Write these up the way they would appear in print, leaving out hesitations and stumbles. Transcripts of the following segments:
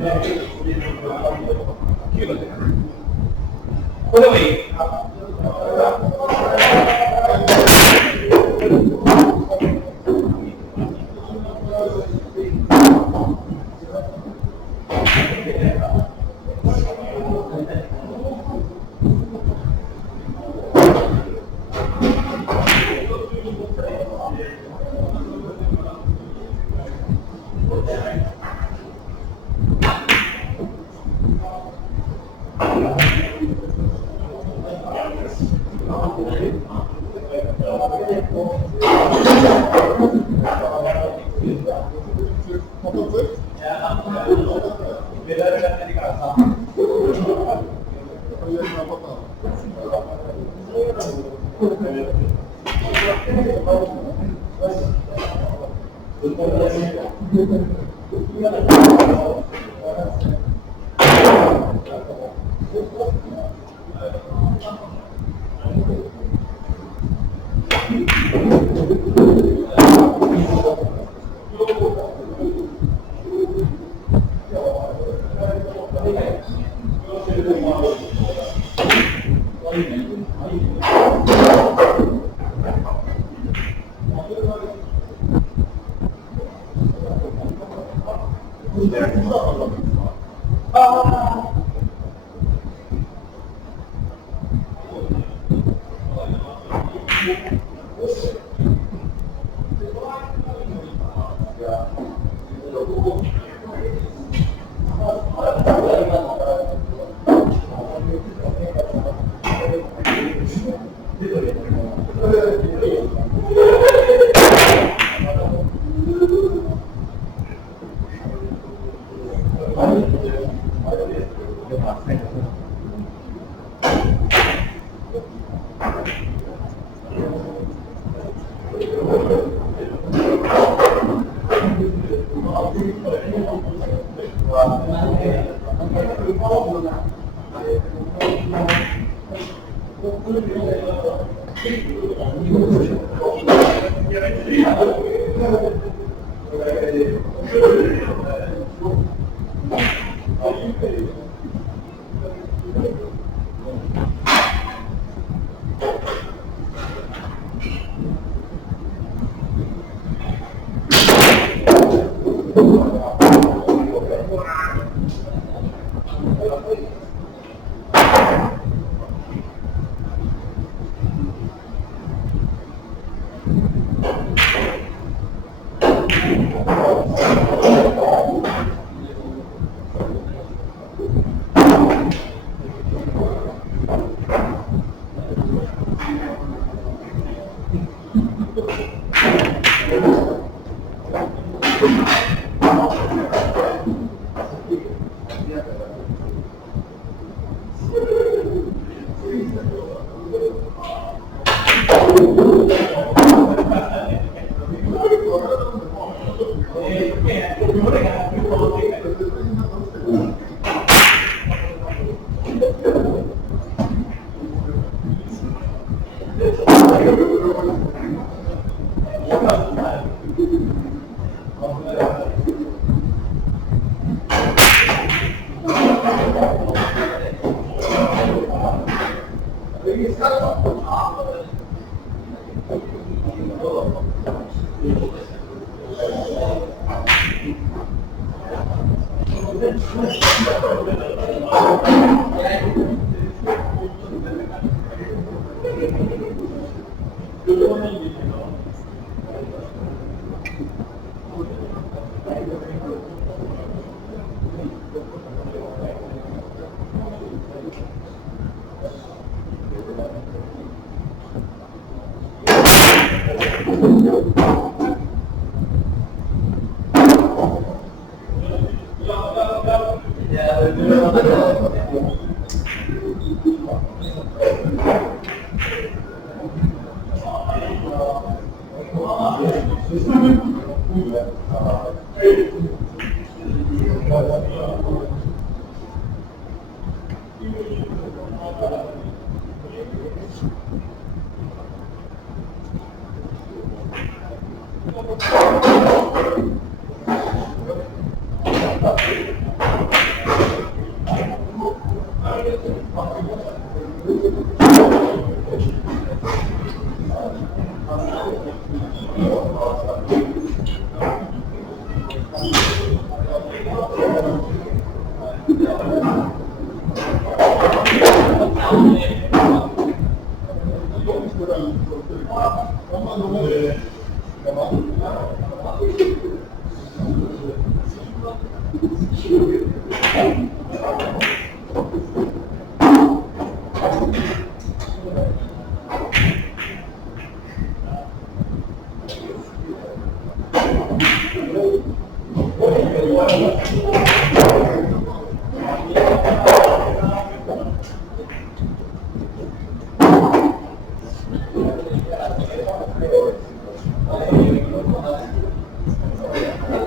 これでもいい。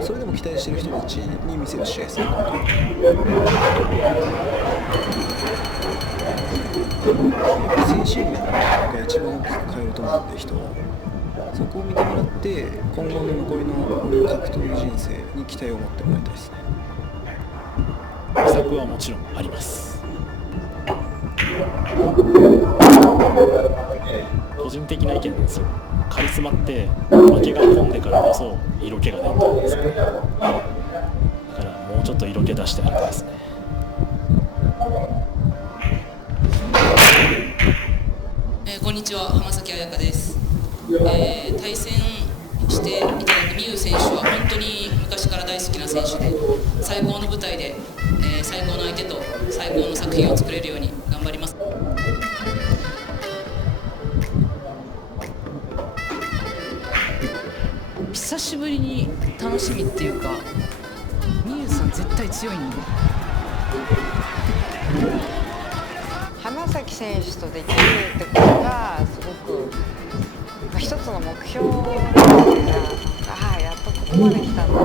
それでも期待してる人たちに見せる試合するのか、精神面が一番大きく変えると思うんで、人はそこを見てもらって今後の残りの格闘技人生に期待を持ってもらいたいですね。秘策はもちろんあります。個人的な意見なんですよ。カリスマって負けが込んでからこそ色気が出るんですね。だからもうちょっと色気出してあげたいですね。こんにちは、浜崎彩香です。対戦していただくミユ選手は本当に昔から大好きな選手で、最高の舞台で、最高の相手と最高の作品を作れるように頑張ります。久しぶりに楽しみっていうか、ミユさん絶対強いんで。浜崎選手とできるってことがすごく一つの目標がああやっとここまで来たんだ。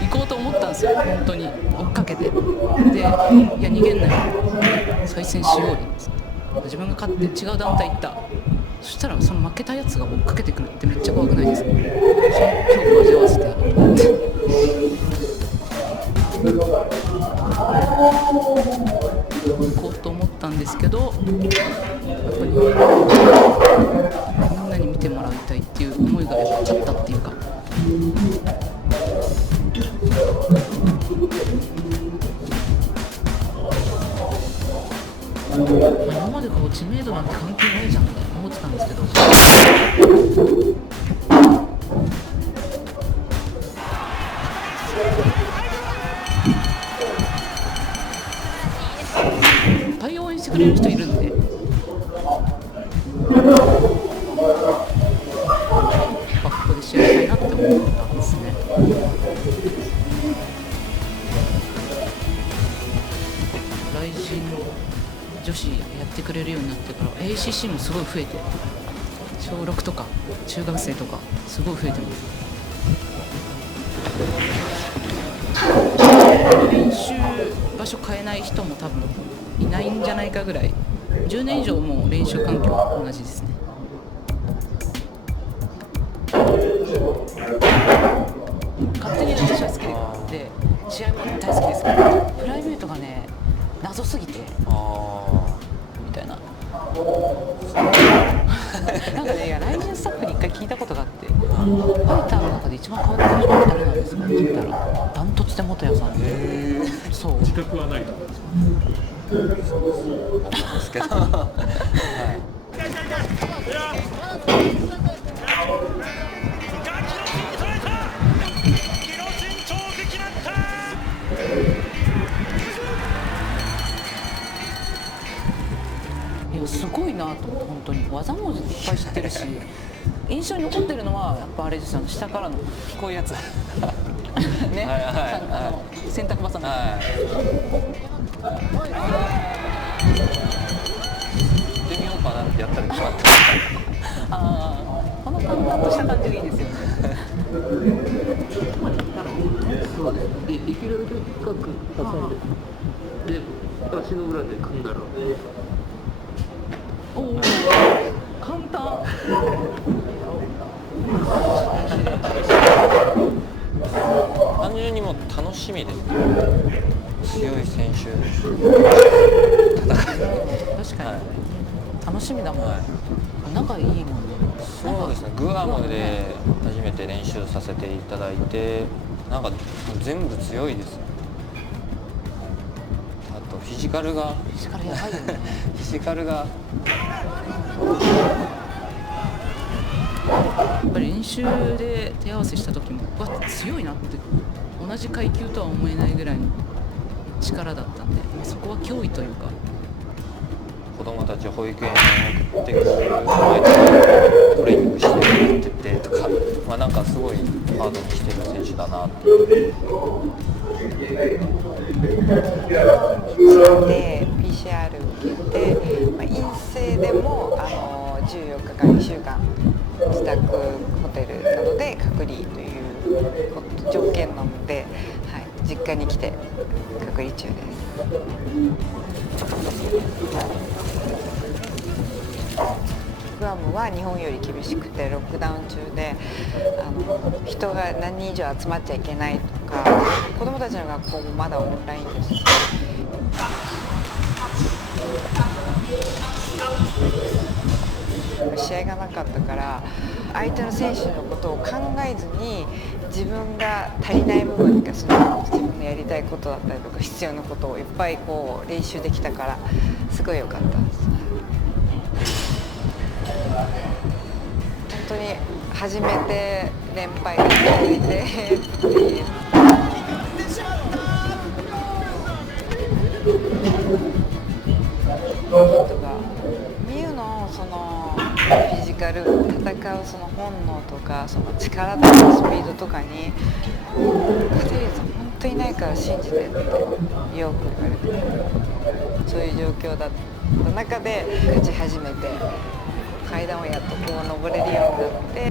行こうと思ったんですよ、本当に追っかけて。で、いや逃げんなよ、再戦しようよって自分が勝って違う団体行った。そしたらその負けたやつが追っかけてくるってめっちゃ怖くないですか。その恐怖を味わわせて行こうと思ったんですけど、やっぱりみんなに見てもらいたいっていう思いがやっぱ勝ったっていうか。今までこう知名度なんて関係ないじゃんって思ってたんですけど、対応してくれる人いるんで、ここで試合したいなって思ったんですね。来週女子やってくれるようになってから ACC もすごい増えて、小6とか中学生とかすごい増えてます。練習場所変えない人も多分いないんじゃないかぐらい、10年以上もう練習環境は同じですね。勝手に私は好きで試合も大好きですけど、プライベートがね謎すぎてみたいななんかね、いや来人スタッフに一回聞いたことがあって、ファイターの中で一番変わってる人は誰なんですかって言ったら、ダントツで元谷さんで、そう自覚はないと思うんですけど、いやすごいなと思って、本当に技もいっぱい知ってるし、印象に残ってるのはやっぱあれですよ、下からのこういうやつね、洗濯バサミ、ってみようかなってやったら決まったこの淡々とした感じがいいですよね。そうです。で、できるだけ深く挟んで、で、足の裏で組んだら。おお、簡単。単純にもう楽しみですね。選手戦い、確かに、はい、楽しみだもん、はい、仲いいもんね。そうですね、グアムで初めて練習させていただいて、なんか全部強いです。あとフィジカルがフィジカルやばいよねフィジカルがやっぱり練習で手合わせした時もうわ強いなって、同じ階級とは思えないぐらいの力だったんで、そこは脅威というか。子供たちを保育園に送ってくる前にトレーニングしてやっててとか、まあ、なんかすごいハードにしてる選手だなっていう。で PCR 受けて、陰性でも14日間1週間自宅ホテルなどで隔離という条件なので、はい、実家に来て隔離中です。グアムは日本より厳しくてロックダウン中で人が何人以上集まっちゃいけないとか、子どもたちの学校もまだオンラインですし、試合がなかったから相手の選手のことを考えずに自分が足りない部分が自分のやりたいことだったりとか必要なことをいっぱいこう練習できたからすごい良かったです。本当に初めて連敗が続いてっていうことがミュウのそのフィジカル戦うその本能とかその力とかスピードとかに勝てるやつは本当にいないから信じてってよく言われて、そういう状況だった中で勝ち始めて階段をやっとこう登れるようになって。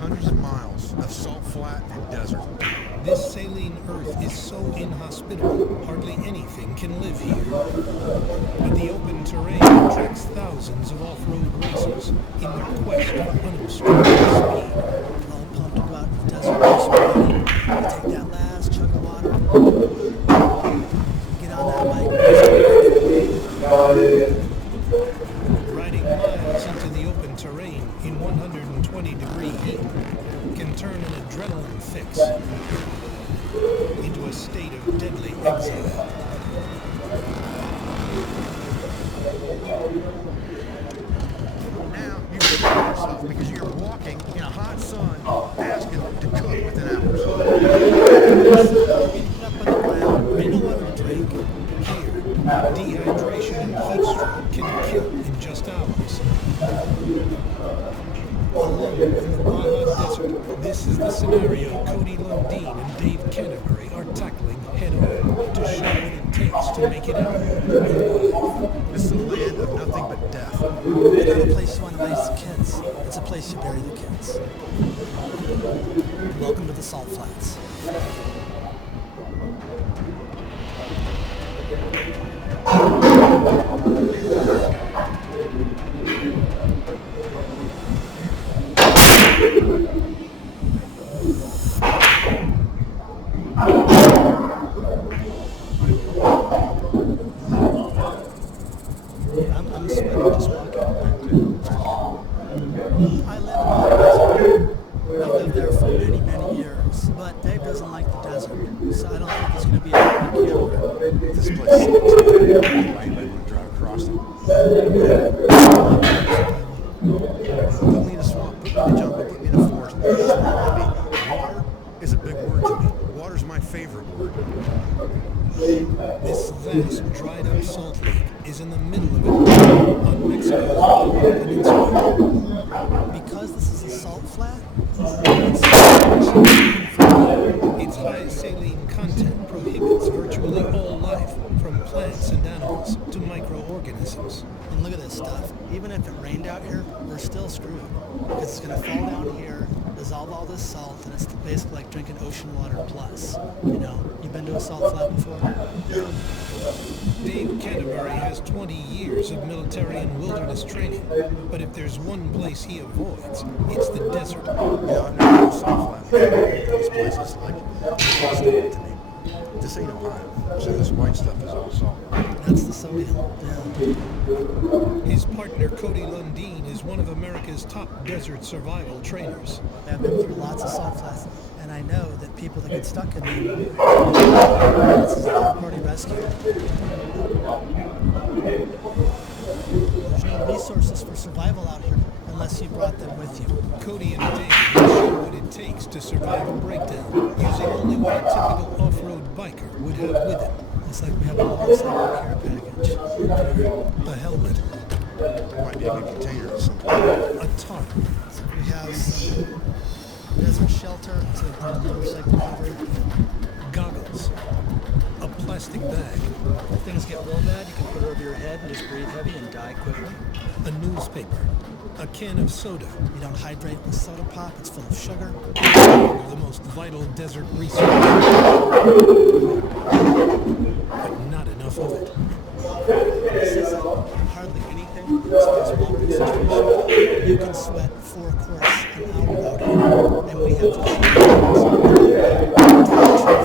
Hundreds of miles of salt flat and desert. This saline earth is so inhospitable, hardly anything can live here. But the open terrain attracts thousands of off-road racers in their quest for unobstructed speed. All pumped about the desert, take that last chug of water, get on that bike. Riding miles into the open terrain in 120-degree heat can turn an adrenaline fix into a state of deadly exile. Now you can kill yourself because you're walking in a hot sun asking to cook within hours. Get up on the ground, ain't no water to drink. Here, dehydration and heat stroke can kill in just hours. Alone in the Baja Desert, this is the scenario Cody Lundeen and Dave Canterbury are tackling head-on to show what it takes to make it out alive. This is a land of nothing but death. It's not a place you want to raise the kids. It's a place you bury the kids. Welcome to the Salt Flats. I'm sweating just walking. I live in the desert. I've lived there for many, many years. But Dave doesn't like the desert, so I don't think it's going to be a happy camper. This place sucks. Anybody want to drive across it? Put me in a swamp, put me in a jungle, put me in a forest. Water is a big word to me. Water's my favorite word. This vast, dried-up salt lake is in the middle of it on Mexico's Baja Peninsula. Because this is a salt flat, Its high saline saline content prohibits virtually all life, from plants and animals to microorganisms. And look at this stuff. Even if it rained out here, we're still screwed. Because it's going to fall down here, dissolve all this salt, and it's basically like drinking ocean water plus. You know, you've been to a salt flat before? Dave Canterbury has 20 years of military and wilderness training, but if there's one place he avoids, it's the desert. Yeah, I've never been to Salt Flat. This place is like devastating to me. This ain't Ohio, so this white stuff is all salt. That's the sodium. Yeah. His partner Cody Lundeen is one of America's top desert survival trainers. I've been through lots of salt flats, and I know that people that get stuck in them, this is a third-party rescue. There's no resources for survival out here unless you brought them with you. Cody and Dave will show what it takes to survive a breakdown, using only what a typical off-road biker would have with him. It's like we have a motorcycle care package. A helmet, Might be a good container or something. a tarp, We have some desert shelter, so we put a motorcycle cover. goggles, a plastic bag, If things get real bad, you can put it over your head and just breathe heavy and die quickly. a newspaper, a can of soda, You don't hydrate with soda pop, it's full of sugar. the most vital desert resource. But not enough of it. This isn't hardly anything as far as water situation. You can sweat 4 quarts an hour out here, and we have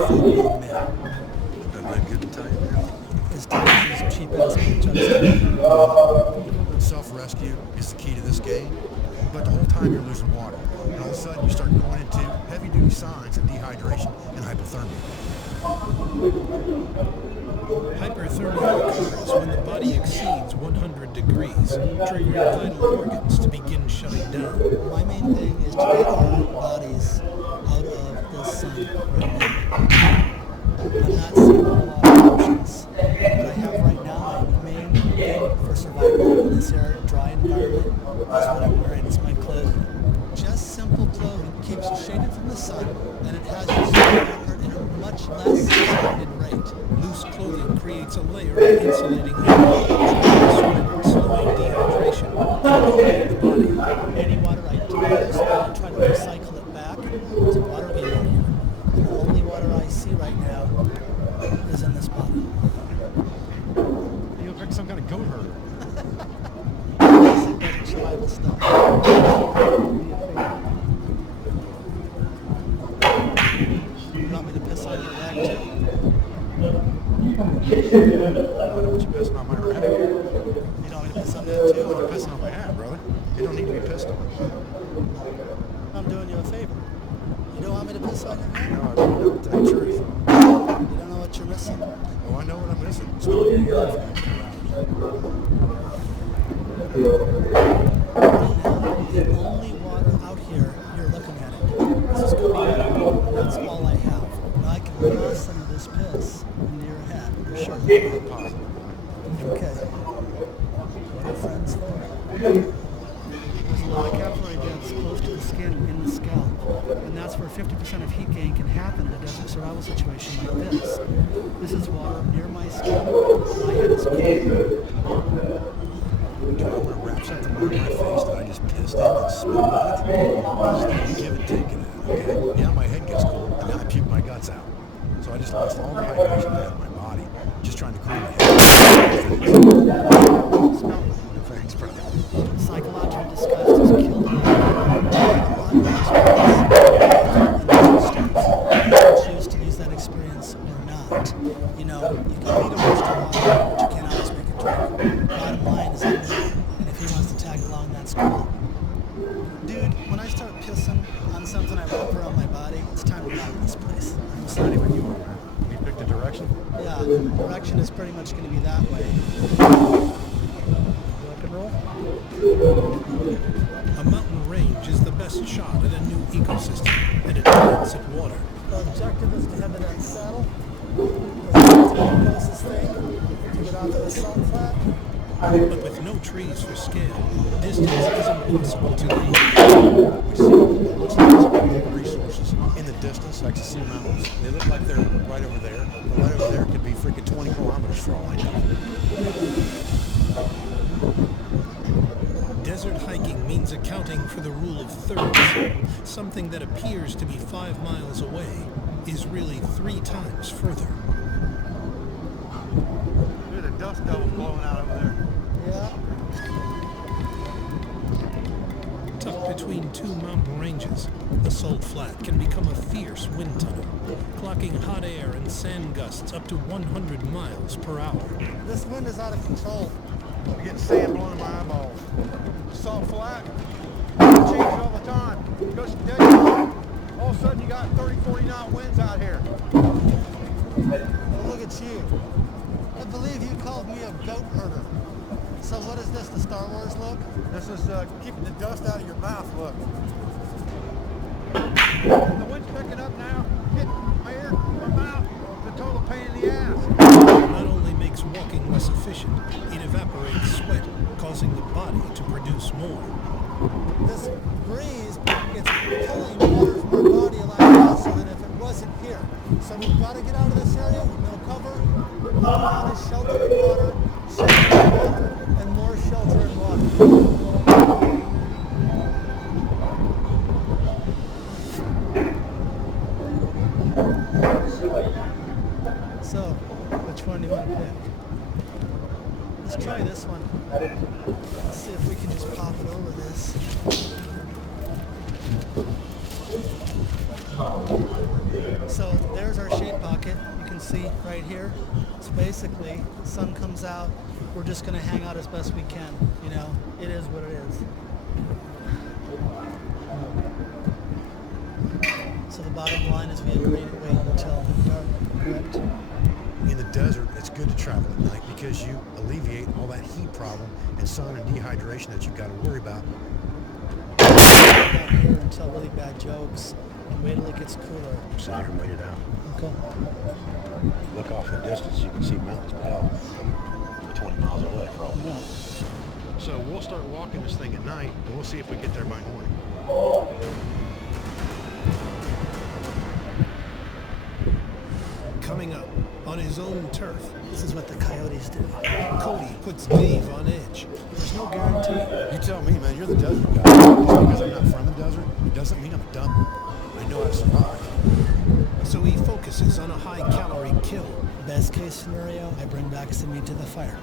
full men. I've been good to tell you, man. His television's cheap as a Self-rescue is the key to this game, but the whole time you're losing water. And all of a sudden you start going into heavy-duty signs of dehydration and hypothermia. Hyperthermia occurs when the body exceeds 100 degrees, triggering vital organs to begin shutting down. My main thing is to get our bodies out of the sun. I'm not seeing a lot of options. What I have right now, my main thing for survival in this dry environment is what I'm wearing. It's my clothing. Just simple clothing keeps you shaded from the sun, and it has you covered in a much less extended rate. Loose clothing creates a layer of insulating air, slowing dehydration, and cooling the body. Any water I do use, I try to recycle it back to water being out here. And the only water I see right now is in this bottle. You look like some kind of goat herder. Basic desert survival stuff. You want me to piss on your rag too? What you pissing on my rag? You don't want me to piss on that too? You're pissing on my hat, brother. You don't need to be pissed on. I'm doing you a favor. You don't want me to piss on your hat? No, I really don't. Tell you the truth. You don't know what you're missing. Oh, I know what I'm missing. It's not your urine. The only water out here, you're looking at it. This is Cody water. That's all I have. Now I can toss some of this piss into your head. You're sure? Okay. What are friends for? There's a lot of capillary beds close to the skin in the scalp, and that's where 50% of heat gain can happen in a desert survival situation like this. This is water near my skin. My head is cold. Do I want to wrap something around my face that I just pissed in and smelled it? Just give and take it, okay? Yeah, my head gets cold, and now I puke my guts out. So I just lost all the hydration out of my body, just trying to cool my head. Thanks, brother. Psychological disgust has killed me. Choose to use that experience or not. You know, you can lead a horse to water, but you can't always make it drink. Bottom line is on me, and if he wants to tag along, that's cool. Dude, when I start pissing on something I wrap around my body, it's time to get out of this place. It's not even you, man. You picked a direction? Yeah, direction is pretty much going to be that way. Rock and roll? A mountain range is the best shot at a new ecosystem, and it demands at water. The objective is to have it on saddle. That's the closest thing to get out of the salt flat. But with no trees for scale, distance is impossible to gauge. We see what looks like some resources in the distance. I can see mountains. They look like they're right over there. But right over there could be freaking 20 kilometers for all I know. Desert hiking means accounting for the rule of thirds. Something that appears to be 5 miles away is really 3 times further. There's a dust devil blowing out over there. Yeah. Tucked between 2 mountain ranges, the Salt Flat can become a fierce wind tunnel, clocking hot air and sand gusts up to 100 miles per hour. This wind is out of control. I'm getting sand blowing in my eyeballs. Salt Flat, it changes all the time. It goes from dead calm. All of a sudden you got 30, 40 knot winds out here. Oh, look at you. I believe you called me a goat herder. So what is this, the Star Wars look? This is keeping the dust out of your mouth, look. The wind's picking up now. Hit my ear, my mouth. It's a total pain in the ass. Not only makes walking less efficient, it evaporates sweat, causing the body to produce more. This breeze, it's pulling water from our body like faster than if it wasn't here. So we've got to get out of this area, no cover, all around is shelter and water, and more shelter and water. So, which one do you want to pick? Let's try this one. Let's see if we can just pop it over this. So there's our shade pocket. You can see right here. So basically, the sun comes out. We're just going to hang out as best we can. You know, it is what it is. So the bottom line is we agreed to wait until dark, correct? In the desert, it's good to travel at night because you alleviate all that heat problem and sun and dehydration that you've got to worry about. Out here and tell really bad jokes and wait till it gets cooler. Sit here and wait it out. Okay. Look off in the distance, you can see mountains about 20 miles away probably. Yeah. So we'll start walking this thing at night and we'll see if we get there by morning. Coming up, on his own turf, This is what the coyotes do. Cody puts Dave on edge. There's no guarantee. You tell me, man, you're the desert guy. Just because I'm not from the desert, it doesn't mean I'm done. I know how to survive. So he focuses on a high-calorie kill, Best case scenario, I bring back some meat to the fire.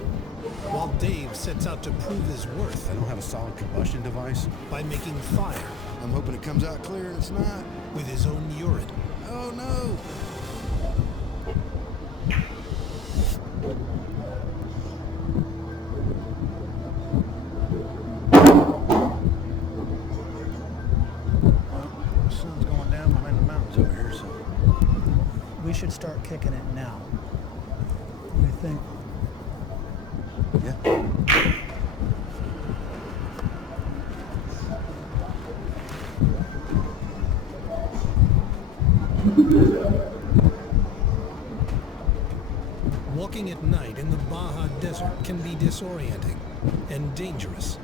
while Dave sets out to prove his worth I don't have a solid combustion device. by making fire I'm hoping it comes out clear and it's not. with his own urine. Oh no! Well, the sun's going down behind the mountains over here, so We should start kicking it now. What do you think? yeah. Walking at night in the Baja Desert can be disorienting and dangerous.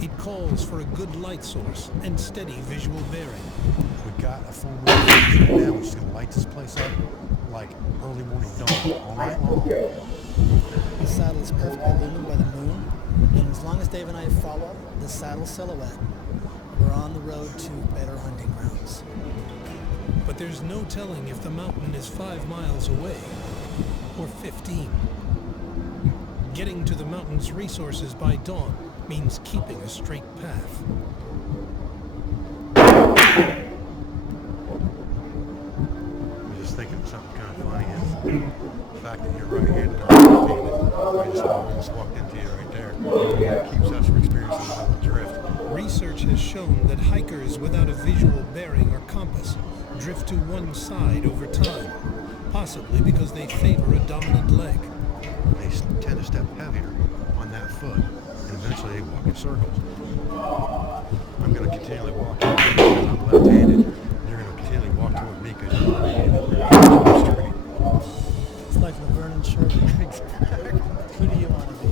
It calls for a good light source and steady visual bearing. We got a full moon right now, which is going to light this place up like early morning dawn all night long. The saddle is perfectly illuminated by the moon, and as long as Dave and I follow the saddle silhouette, we're on the road to better hunting grounds. But there's no telling if the mountain is 5 miles away or 15. Getting to the mountain's resources by dawn means keeping a straight path. I'm just thinking of something kind of funny is the fact that you're right-handed I just almost walked into you right there. It keeps us from experiencing a little drift. Research has shown that hikers without a visual bearing or compass drift to one side over time, possibly because they favor a dominant leg. They tend to step heavier on that foot, and eventually they walk in circles. I'm going to continually walk toward you because I'm left-handed, and you're going to continually walk toward me because you're right-handed. Straight. It's like Laverne and Shirley. Who do you want to be?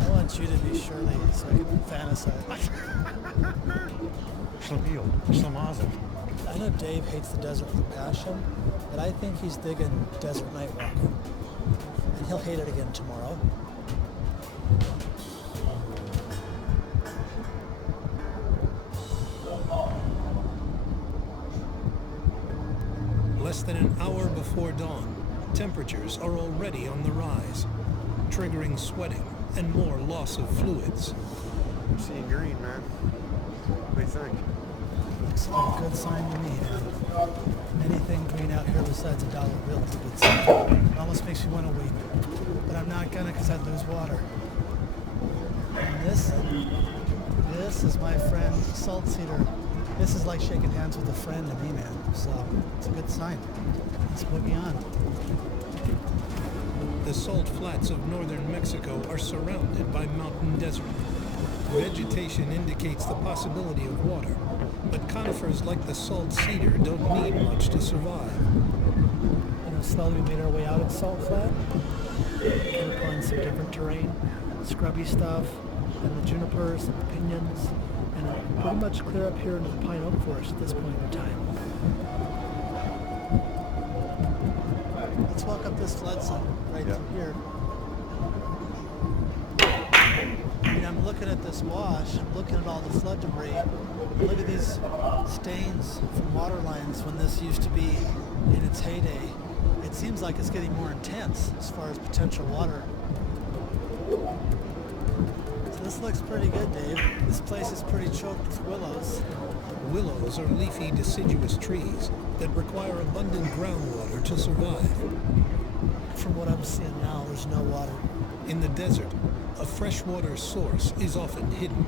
I want you to be Shirley so I can fantasize. Shamil, Shamazin. I know Dave hates the desert with a passion, but I think he's digging desert night walking. And he'll hate it again tomorrow. Less than an hour before dawn, temperatures are already on the rise, triggering sweating and more loss of fluids. I'm seeing green, man. What do you think? Looks like a good sign to me, man. Anything green out here besides a dollar bill is a good sign. It almost makes me want to weep. But I'm not gonna because I'd lose water. And this is my friend, Salt Cedar. This is like shaking hands with a friend to me, man. So it's a good sign. Let's boogie on. The salt flats of northern Mexico are surrounded by mountain desert. Vegetation indicates the possibility of water, but conifers like the salt cedar don't need much to survive. You know, slowly we made our way out of Salt Flat. Came upon some different terrain, scrubby stuff, and the junipers and the piñons, and pretty much clear up here into the pine oak forest at this point in time. Let's walk up this flood zone right through here. And I'm looking at this wash, I'm looking at all the flood debris. Look at these stains from water lines when this used to be in its heyday. It seems like it's getting more intense as far as potential water. So this looks pretty good, Dave. This place is pretty choked with willows. Willows are leafy deciduous trees that require abundant groundwater to survive. From what I'm seeing now, there's no water. In the desert, a freshwater source is often hidden.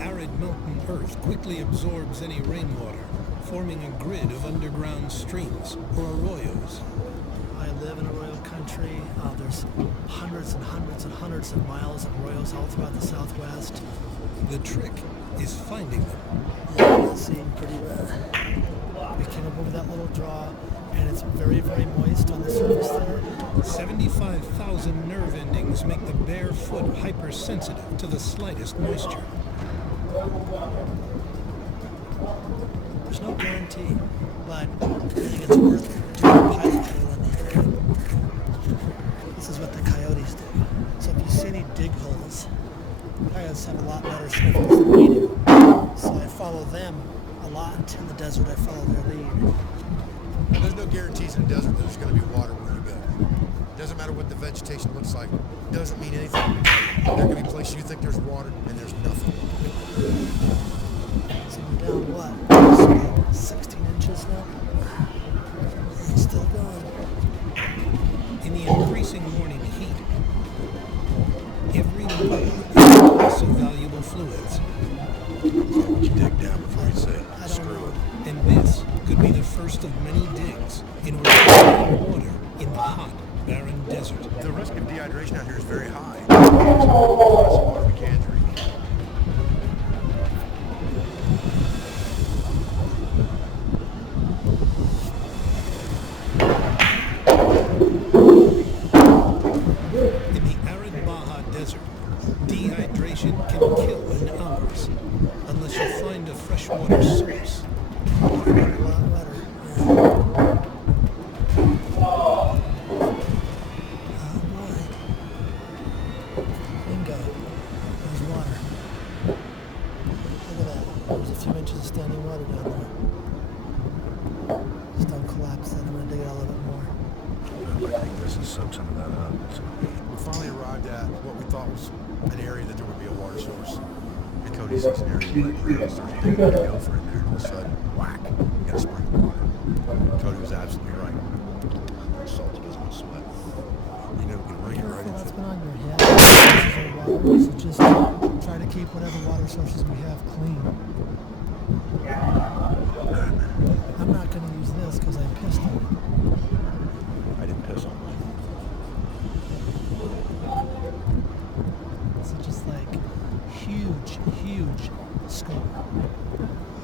Arid mountain earth quickly absorbs any rainwater, forming a grid of underground streams, or arroyos. I live in arroyo country. There's hundreds and hundreds and hundreds of miles of arroyos all throughout the Southwest. The trick is finding them. Yeah, they seem pretty bad. We came up over that little draw, and it's very, very moist on the surface there. 75,000 nerve endings make the bare foot hypersensitive to the slightest moisture. There's no guarantee, but I think it's worth doing a pilot drill in here. This is what the coyotes do. So if you see any dig holes, coyotes have a lot better sniffers than we do. So I follow them a lot in the desert. I follow their lead. Now, there's no guarantees in the desert that there's going to be water where you go. Doesn't matter what the vegetation looks like. Doesn't mean anything. There are going to be places you think there's water and there's nothing. So we're down what? 16 inches now? It's still going. In the increasing morning heat, every move is a loss of valuable fluids. So you dig down before you say, screw it. And this could be the first of many digs in order to find water in the hot, barren desert. The risk of dehydration out here is very high. So we'll find some water we can drink. In the arid Baja Desert, dehydration can kill in hours unless you find a freshwater source. A lot wetter. Oh boy. Bingo. There's water. Look at that. There's a few inches of standing water down there. Just don't collapse that. I'm going to dig it out a little bit more. I think this is soak some of that up. So we finally arrived at what we thought was an area that there would be a water source. And Cody sees an area where he starts digging a gopher in there, and all of a sudden, whack, you got a spring of water. Cody was absolutely right. It's salty because I'm sweat. You know, we can bring it right Careful, into that's been on your head. This is our water, so just try to keep whatever water sources we have clean. I'm not going to use this because I pissed on it. I didn't piss on mine. So just like huge score.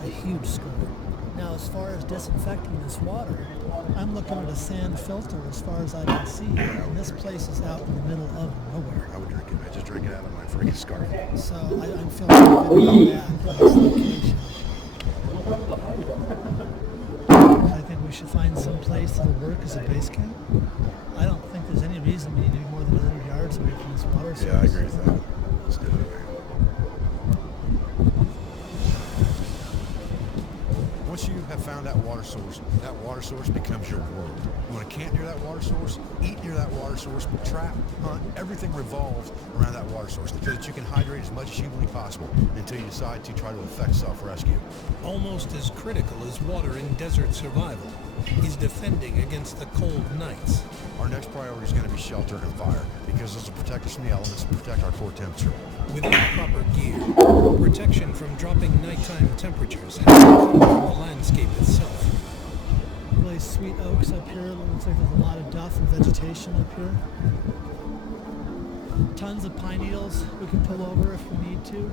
A huge score. Now as far as disinfecting this water, I'm looking at a sand filter as far as I can see, and this place is out in the middle of nowhere. I would drink it. I just drink it out of my freaking scarf. So I'm feeling good about that in this location. I think we should find some place that'll work as a base camp. I don't think there's any reason we need to be more than 100 yards away from this water source. Yeah, I agree with that. Let's do it, man. Once you have found that water source becomes your world. You want to camp near that water source, eat near that water source, trap, hunt, everything revolves around that water source so that you can hydrate as much as humanly possible until you decide to try to effect self-rescue. Almost as critical as water in desert survival is defending against the cold nights. Our next priority is going to be shelter and fire because those will protect us from the elements and protect our core temperature. Without proper gear, protection from dropping nighttime temperatures has to come from the landscape itself. Really sweet oaks up here. It looks like there's a lot of duff and vegetation up here. Tons of pine needles we can pull over if we need to.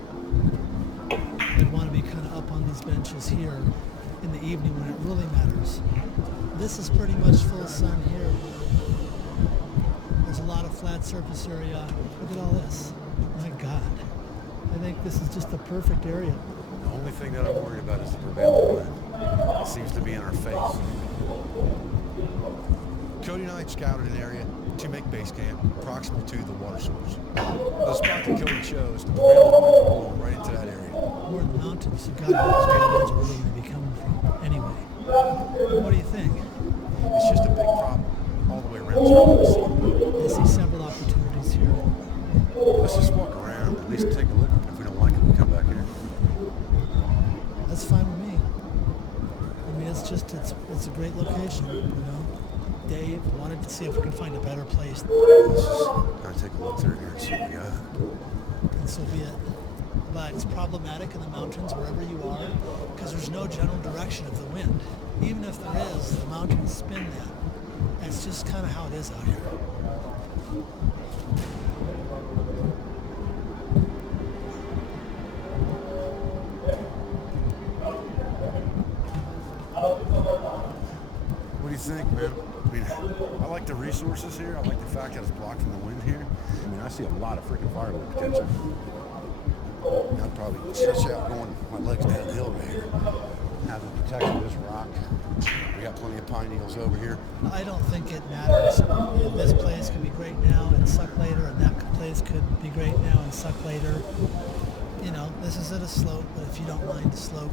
I'd want to be kind of up on these benches here in the evening when it really matters. This is pretty much full sun here. There's a lot of flat surface area. Look at all this. My God. I think this is just the perfect area. The only thing that I'm worried about is the prevailing wind. It seems to be in our face. Cody and I scouted an area to make base camp proximal to the water source. The spot that Cody chose, the prevailing winds are blowing right into that area. We're in the mountains, so God knows where the winds are really going to be coming from. Anyway, what do you think? It's just a big problem all the way around this road. I see several opportunities here. Let's just walk around, at least take a look. If we don't like it, we'll come back here. That's fine with me. I mean, it's a great location, you know. Dave wanted to see if we can find a better place. Let's just kind of take a look through here and see what we got. And so be it. But it's problematic in the mountains wherever you are because there's no general direction of the wind. Even if there is, the mountains spin that. That's just kind of how it is out here. What do you think, man? I mean, I like the resources here. I like the fact that it's blocked from the wind here. I mean, I see a lot of freaking firewood potential. I'd probably stretch out going my legs down the hill right here. Have the protection of this rock. We got plenty of pine needles over here. I don't think it matters. This place could be great now and suck later, and that place could be great now and suck later. You know, this is at a slope, but if you don't mind the slope.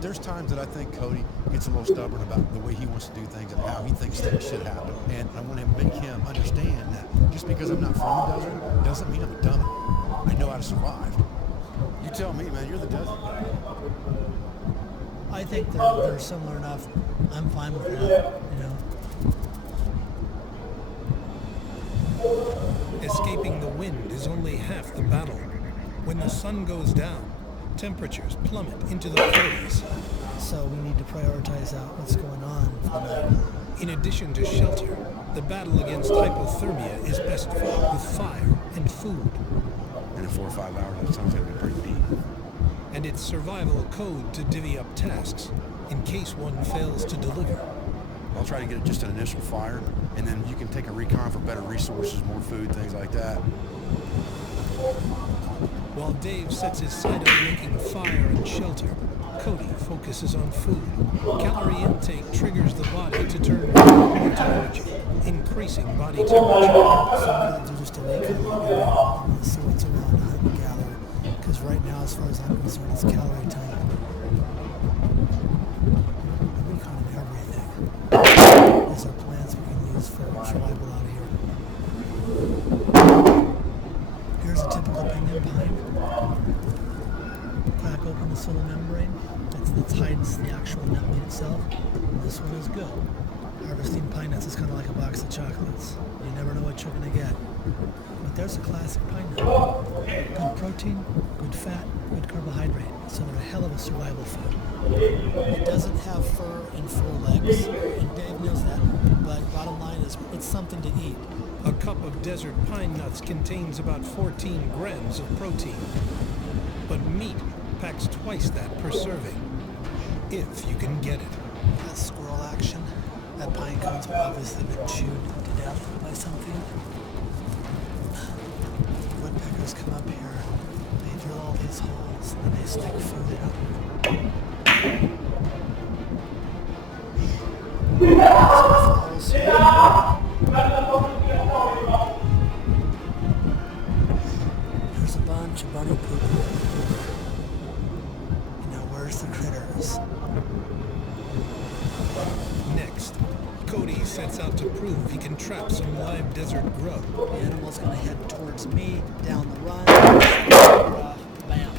There's times that I think Cody gets a little stubborn about the way he wants to do things and how he thinks things should happen. And I want to make him understand that just because I'm not from the desert doesn't mean I'm a dummy. I know how to survive. You tell me, man, you're the desert guy. I think they're similar enough. I'm fine with that, you know. Escaping the wind is only half the battle. When the sun goes down, temperatures plummet into the 40s. So we need to prioritize out what's going on for that. In addition to shelter, the battle against hypothermia is best fought with fire and food. And in 4 or 5 hours, that sounds like it'd be pretty deep. And it's survival code to divvy up tasks in case one fails to deliver. I'll try to get just an initial fire, and then you can take a recon for better resources, more food, things like that. While Dave sets his sight on making fire and shelter, Cody focuses on food. Calorie intake triggers the body to turn food into energy, increasing body temperature. So I'm going to do just a recon area. I'm going to see what's around hunt and gather. Because right now, as far as I'm concerned, it's calorie time. I'm reconning everything. These are plants we can use for survival out here. Here's a typical pinyon pine. Crack open the cell membrane. That's hides the actual nut meat itself. This one is good. Harvesting pine nuts is kind of like a box of chocolates. You never know what you're going to get. But there's a classic pine nut. Good protein, good fat, good carbohydrate. So they're a hell of a survival food. It doesn't have fur and 4 legs, and Dave knows that. But bottom line is, it's something to eat. A cup of desert pine nuts contains about 14 grams of protein. But meat packs twice that per serving, if you can get it. That's squirrel action. That pine cone's obviously been chewed to death by something. Woodpeckers come up here, they drill all these holes, and then they stick food in them. So there's a bunch of bunny poop. Where's the critters? Next, Cody sets out to prove he can trap some live desert grub. The animal's gonna head towards me, down the run, bam.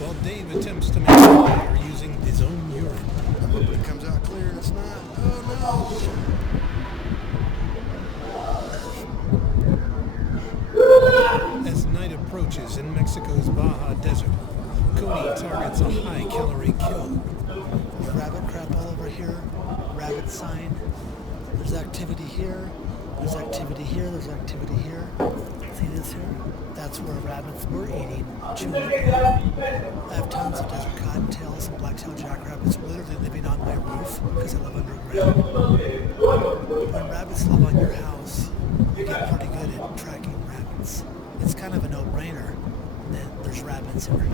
While Dave attempts to make fire using his own urine. I'm hoping it comes out clear and it's not. Oh no! As night approaches in Mexico's Baja Desert, Cody targets a high-calorie kill. There's rabbit crap all over here, rabbit sign. There's activity here, there's activity here, there's activity here. See this here? That's where rabbits were eating, chewing it down. I have tons of desert cottontails and black-tailed jackrabbits literally living on my roof because I live underground. When rabbits live on your house, you get pretty good at tracking rabbits. It's kind of a no-brainer that there's rabbits here.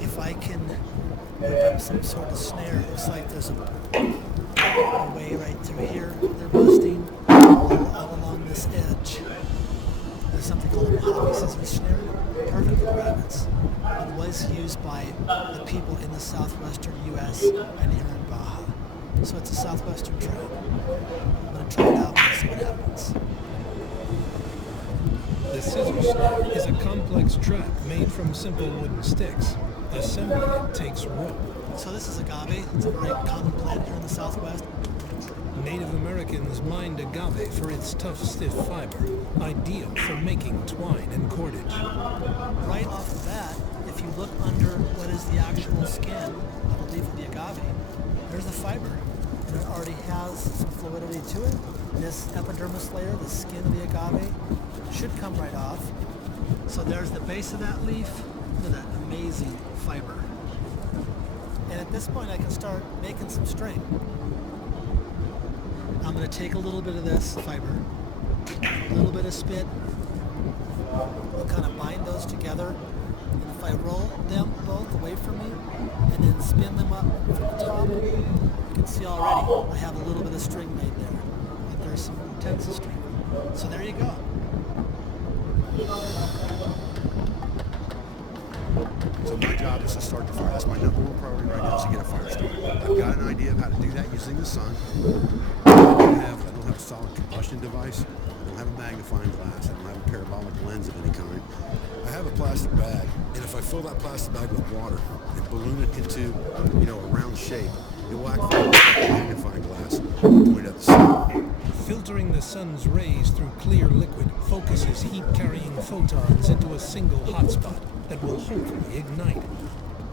If I can whip up some sort of snare, it looks like there's a way right through here. They're busting all along this edge. There's something called a Mojave scissor snare, perfect for rabbits. It was used by the people in the southwestern U.S. and here in Baja. So it's a southwestern trap. I'm going to try it out and see what happens. The scissor snare is a complex trap made from simple wooden sticks. Assembling it takes rope. So this is agave. It's a very common plant here in the Southwest. Native Americans mined agave for its tough, stiff fiber, ideal for making twine and cordage. Right off the bat, if you look under what is the actual skin, I believe, of the agave, there's the fiber. And it already has some fluidity to it. This epidermis layer, the skin of the agave, should come right off. So there's the base of that leaf. Look at that amazing fiber. And at this point I can start making some string. I'm going to take a little bit of this fiber, a little bit of spit. We'll kind of bind those together. And if I roll them both away from me and then spin them up from the top, you can see already I have a little bit of string made there. And there's some tensile string. So there you go. So my job is to start the fire. That's my number one priority right now, is to get a fire started. I've got an idea of how to do that using the sun. I don't have a solid combustion device. I don't have a magnifying glass. I don't have a parabolic lens of any kind. I have a plastic bag, and if I fill that plastic bag with water and balloon it into, a round shape, it will act like a magnifying glass pointed at the sun. Filtering the sun's rays through clear liquid focuses heat-carrying photons into a single hotspot that will hopefully ignite.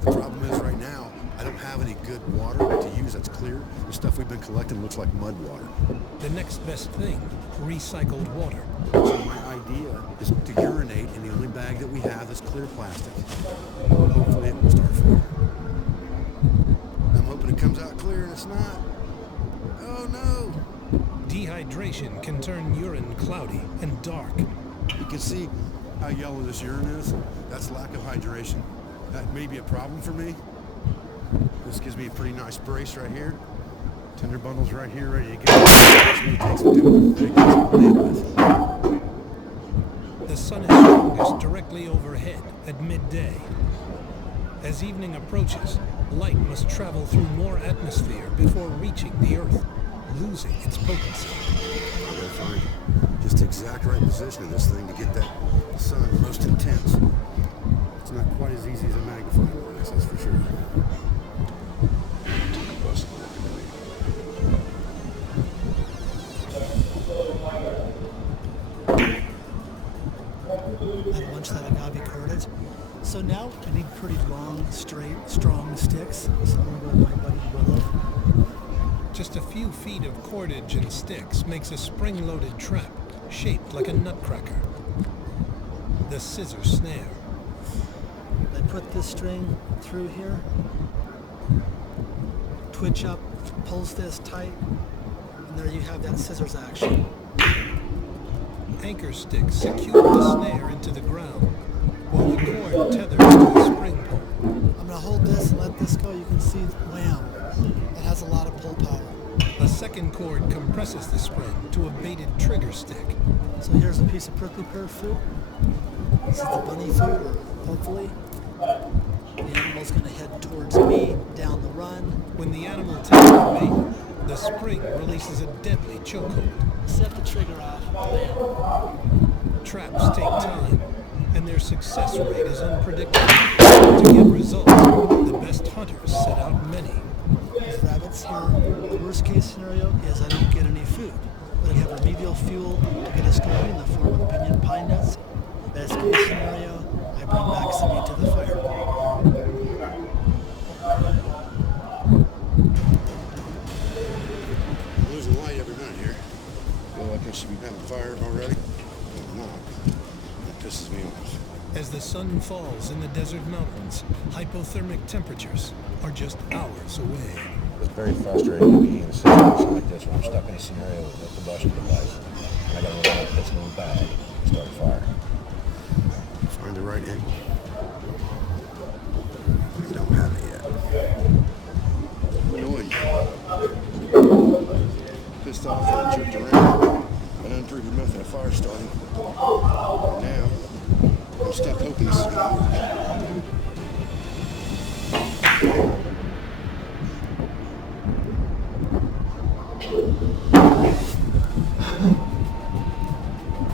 The problem is right now, I don't have any good water to use that's clear. The stuff we've been collecting looks like mud water. The next best thing, recycled water. So my idea is to urinate in the only bag that we have that's clear plastic. Hopefully it will start fire. I'm hoping it comes out clear and it's not. Oh no! Dehydration can turn urine cloudy and dark. You can see how yellow this urine is. That's lack of hydration. That may be a problem for me. This gives me a pretty nice brace right here. Tender bundles right here, ready to go. The sun is strongest directly overhead at midday. As evening approaches, light must travel through more atmosphere before reaching the Earth, losing its potency. I'm going to find just the exact right position of this thing to get that sun most intense. It's not quite as easy as a magnifying glass, that's for sure. I've launched that agave cordage. So now I need pretty long, straight, strong sticks. So I'm going to go with my buddy Willow. Just a few feet of cordage and sticks makes a spring-loaded trap shaped like a nutcracker. The scissor snare. I put this string through here, twitch up pulls this tight, and there you have that scissors action. Anchor sticks secure the snare into the ground, while the cord tethers to a spring pole. I'm gonna hold this and let this go. You can see, wham, it has a lot of pull power. A second cord compresses the spring to a baited trigger stick. So here's a piece of prickly pear food. This is the bunny food, or hopefully. The animal's gonna head towards me down the run. When the animal takes the bait, the spring releases a deadly chokehold. Set the trigger off. Bam. Traps take time, and their success rate is unpredictable. To get results, the best hunters set out many. With rabbits here, the worst case scenario is I don't get any food. But I have remedial fuel to get us going in the form of pinyon pine nuts. Best case scenario, I bring back some meat to the fire. I'm losing light every night here. Feel like I should be having fire already, but I'm not. That pisses me off. As the sun falls in the desert mountains, hypothermic temperatures are just hours away. It's very frustrating to be in a situation like this when I'm stuck in a scenario with a combustion device. I gotta look at this little bag and start a fire. Find the right angle. I don't have it yet. Annoying. Pissed off that I jerked around and unproven method of fire starting. And now, I'm stuck hoping this is gonna work.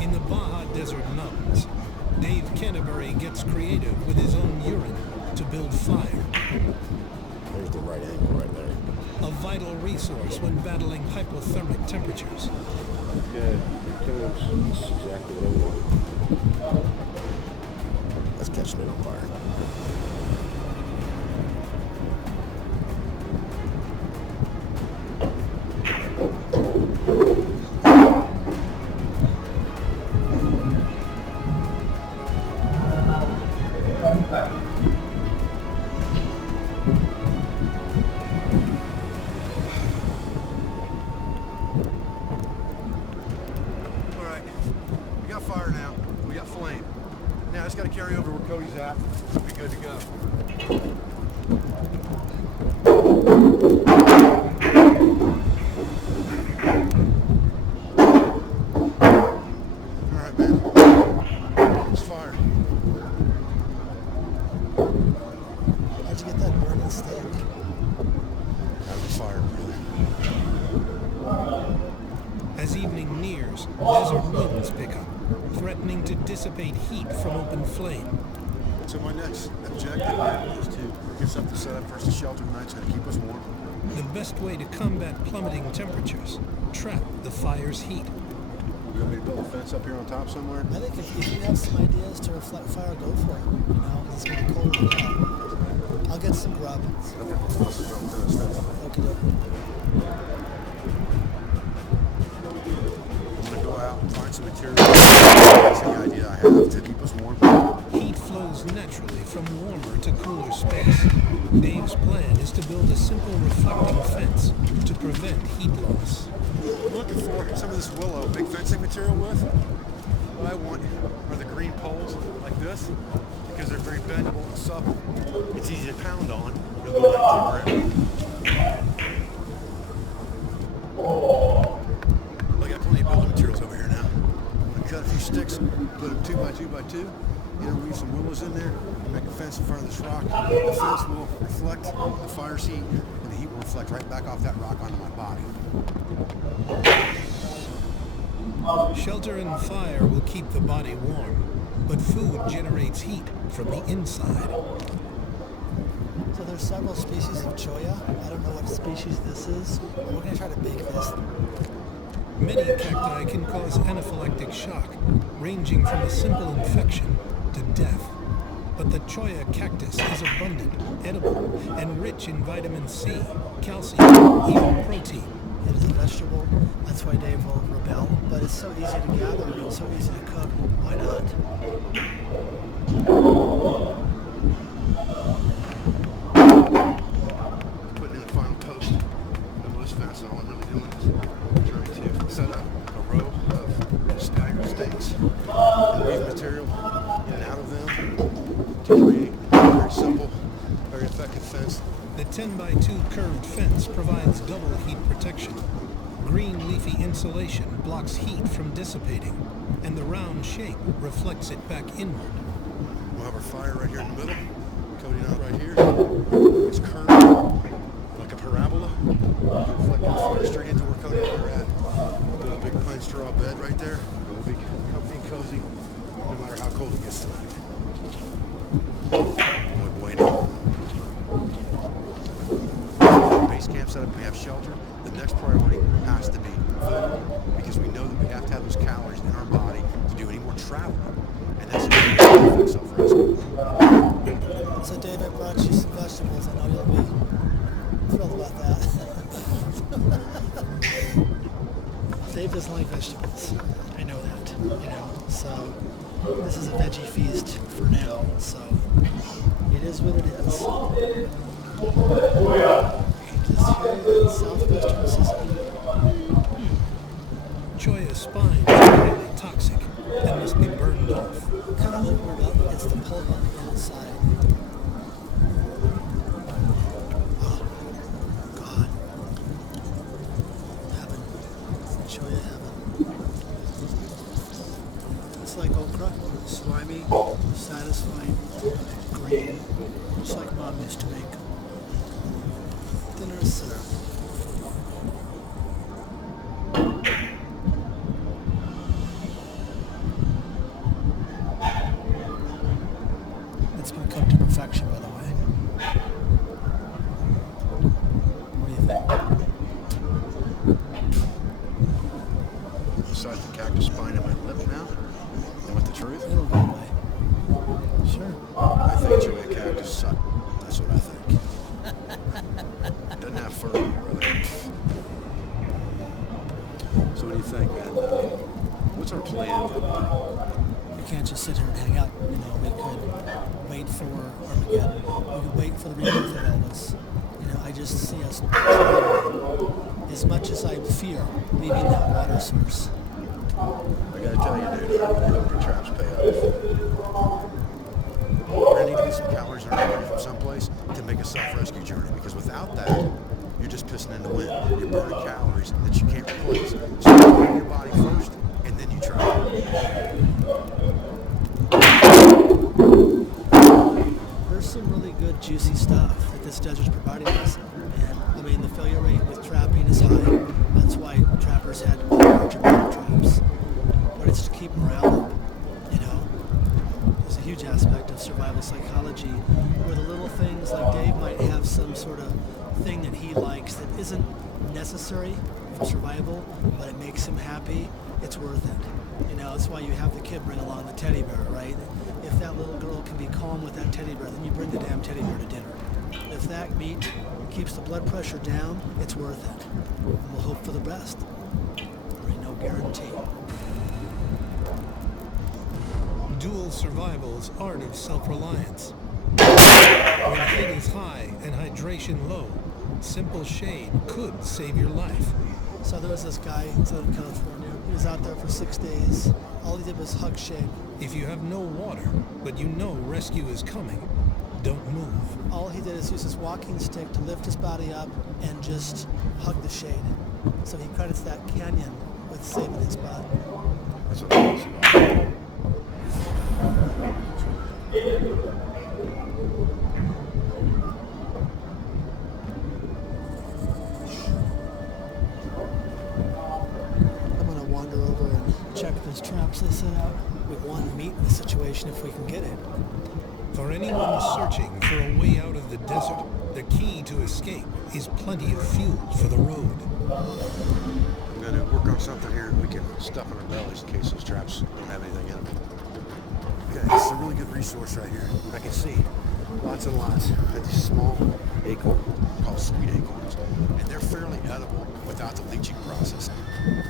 In the Baja Desert Mountains, Dave Canterbury gets creative with his own urine to build fire. There's the right angle right there. A vital resource when battling hypothermic temperatures. Good. Here it comes. This is exactly what I want. Let's catch it on fire. Carry over where Cody's at. We'll be good to go. All right, man. It's fire. How'd you get that burning stick? Out of the fire, brother. As evening nears, desert winds pick up, threatening to dissipate heat from open flame. So my next objective is to get something set up for us to shelter tonight so to keep us warm. The best way to combat plummeting temperatures, trap the fire's heat. You want me to build a fence up here on top somewhere? I think if you have some ideas to reflect fire, go for it. You know, 'cause it's going to be cold and hot. I'll get some grub. Okay, let's go with this stuff. Okay, I'm going to go out and find some material. That's the idea I have to keep us warm. Heat flows naturally from warmer to cooler space. Dave's plan is to build a simple reflecting fence to prevent heat loss. I'm looking for some of this willow, big fencing material with. What I want are the green poles like this, because they're very bendable and supple. It's easy to pound on. It'll go right to the ground. I got plenty of building materials over here now. I'm going to cut a few sticks, put them 2 by 2 by 2. Weave some willows in there, make a fence in front of this rock. The fence will reflect the fire's heat, and the heat will reflect right back off that rock onto my body. Shelter and fire will keep the body warm, but food generates heat from the inside. So there's several species of cholla. I don't know what species this is, but we're going to try to bake this. Many cacti can cause anaphylactic shock, ranging from a simple infection to death. But the cholla cactus is abundant, edible, and rich in vitamin C, calcium, even protein. It is a vegetable, that's why Dave will rebel, but it's so easy to gather and so easy to cook. Why not? Putting in the final post of set up a row of staggered stakes and weave material in and out of them to create a very simple, very effective fence. The 10x2 curved fence provides double heat protection. Green leafy insulation blocks heat from dissipating, and the round shape reflects it back inward. We'll have our fire right here in the middle, coating out right here. It's curved like a parabola. Reflecting the fire straight into where Cody and I are at. Got a big pine straw bed right there. It'll be comfy and cozy, no matter how cold it gets tonight. Muy bueno. Base camp setup, we have shelter. The next priority has to be food, because we know that we have to have those calories in our body to do any more travel. And that's self-rescue. So Dave, I brought you some vegetables. I know you'll be thrilled about that. Dave doesn't like vegetables. I know that. So this is a veggie feast for now. So it is what it is. Just here in southwestern Mississippi. Choya spines are highly toxic and must be burned off. Kind of open it up against the pulp on the inside. Oh, God. Heaven. Choya heaven. It's like okra. Slimy, satisfying, green. Just like Mom used to make. Thinner syrup. It's been cooked to perfection, by the way. What do you think? Besides the cactus spine in my lip now, and with the truth, It'll go away. Sure. I think Joey cactus suck. That's what I think. Doesn't have fur, brother. So what do you think, man? What's our plan? We can't just sit here and hang out. We could wait for Armageddon. We could wait for the rebirth of Elvis. I just see us, as much as I fear leaving that water source. I gotta tell you, dude, I hope your traps pay off. We're gonna need to get some calories in our body from someplace to make a self-rescue journey, because without that, you're just pissing in the wind. You're burning calories that you can't replace. So you burn your body first, and then you travel. There's some really good juicy stuff that this desert's providing us. And the failure rate with trapping is high. That's why trappers had larger bear traps. But it's to keep morale up. There's a huge aspect of survival psychology where the little things, like Dave might have some sort of thing that he likes that isn't necessary for survival, but it makes him happy. It's worth it. That's why you have the kid bring along the teddy bear, right? If that little girl can be calm with that teddy bear, then you bring the damn teddy bear to dinner. If that meat keeps the blood pressure down, it's worth it. And we'll hope for the best. There ain't no guarantee. Dual survival's art of self-reliance. When heat is high and hydration low, simple shade could save your life. So there was this guy in Southern California. He was out there for 6 days. All he did was hug shade. If you have no water, but you know rescue is coming, don't move. All he did is use his walking stick to lift his body up and just hug the shade. So he credits that canyon with saving his butt. That's what it is. I'm going to wander over and check those traps they set out. We want meat in the situation if we can get it. For anyone searching for a way out of the desert, the key to escape is plenty of fuel for the road. I'm going to work on something here we can stuff in our bellies in case those traps don't have anything in them. Okay, this is a really good resource right here. I can see lots and lots of these small acorns called sweet acorns, and they're fairly edible without the leaching process.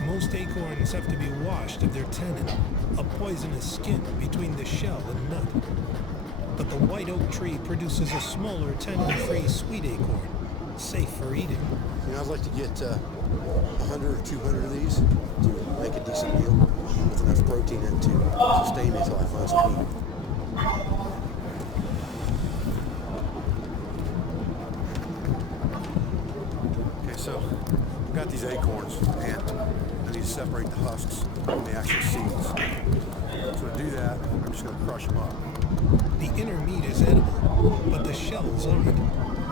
Most acorns have to be washed of their tannin, a poisonous skin between the shell and nut. But the white oak tree produces a smaller tannin-free sweet acorn, safe for eating. I'd like to get 100 or 200 of these to decent meal with enough protein in it to sustain me until I find some meat. Okay, so I've got these acorns, and I need to separate the husks from the actual seeds. So to do that, I'm just going to crush them up. The inner meat is edible, but the shells aren't.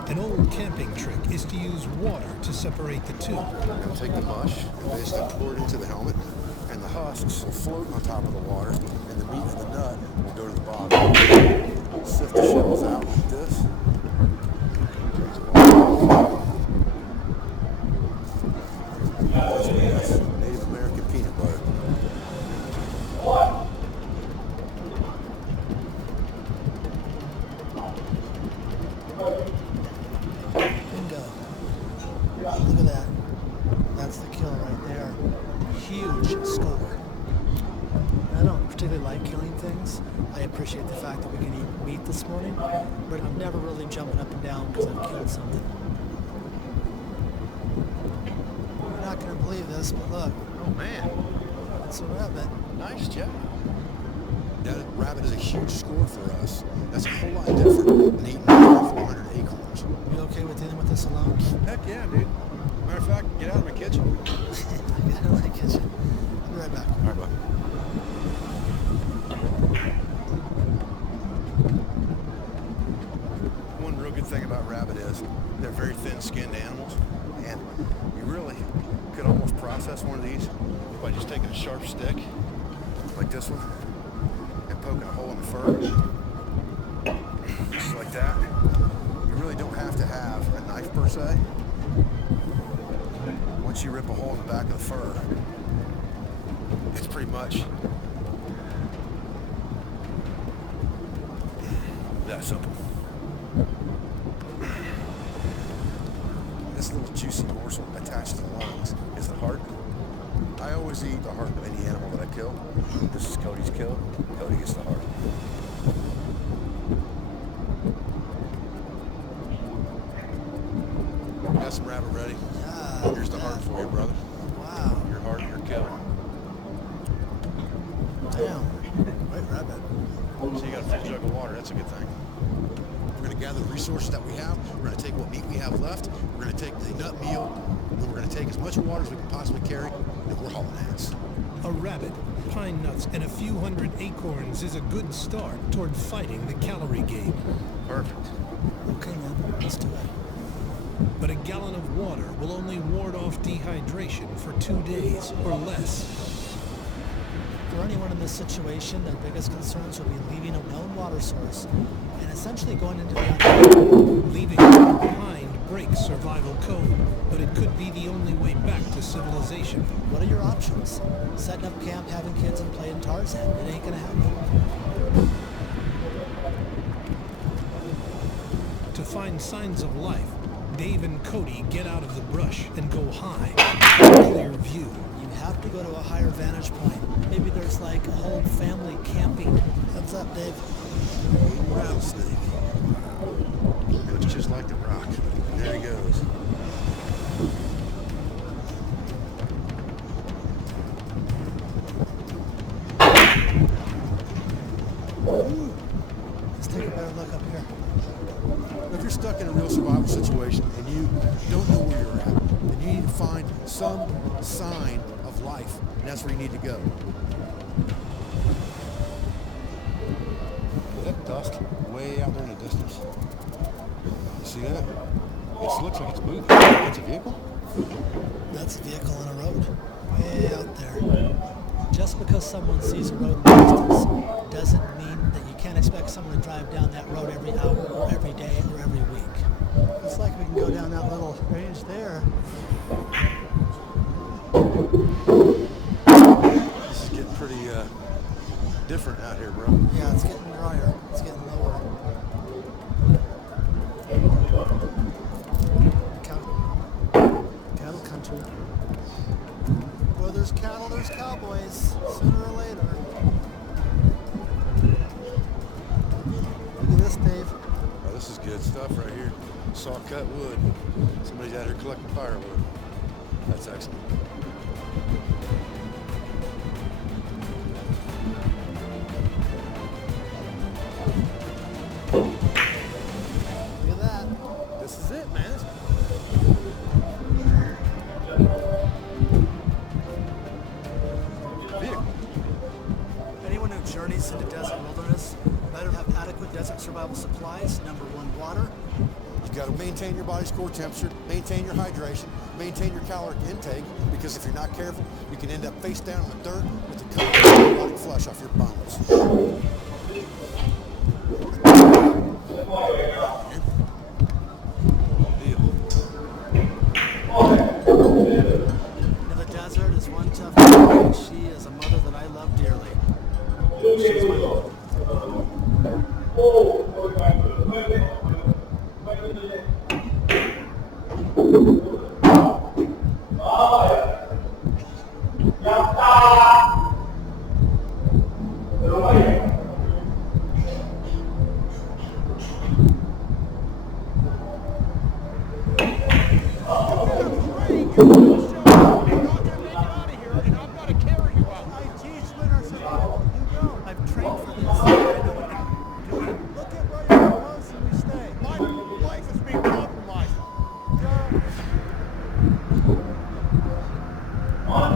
An old camping trick is to use water to separate the two. I'm going to take the mush and basically pour it into the helmet, and the husks will float on top of the water, and the meat of the nut will go to the bottom. Sift the shells out like this. That's Native American peanut butter. Bingo. Look at that. That's the kill right there. Huge score. I don't particularly like killing things. I appreciate the fact that we can eat meat this morning, but I'm never really jumping up and down because I've killed something. You're not going to believe this, but look. Oh man, It's a rabbit. nice job. That rabbit is a huge score for us. That's a whole lot different than eating 400 acorns. You okay with dealing with this alone? Heck yeah, dude. Matter of fact, get out of my kitchen. I gotta like kitchen. I'll be right back. All right, bud. One real good thing about rabbit is they're very thin-skinned animals, and you really could almost process one of these by just taking a sharp stick, like this one, and poking a hole in the fur, just like that. You really don't have to have a knife per se. Once you rip a hole in the back of the fur, it's pretty much that simple. This little juicy morsel attached to the lungs is the heart. I always eat the heart of any animal that I kill. This is Cody's kill. Cody gets the heart. Got some rabbit ready. Yeah. Here's the heart for you, brother. Wow. Your heart, your kill. Damn. White rabbit. So you got a full jug of water. That's a good thing. We're going to gather the resources that we have. We're going to take what meat we have left. We're going to take the nut meal. And then we're going to take as much water as we can possibly carry. And we're hauling ass. A rabbit, pine nuts, and a few hundred acorns is a good start toward fighting the calorie game. Perfect. Okay, man. Let's do it. But a gallon of water will only ward off dehydration for 2 days or less. For anyone in this situation, their biggest concerns will be leaving a known water source and essentially going into the unknown. Leaving behind breaks survival code, but it could be the only way back to civilization. What are your options? Setting up camp, having kids, and playing Tarzan. It ain't gonna happen. To find signs of life, Dave and Cody get out of the brush and go high. Clear view. You have to go to a higher vantage point. Maybe there's like a whole family camping. Heads up, Dave. Rattlesnake. Looks just like the rock. There he goes. Let's take a better look up here. If you're stuck in a real survival situation and you don't know where you're at, then you need to find some sign of life, and that's where you need to go. Is that dust way out there in the distance? You see that? It looks like it's moving. It's a vehicle? That's a vehicle on a road. Way out there. Just because someone sees a road in the distance doesn't mean that you can't expect someone to drive down that road every hour or every day or every week. Looks like we can go down that little range there. This is getting pretty different out here, bro. Yeah, it's getting drier. It's getting lower. Cattle country. Where there's cattle, there's cowboys. Sooner or later. Look at this, Dave. Oh, this is good stuff right here. Saw cut wood. Somebody's out here collecting firewood. That's excellent. journeys into desert wilderness better have adequate desert survival supplies. Number one, water. You've got to maintain your body's core temperature, maintain your hydration, maintain your caloric intake, because if you're not careful, you can end up face down in the dirt with the cold rotting flesh off your bones. The desert is one tough girl, and she is a mother that I love dearly. She's my home. I've trained for this. I know what I'm doing. Look at where you're close and we stay. My life is being compromised. On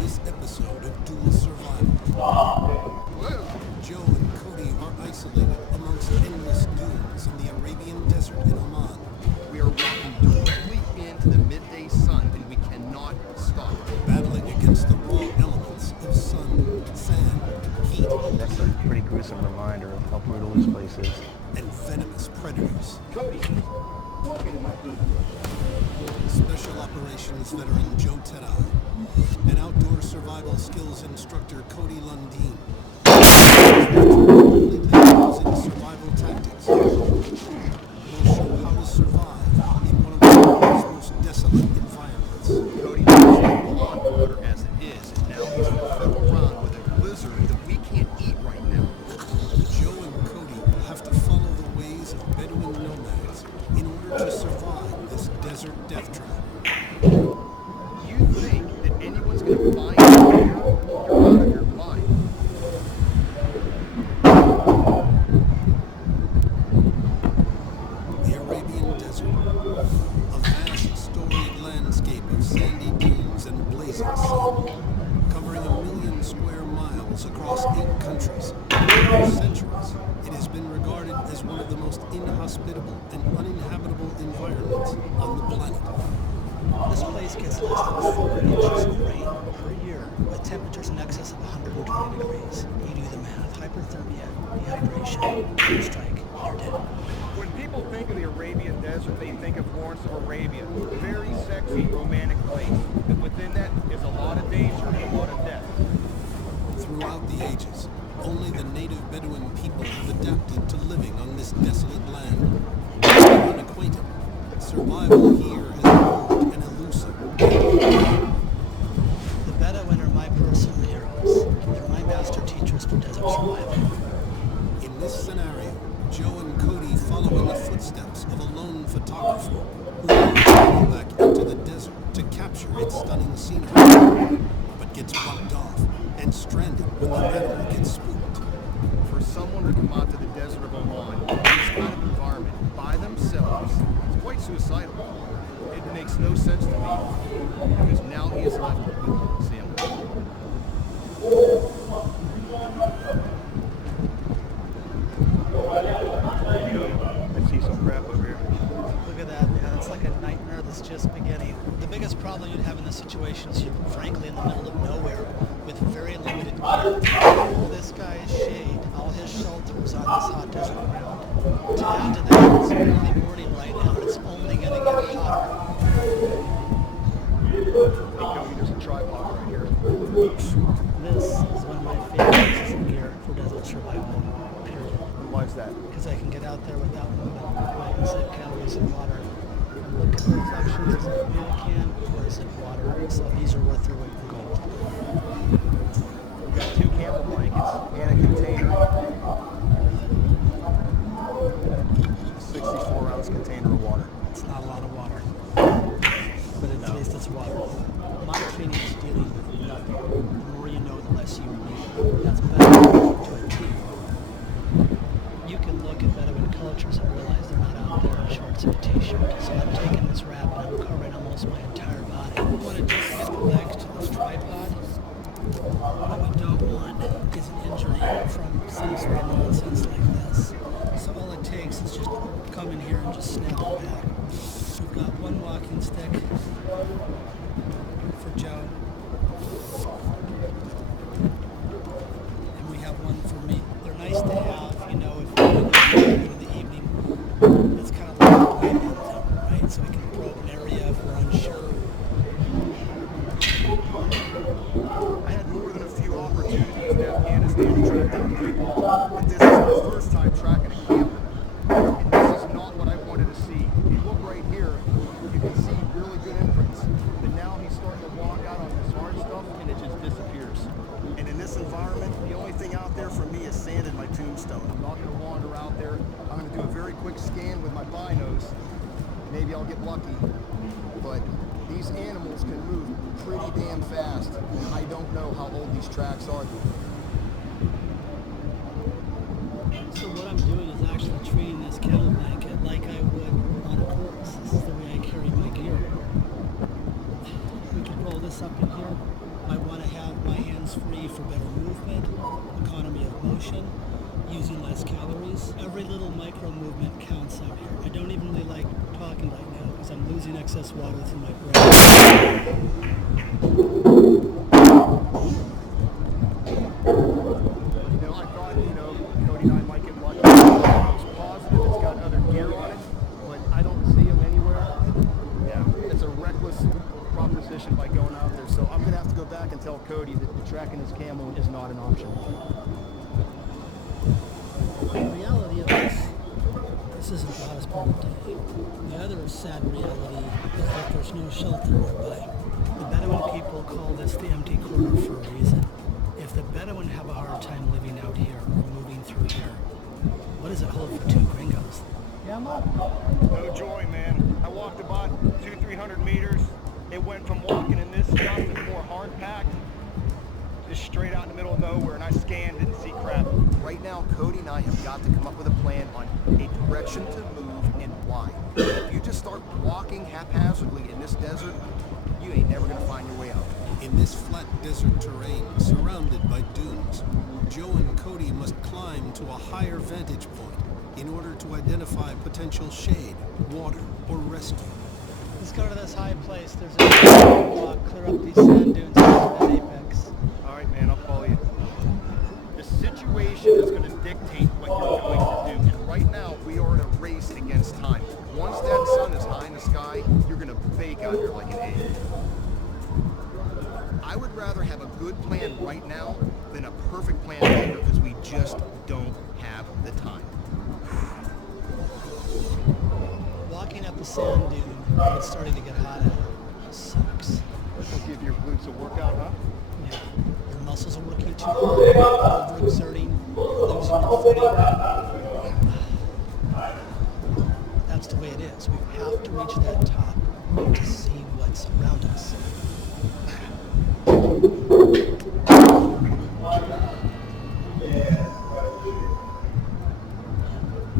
this episode of Dual Survival, Joe and Cody are isolated amongst endless dunes in the Arabian Desert in Oman. We are walking directly into the midday sun, and we cannot stop. Battling against the raw elements of sun, sand, heat, That's a pretty gruesome reminder of how brutal this place is. and venomous predators. Special Operations veteran Joe Terai and outdoor survival skills instructor Cody Lundeen using survival tactics. Will show how to survive in one of the world's most desolate environments. Cody lives in pond water as it is, and now he's in a fiddle around with a blizzard that we can't eat right now. Joe and Cody will have to follow the ways of Bedouin nomads in order to survive this desert death trap. You think that anyone's going to find you here? You're out of your mind. The Arabian Desert, a vast storied landscape of sandy dunes and blazing sun, covering 1 million square miles across 8 countries. For centuries, it has been regarded as one of the most inhospitable and uninhabitable environments on the planet. This place gets less than 4 inches of rain per year, with temperatures in excess of 120 degrees. You do the math. Hyperthermia, dehydration, you strike, you're dead. When people think of the Arabian Desert, they think of Lawrence of Arabia. Very sexy, romantic place. But within that is a lot of danger and a lot of death. Throughout the ages, only the native Bedouin people have adapted to living on this desolate land. Unacquainted, survival here has proved an elusive. The Bedouin are my personal heroes. They're my master teachers for desert survival. In this scenario, Joe and Cody follow in the footsteps of a lone photographer who will back into the desert to capture its stunning scenery, but gets bumped off and stranded when the animal gets spooked. For someone to come out to the desert of Oman in this kind of environment by themselves is quite suicidal. It makes no sense to me, because now he is left with Sam. I see some crap over here. Look at that, man. It's like a nightmare that's just beginning. The biggest problem you'd have in this situation is you're frankly in the middle of nowhere with very limited gear. This guy's shade, all his shelter is on this hot desert ground. To add to that, it's early morning right now, and it's only going to get hotter. Hey, Cody, there's a tripod right here. This is one of my favorite pieces of gear for desert survival, period. Why is that? Because I can get out there without moving. I can save calories in water. And look at the reflection. Is it beer can or is it water? So these are worth their weight in gold. We've got 2 camel blankets and a container. 64-ounce container of water. It's not a lot of water. But at least it's water. My training is dealing with nothing. The more you know, the less you need. That's better to a T. You can look at Bedouin cultures and realize they're not out there in shorts and a t-shirt. So I'm taking this wrap and I'm covering almost my entire body. I want to just get the legs to this tripod What we don't want is an injury from some sort of nonsense like this. So all it takes is just come in here and just snap it back. We've got one walking stick for Joe. And we have one for me. They're nice to have, you know, if we're going in the evening. It's kind of like a blind thing, right? So we can probe an area if we're unsure. I had more than a few opportunities in Afghanistan to track down people, but this is my first time tracking a camel. And this is not what I wanted to see. If you look right here, you can see really good imprints. But now he's starting to walk out on this hard stuff and it just disappears. And in this environment, the only thing out there for me is sand in my tombstone. I'm not going to wander out there. I'm going to do a very quick scan with my binos. Maybe I'll get lucky. But these animals can move pretty damn fast. I don't know how old these tracks are. So what I'm doing is actually treating this cattle blanket like I would on a horse. This is the way I carry my gear. We can roll this up in here. I want to have my hands free for better movement, economy of motion, using less calories. Every little micro movement counts out here. I don't even really like talking right now because I'm losing excess water through my brain. I thought, Cody and I might get lucky. I was positive it's got other gear on it, but I don't see him anywhere. Yeah, it's a reckless proposition by going out there. So I'm going to have to go back and tell Cody that tracking his camel is not an option. The reality of this isn't the hottest part of the day. The other sad reality is that there's no shelter nearby. The Bedouin people call this the empty quarter for a reason. If the Bedouin have a hard time living out here or moving through here, what does it hold for two gringos? Yeah, Mom? No joy, man. I walked about 200-300 meters. It went from walking in this stuff that's more hard-packed, just straight out in the middle of nowhere, and I scanned, didn't see crap. Right now, Cody and I have got to come up with a plan on a direction to move and why. If you just start walking haphazardly in this desert, you ain't never gonna find your way out. In this flat desert terrain, surrounded by dunes, Joe and Cody must climb to a higher vantage point in order to identify potential shade, water, or rescue. Let's go to this high place. There's a walk, clear up these sand dunes to that apex. All right, man, I'll follow you. The situation is going to dictate what you're going to do. And right now, we are in a race against time. Once that sun is high in the sky, you're going to bake out here like an egg. I would rather have a good plan right now than a perfect plan later because we just don't have the time. Walking up the sand dune, it's starting to get hot out. Sucks. Will give your glutes a workout, huh? Yeah. Your muscles are working too hard, overexerting, losing your footing. That's the way it is. We have to reach that top to see what's around us.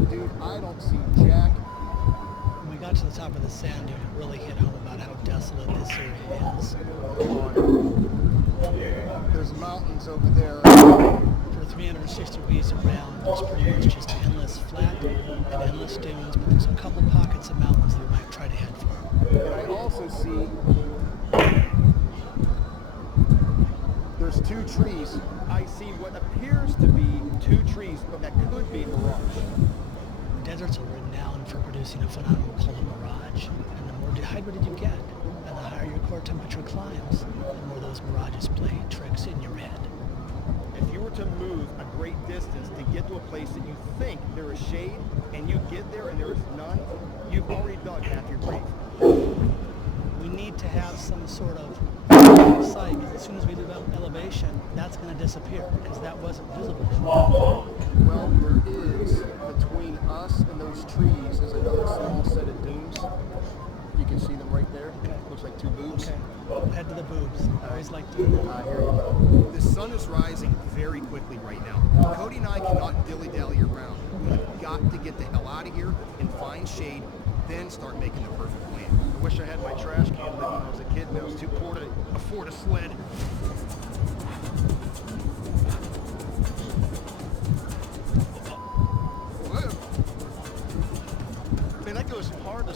Dude, I don't see Jack. When we got to the top of the sand dune, it really hit home about how desolate this area is. There's mountains over there. For 360 degrees around, there's pretty much just endless flat and endless dunes, but there's a couple pockets of mountains that we might try to head for. And I also see there's two trees. I see what appears to be two trees, but that could be mirage. Deserts are renowned for producing a phenomenon called a mirage. And the more dehydrated you get, and the higher your core temperature climbs, the more those mirages play tricks in your head. If you were to move a great distance to get to a place that you think there is shade, and you get there and there is none, you've already dug half your grave. We need to have some sort of sight, because as soon as we develop elevation, that's going to disappear, because that wasn't visible. Well, there is, between us and those trees, is another small set of dunes. You can see them right there. Okay. Looks like two boobs. Okay. Head to the boobs. I always like doing that. Here you go. The sun is rising very quickly right now. Cody and I cannot dilly-dally around. We've got to get the hell out of here and find shade, then start making the perfect plan. I wish I had my trash can lit when I was a kid and I was too poor to afford a sled.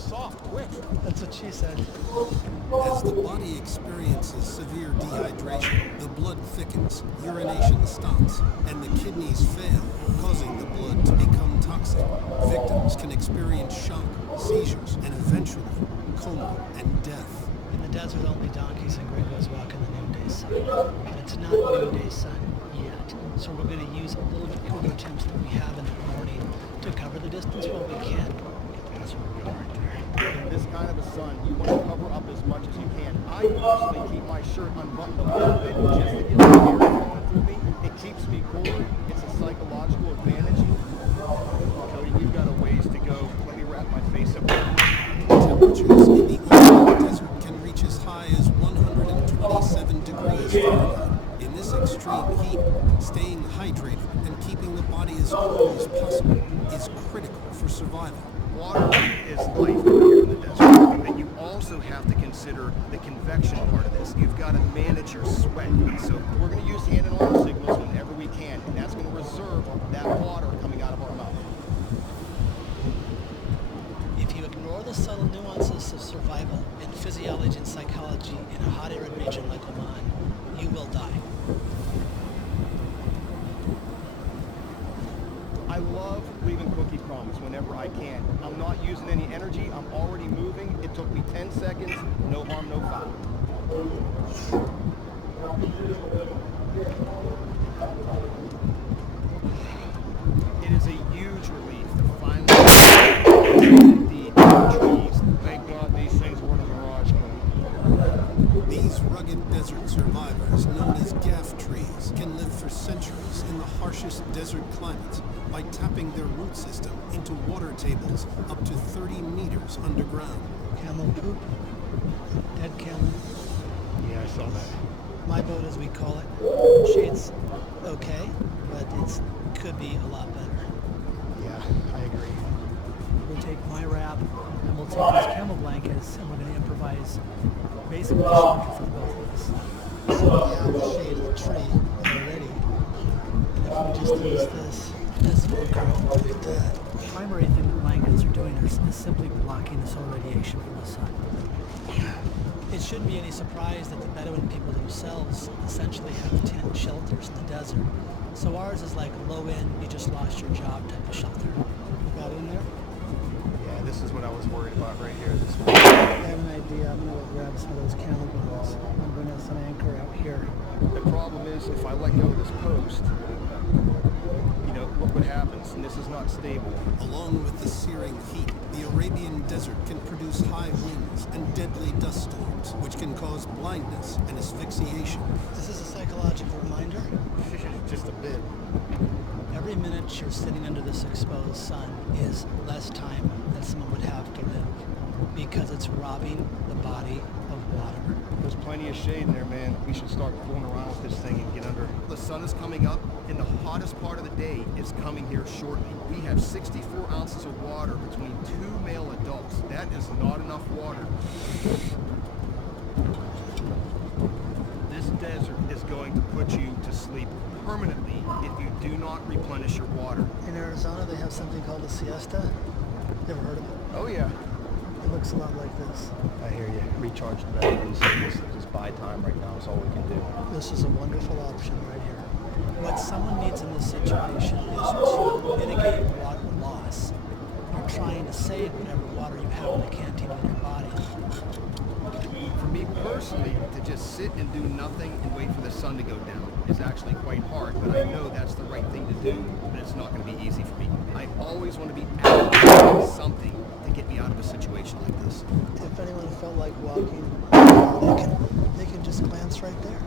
soft, quick. That's what she said. As the body experiences severe dehydration, the blood thickens, urination stops, and the kidneys fail, causing the blood to become toxic. Victims can experience shock, seizures, and eventually coma and death. In the desert, only donkeys and gringos walk in the noonday sun. But it's not noonday sun yet. So we're going to use a little bit cooler temps that we have in the morning to cover the distance while we can. That's what we're doing right there. In this kind of a sun, you want to cover up as much as you can. I personally keep my shirt unbuttoned a little bit just to get the air flowing through me. It keeps me cooler. It's a psychological advantage. Cody, you've got a ways to go. Let me wrap my face up. Temperatures in the Arctic desert can reach as high as 127 degrees Fahrenheit. In this extreme heat, staying hydrated and keeping the body as cool as possible is critical for survival. Water is life here in the desert, and you also have to consider the convection part of this. You've got to manage your sweat. So we're going to use hand and arm signals whenever we can, and that's going to reserve that water coming out of our mouth. If you ignore the subtle nuances of survival in physiology and psychology in a hot arid region like Oman, you will die. I love leaving cookie crumbs whenever I can. I'm not using any energy. I'm already moving. It took me 10 seconds. No harm, no foul. It is a huge relief to finally see the trees. Thank God these things weren't a mirage. These rugged desert survivors, known as gaff trees, can live for centuries in the harshest desert climates by tapping their root system into water tables up to 30 meters underground. Camel poop, dead camel. Yeah, I saw that. My boat, as we call it, shades okay, but it could be a lot better. Yeah, I agree. We'll take my wrap, and we'll take these camel blankets, and we're going to improvise basically shelter for the both of us. So we have the shade of the tree already, and if we just use this will grow like that. The primary thing the blankets are doing is simply blocking the solar radiation from the sun. It shouldn't be any surprise that the Bedouin people themselves essentially have tent shelters in the desert. So ours is like a low-end, you just lost your job type of shelter. You got in there? Yeah, this is what I was worried about right here. This I have an idea. I'm going to grab some of those camel bones and bring us an anchor out here. The problem is, if I let go of this post, you know, look what happens, and this is not stable. Along with the searing heat, the Arabian desert can produce high winds and deadly dust storms, which can cause blindness and asphyxiation. This is a psychological reminder. Just a bit. Every minute you're sitting under this exposed sun is less time than someone would have to live, because it's robbing the body of water. There's plenty of shade in there, man. We should start fooling around with this thing and get under. The sun is coming up, and the hottest part of the day is coming here shortly. We have 64 ounces of water between 2 male adults. That is not enough water. This desert is going to put you to sleep permanently if you do not replenish your water. In Arizona, they have something called a siesta. You ever heard of it? Oh, yeah. It looks a lot like this. I hear you. Recharge the batteries. Just buy time right now is all we can do. This is a wonderful option right here. What someone needs in this situation is to mitigate water loss. You're trying to save whatever water you have in the canteen in your body. For me personally, to just sit and do nothing and wait for the sun to go down is actually quite hard, but I know that's the right thing to do, but it's not going to be easy for me. I always want to be active, something to get me out of a situation like this. If anyone felt like walking, they can just glance right there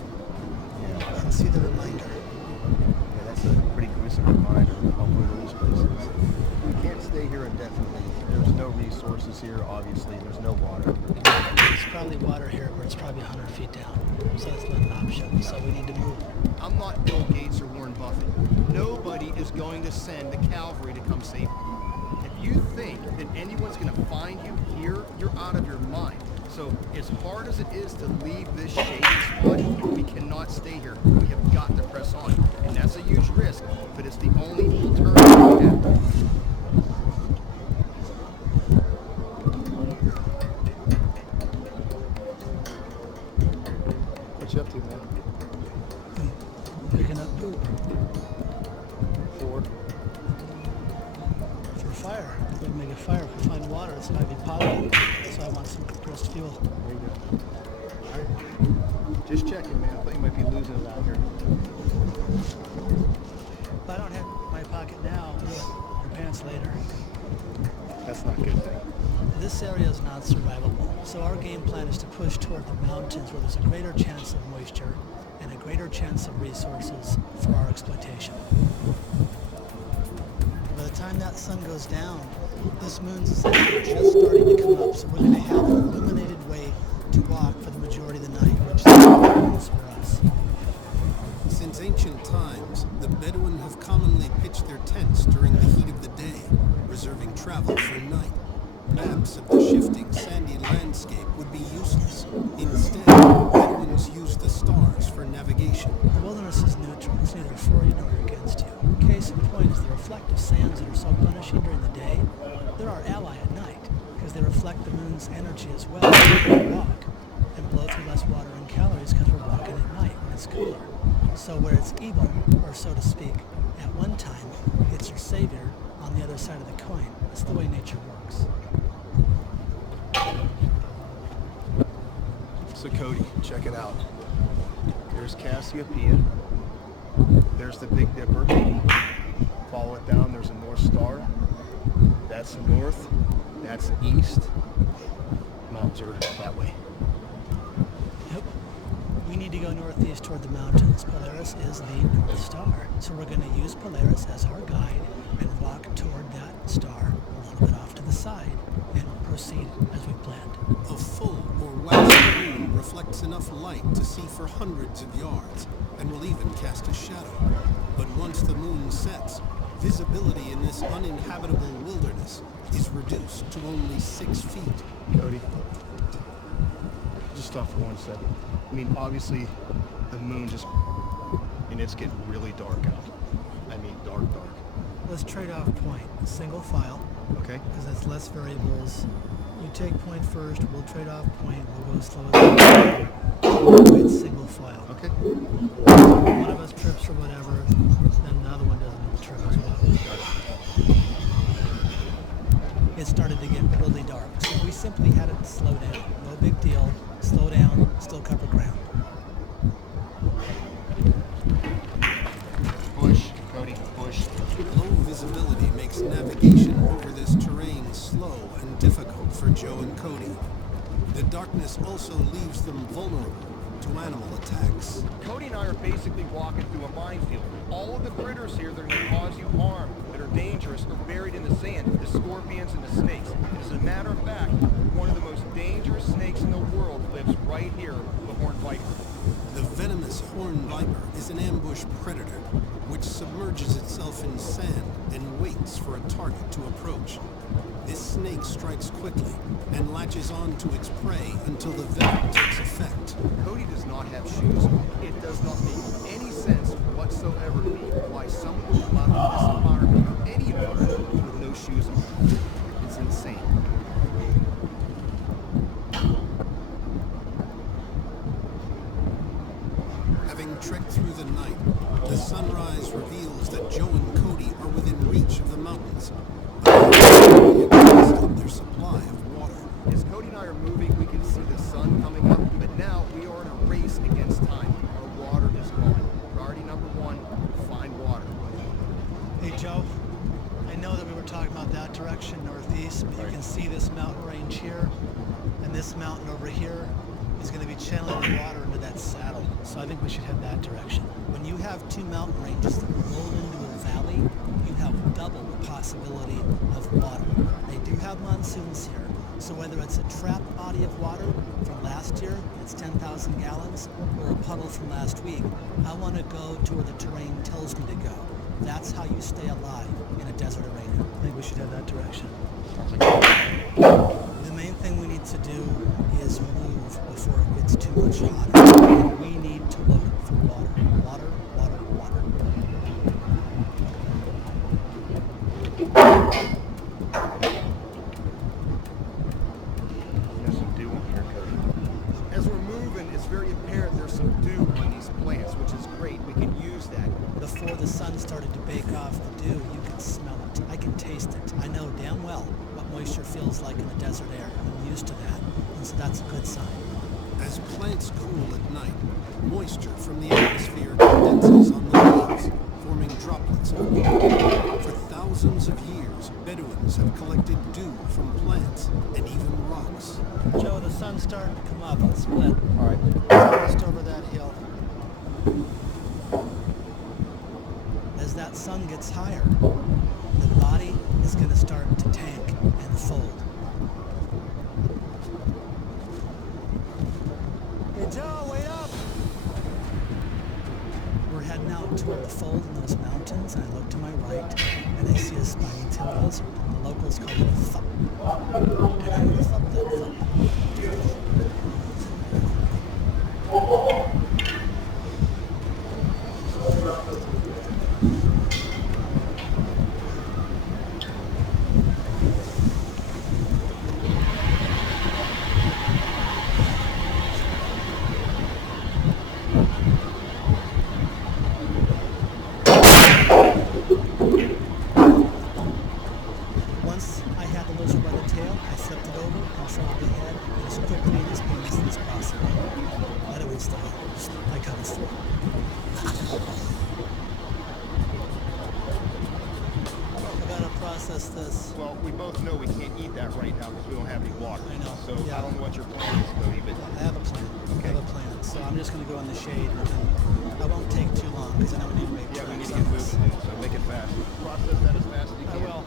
and see the reminder. Yeah, that's a pretty gruesome reminder of how brutal this place is. We can't stay here indefinitely. There's no resources here, obviously. There's no water. There's probably water here, but it's probably 100 feet down, so that's not an option, so we need to move. I'm not Bill Gates or Warren Buffett. Nobody is going to send the cavalry to come save you. If you think that anyone's going to find you here, you're out of your mind. So as hard as it is to leave this shady spot, we cannot stay here. We have got to press on. And that's a huge risk, but it's the only alternative we have. What you up to, man? Picking up poop. For? For a fire. We can make a fire if we find water. It's might be potable. So I want some compressed fuel. There you go. All right. Just checking, man. I thought you might be losing it out here. If I don't have my pocket now, I'll do it. Your pants later. That's not a good thing. This area is not survivable, so our game plan is to push toward the mountains where there's a greater chance of moisture and a greater chance of resources for our exploitation. By the time that sun goes down, this moon's essentially just starting to come up, so we're going to have an illuminated way to walk for the majority of the night, which is nice for us. Since ancient times, the Bedouin have commonly pitched their tents during the heat of the day, reserving travel for night. Maps of the shifting, sandy landscape would be useless. Instead, Bedouins use the stars for navigation. The wilderness is neutral. It's neither for you nor against you. Case in point is the reflective sands that are so punishing during the day. They're our ally at night, because they reflect the moon's energy as well as we walk, and blow through less water and calories because we're walking at night when it's cooler. So where it's evil, or so to speak, at one time, it's your savior on the other side of the coin. That's the way nature works. So Cody, check it out. There's Cassiopeia. There's the Big Dipper. Follow it down, there's a North Star. That's north. That's east. Mountains are that way. Yep. We need to go northeast toward the mountains. Polaris is the North Star. So we're going to use Polaris as our guide and walk toward that star a little bit off to the side and proceed as we planned. A full or waxy moon reflects enough light to see for hundreds of yards, and will even cast a shadow. But once the moon sets, visibility in this uninhabitable wilderness is reduced to only 6 feet. Cody, just stop for 1 second. I mean, obviously, the moon just, and it's getting really dark out. I mean, dark. Let's trade off point. Single file. Okay. Because that's less variables. You take point first, we'll trade off point, we'll go slow down. It's single file. Okay. One of us trips or whatever, then the other one doesn't trip as well. It started to get really dark, so we simply had it slow down. No big deal. Slow down, still cover ground. Push, Cody, push. Low visibility makes navigation over this terrain slow and difficult for Joe and Cody. The darkness also leaves them vulnerable to animal attacks. Cody and I are basically walking through a minefield. All of the critters here that are going to cause you harm, that are dangerous, are buried in the sand. The scorpions and the snakes. As a matter of fact, one of the most dangerous snakes in the world lives right here, the horned viper. The venomous horned viper is an ambush predator, which submerges itself in sand and waits for a target to approach. This snake strikes quickly and latches on to its prey until the venom takes effect. Cody does not have shoes. It does not make any sense whatsoever to me why someone would come out of this environment or any environment with no shoes on. It's insane. Having trekked through the night, the sunrise reveals that Joe and Cody are within reach of the mountains. Their supply of water. As Cody and I are moving, we can see the sun coming up, but now we are in a race against time. Our water is gone. Priority number 1, find water. Hey Joe, I know that we were talking about that direction northeast, but you can see this mountain range here, and this mountain over here is going to be channeling the water into that saddle. So I think we should head that direction. When you have 2 mountain ranges that roll into a valley, you have double the possibility of water. They do have monsoons here, so whether it's a trapped body of water from last year, it's 10,000 gallons, or a puddle from last week, I want to go to where the terrain tells me to go. That's how you stay alive in a desert arena. I think we should head that direction. The main thing we need to do is move before it gets too much hotter. We need to look for water. Water, water, water. There's some dew on here, Cody. As we're moving, it's very apparent there's some some dew on these plants, which is great. We can use that. Before the sun started to bake off the dew, you can smell it. I can taste it. I know damn well what moisture feels like in the desert air. I'm used to that, and so that's a good sign. As plants cool at night, moisture from the atmosphere condenses on the leaves, forming droplets of water. For thousands of years, Bedouins have collected dew from plants and even rocks. Joe, the sun's starting to come up. Let's split. All right. Just over that hill. As that sun gets higher, the body is going to start to tank and fold. Hey, Joe, wait up! We're heading out toward the fold in those mountains, and I look to my right, and I see a spiny-tailed lizard. The locals call it a thump. And I'm going to thump that thump. Once I had the lizard by the tail, I flipped it over, controlled the head, as quickly and as painlessly as possible. Bedouin style, like how it's through. I gotta process this. Well, we both know we can't eat that right now because we don't have any water. I know. So Yeah. I don't know what your plan is, Cody, but I have a plan. I have a plan. So I'm just gonna go in the shade, and then I won't take too long because I know we need to make yeah, we need tracks to get on this. moving, dude. So make it fast. Process that as fast as you I can. will.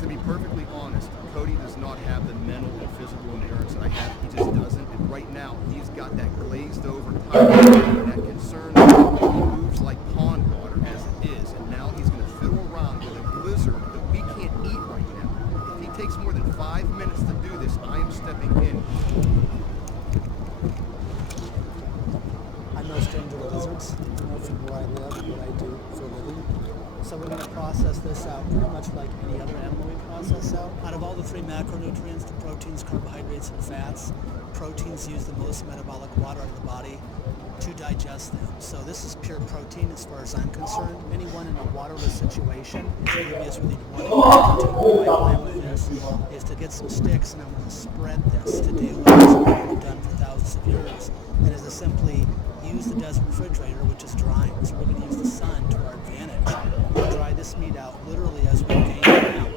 To be perfectly honest, Cody does not have the mental and physical endurance that I have. He just doesn't. And right now, he's got that glazed over tiredness, that concern. He moves like pond water as it is. And now he's going to fiddle around with a blizzard that we can't eat right now. If he takes more than 5 minutes to do this, I am stepping in. I'm no stranger to lizards. You know from where I live, what I do for a living. So we're going to process this out pretty much like any other animal we process out. Out of all the three macronutrients, the proteins, carbohydrates, and fats, proteins use the most metabolic water out of the body to digest them. So this is pure protein as far as I'm concerned. Anyone in a waterless situation is going to be as really wanting protein. My plan with this is to get some sticks and I'm going to spread this to do what we've done for thousands of years. And is to simply use the desert refrigerator, which is drying. So we're going to use the sun to our advantage. We'll dry this meat out literally as we gain ground.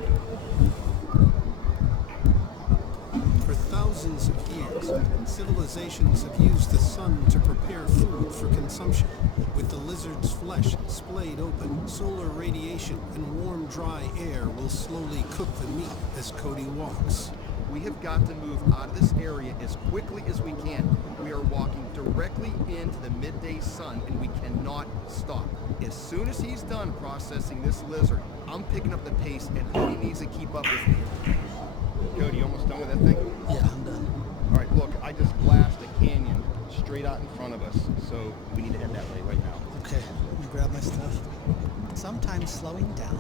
For thousands of years, civilizations have used the sun to prepare food for consumption. With the lizard's flesh splayed open, solar radiation and warm, dry air will slowly cook the meat as Cody walks. We have got to move out of this area as quickly as we can. We are walking directly into the midday sun and we cannot stop. As soon as he's done processing this lizard, I'm picking up the pace and Cody needs to keep up with me. Cody, you almost done with that thing? Yeah, I'm done. All right, look, I just blasted a canyon straight out in front of us, so we need to head that way right now. Okay, let me grab my stuff. Sometimes slowing down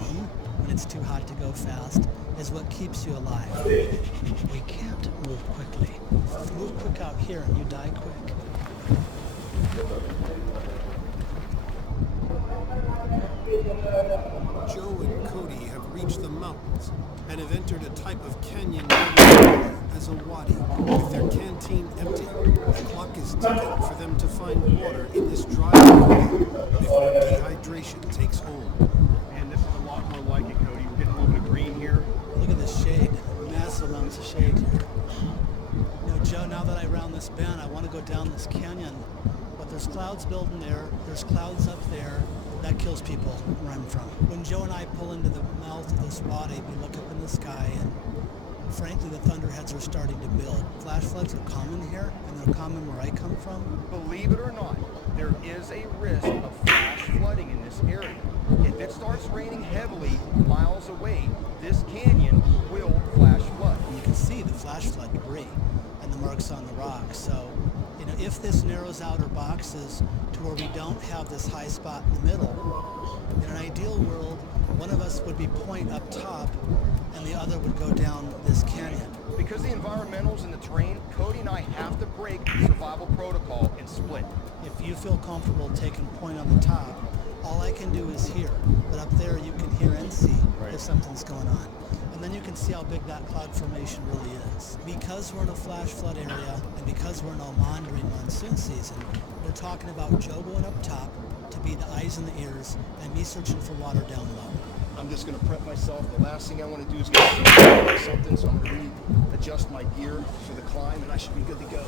when it's too hot to go fast is what keeps you alive. We can't move quickly. Move quick out here and you die quick. Joe and Cody have reached the mountains and have entered a type of canyon known as a wadi. With their canteen empty, the clock is ticking for them to find water in this dry area before dehydration takes hold. And this is a lot more like it, Cody. We're getting a little bit of green here. Look at this shade. Massive amounts of shade here. You know, Joe, now that I round this bend, I want to go down this canyon. But there's clouds building there. There's clouds up there. That kills people where I'm from. When Joe and I pull into the mouth of this wadi, we look up in the sky and frankly the thunderheads are starting to build. Flash floods are common here and they're common where I come from. Believe it or not, there is a risk of flash flooding in this area. If it starts raining heavily miles away, this canyon will flash flood. And you can see the flash flood debris and the marks on the rocks. So, you know, if this narrows out our boxes to where we don't have this high spot in the middle, in an ideal world, one of us would be point up top and the other would go down this canyon. Because the environmentals and the terrain, Cody and I have to break the survival protocol and split. If you feel comfortable taking point on the top, all I can do is hear. But up there you can hear and see if something's going on. And then you can see how big that cloud formation really is. Because we're in a flash flood area, and because we're in Oman during monsoon season, we're talking about Joe going up top to be the eyes and the ears, and me searching for water down low. I'm just going to prep myself. The last thing I want to do is get something, so I'm going to readjust my gear for the climb, and I should be good to go.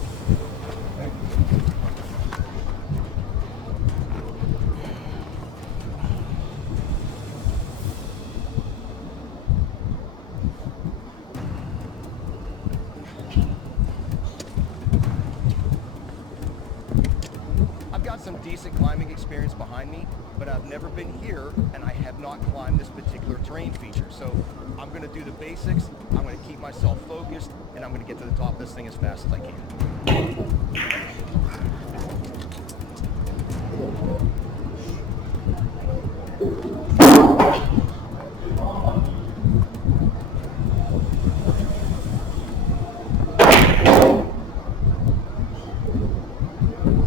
I've got some decent climbing experience behind me, but I've never been here, and I have not climbed this particular terrain feature. So I'm going to do the basics, I'm going to keep myself focused, and I'm going to get to the top of this thing as fast as I can.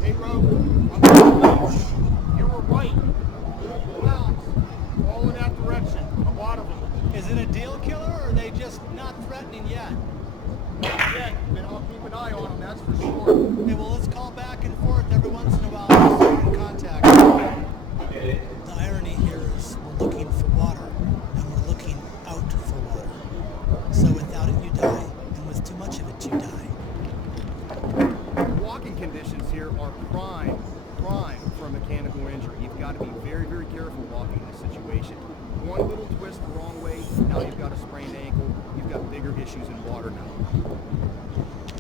Hey, bro, you were right. Clouds, all in that direction, a lot of them. Is it a deal killer, or are they just not threatening yet? Not yet, but I'll keep an eye on them, that's for sure. Okay, well, let's call back and forth every once in a while to stay in contact. The irony here is we're looking for water, and we're looking out for water. So without it, you die, and with too much of it, you die. Walking conditions here are prime for a mechanical injury. You've got to be very, very careful walking in this situation. One little twist the wrong way, now you've got a sprained ankle, you've got bigger issues in water now.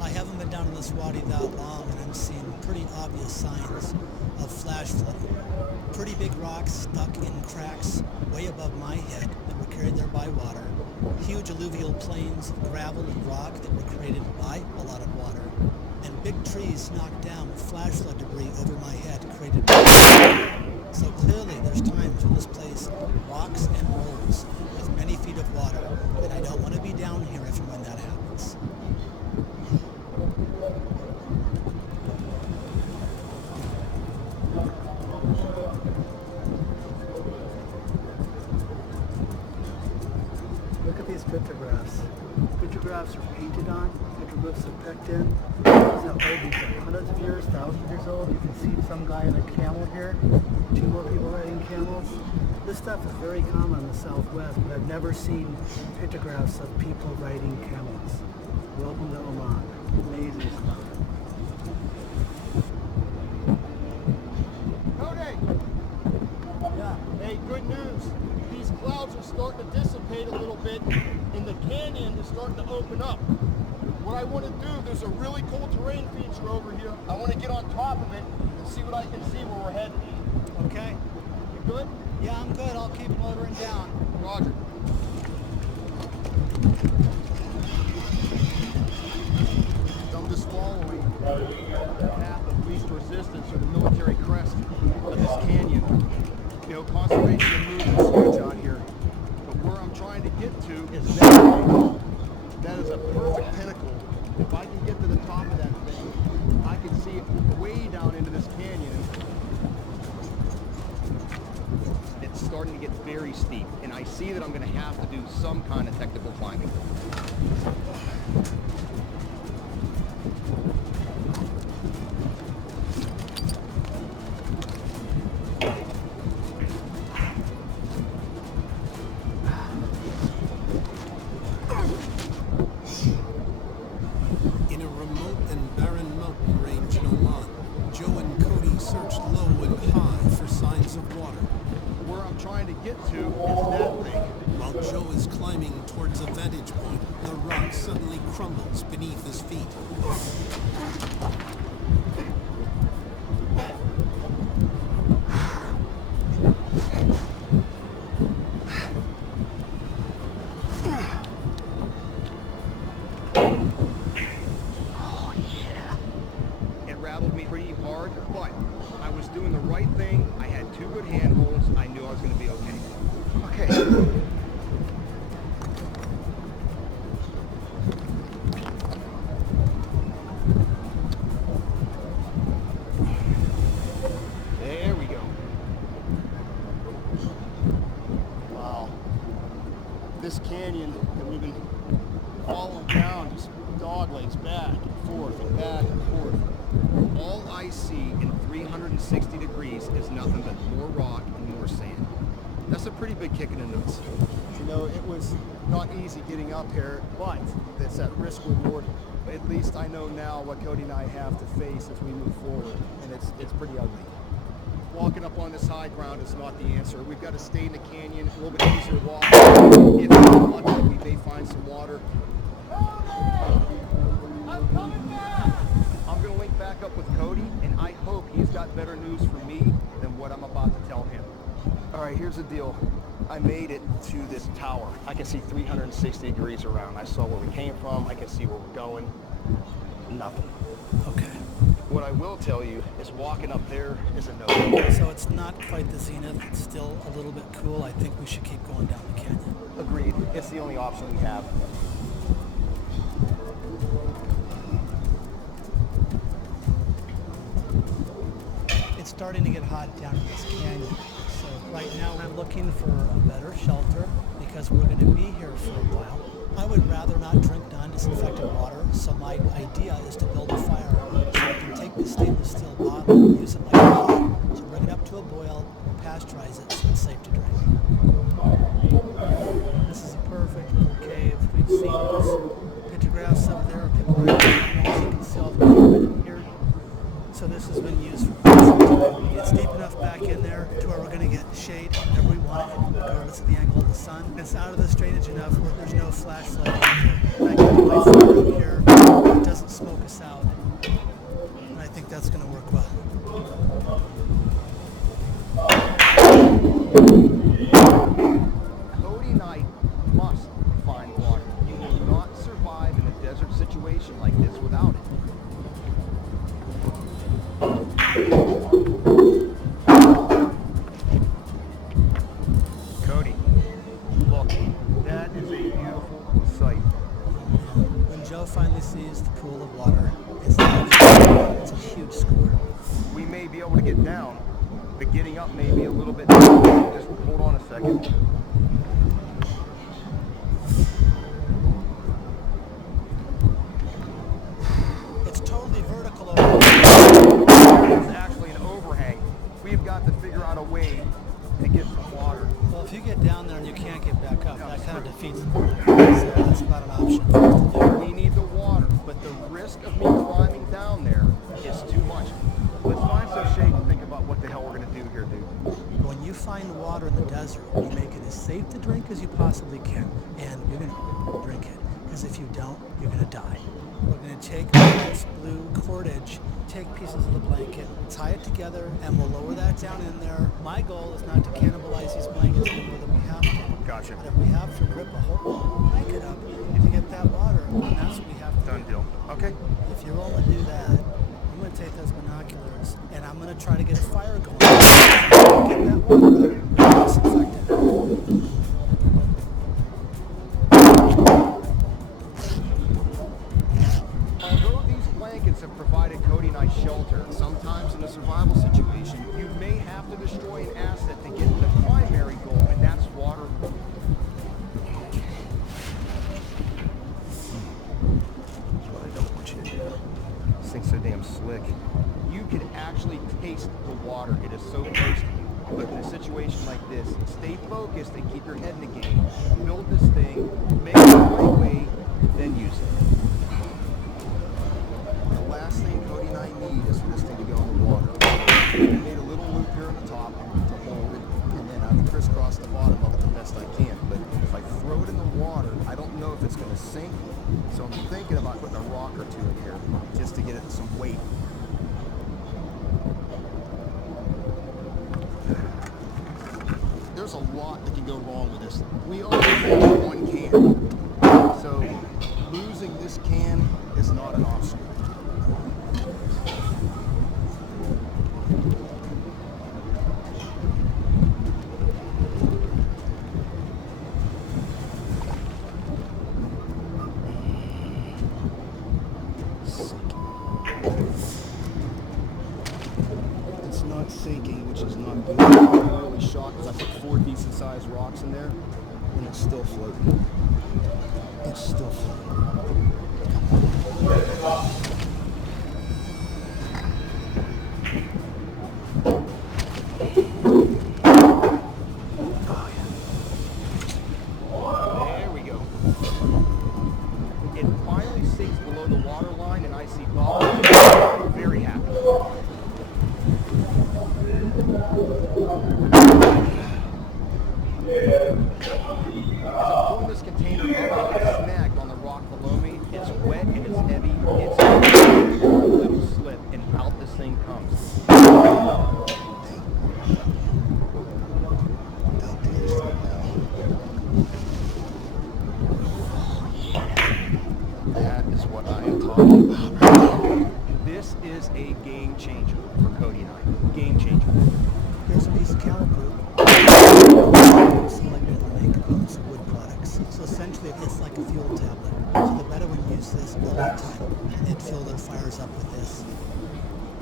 I haven't been down in this wadi that long, and I'm seeing pretty obvious signs of flash flooding. Pretty big rocks stuck in cracks way above my head that were carried there by water. Huge alluvial plains of gravel and rock that were created by a lot of water. And big trees knocked down with flash flood debris over my head created by water. So clearly there's times when this place rocks and rolls with many feet of water, and I don't want to be down here if and when that happens. Look at these pictographs. Pictographs are painted on, petroglyphs are pecked in. These are old, these are hundreds of years, thousands of years old. You can see some guy on a camel here, 2 more people riding camels. This stuff is very common in the Southwest, but I've never seen pictographs of people riding camels. Welcome to Oman. Amazing stuff. Cody! Yeah. Hey, good news. These clouds are starting to dissipate a little bit, and the canyon is starting to open up. What I want to do, there's a really cool terrain feature over here. I want to get on top of it and see what I can see where we're headed. Okay. You good? Yeah, I'm good. I'll keep motoring down. Roger. I'm just following the path of least resistance, or the military crest of this canyon. You know, conservation and movement's huge out here. But where I'm trying to get to is that thing. That is a perfect pinnacle. If I can get to the top of that thing, I can see it way down into this canyon. It's starting to get very steep, and I see that I'm going to have to do some kind of technical climbing. In a remote and barren mountain range in Oman, Joe and Cody searched low and high for signs of water. Where I'm trying to get to is that thing. While Joe is climbing towards a vantage point, the rock suddenly crumbles beneath his feet. It rattled me pretty hard, but I was doing the right thing. I had 2 good handholds. I knew I was going to be okay. Okay. canyon that we've been following down, just dog legs back and forth and back and forth. All I see in 360 degrees is nothing but more rock and more sand. That's a pretty big kick in the nuts. You know, it was not easy getting up here, but it's that risk reward. At least I know now what Cody and I have to face as we move forward, and it's pretty ugly. Walking up on this high ground is not the answer. We've got to stay in the canyon, a little bit easier walk. If we're lucky, we may find some water. I'm coming back! I'm going to link back up with Cody, and I hope he's got better news for me than what I'm about to tell him. All right, here's the deal. I made it to this tower. I can see 360 degrees around. I saw where we came from. I can see where we're going. Nothing. Okay. What I will tell you is walking up there is a no. So it's not quite the zenith. It's still a little bit cool. I think we should keep going down the canyon. Agreed. It's the only option we have. It's starting to get hot down in this canyon. So right now I'm looking for a better shelter because we're going to be here for a while. I would rather not drink non-disinfected water, so my idea is to build a fire so I can take this stainless steel bottle and use it like a pot. So bring it up to a boil, pasteurize it so it's safe to drink. This is a perfect little cave. We've seen pictographs over there. People are animals. You can see all the movement in here. So this has been used for quite some time. It's deep enough back in there to where we're going to get shade whenever we want it, regardless of the angle of the sun. It's out of this drainage enough where there's no flash flood. I can put my fire up here. It doesn't smoke us out. And I think that's going to work well. Cody and I must find water. You will not survive in a desert situation like this without it. Cody, look, that is a beautiful sight. When Joe finally sees the pool of water, it's a huge score. We may be able to get down, but getting up may be a little bit difficult. Just hold on a second. It's totally vertical over there. There's actually an overhang. We've got to figure out a way to get some water. Well, if you get down there and you can't get back up, that kind of defeats the point. So that's not an option. We need the water, but the risk of me climbing down there is too much. Let's find some shade and think about what the hell we're going to do here, dude. When you find water in the desert, you make it as safe to drink as you possibly can, and you're going to drink it. Because if you don't, you're going to die. We're going to take this blue cordage, take pieces of the blanket, tie it together, and we'll lower that down in there. My goal is not to cannibalize these blankets any more than we have to. Gotcha. But if we have to rip a whole blanket up to get that water, then that's what we have to do. Done deal. Okay. If you're willing to do that, I'm going to take those binoculars, and I'm going to try to get a fire going. Get that water out, disinfect it. Although these blankets have provided Cody and I shelter, sometimes in a survival situation, you may have to destroy an asset to get the primary goal, and that's water. That's what I don't want you to do. This thing's so damn slick. You can actually taste the water. It is so close to you. But in a situation like this, stay focused and keep your head in the game. Build this thing, make it the right way, then use it. The last thing Cody and I need is for this thing to go in the water. We made a little loop here on the top to hold it, and then I've crisscrossed the bottom of it the best I can. But if I throw it in the water, I don't know if it's going to sink. So I'm thinking about putting a rock or two in here just to get it some weight. There's a lot that can go wrong with this. We only have one can. So losing this can is not an option. It's not sinking, which is not good. I'm really shocked because I put 4 decent-sized rocks in there. and it's still floating. It's still floating. There we go. It finally sinks below the water line, and I see Bob very happy. As I'm pulling this container up, I get snagged on the rock below me. It's wet and it's heavy. It's a little slip, and out this thing comes. That is what I am talking about. This is a game changer for Cody and I. Game changer. Here's a piece of calico. Selected to make some wood products. So essentially, it's like a fuel tablet. So the Bedouin use this all the time. They'd fill their fires up with this.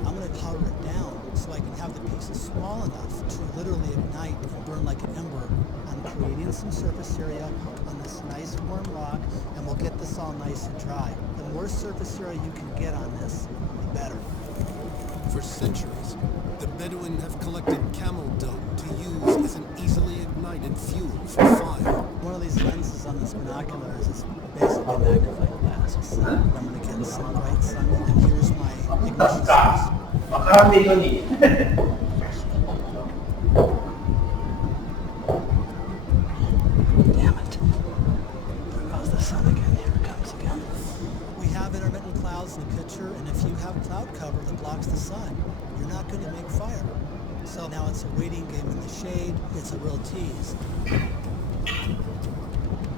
I'm going to powder it down so I can have the pieces small enough to literally ignite and burn like an ember. I'm creating some surface area on this nice warm rock, and we'll get this all nice and dry. The more surface area you can get on this, the better. For centuries, the Bedouin have collected camel dung to use as an easily ignited fuel for fire. One of these lenses on this binocular is basically magnifying glass. So I'm going to get some bright sun, and here's my ignition source. Damn it. There goes the sun again. Here it comes again. We have intermittent clouds in the picture, and if you have cloud cover that blocks the sun, you're not going to make fire. So now it's a waiting game in the shade. It's a real tease.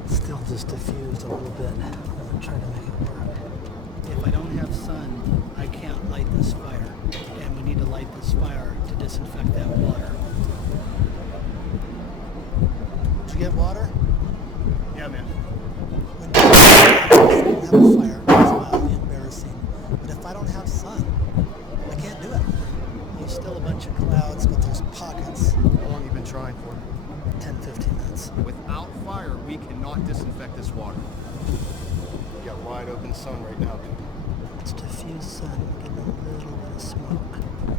Still just diffused a little bit. I'm going to try to make it work. If I don't have sun, I can't light this fire. And we need to light this fire to disinfect that water. Did you get water? Yeah, man. When you have a fire, it's mildly embarrassing. But if I don't have sun, I can't do it. There's still a bunch of clouds, but there's pockets. How long have you been trying for? 10, 15 minutes. Without fire, we cannot disinfect this water. You got wide open sun right now. It's diffused sun, getting a little bit of smoke.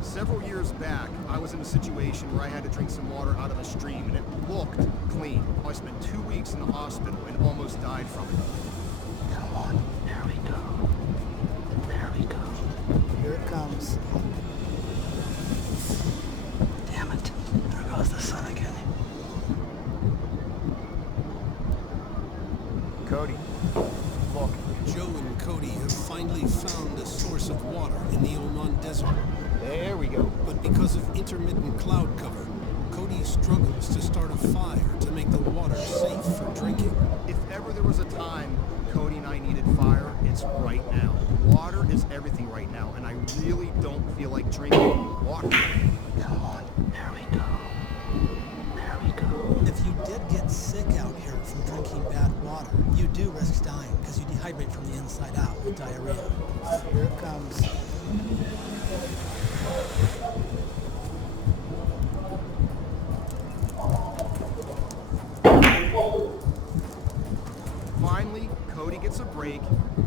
Several years back, I was in a situation where I had to drink some water out of a stream, and it looked clean. I spent 2 weeks in the hospital and almost died from it. Come on, there we go. There we go. Here it comes. Damn it. There goes the sun again. Cody, look. Joe and Cody have finally found a source of water in the Oman desert. There we go. But because of intermittent cloud cover, Cody struggles to start a fire to make the water safe for drinking. If ever there was a time Cody and I needed fire, it's right now. Water is everything right now, and I really don't feel like drinking water. Come on, there we go. There we go. If you did get sick out here from drinking bad water, you do risk dying because you dehydrate from the inside out with diarrhea. Here it comes. Finally, Cody gets a break,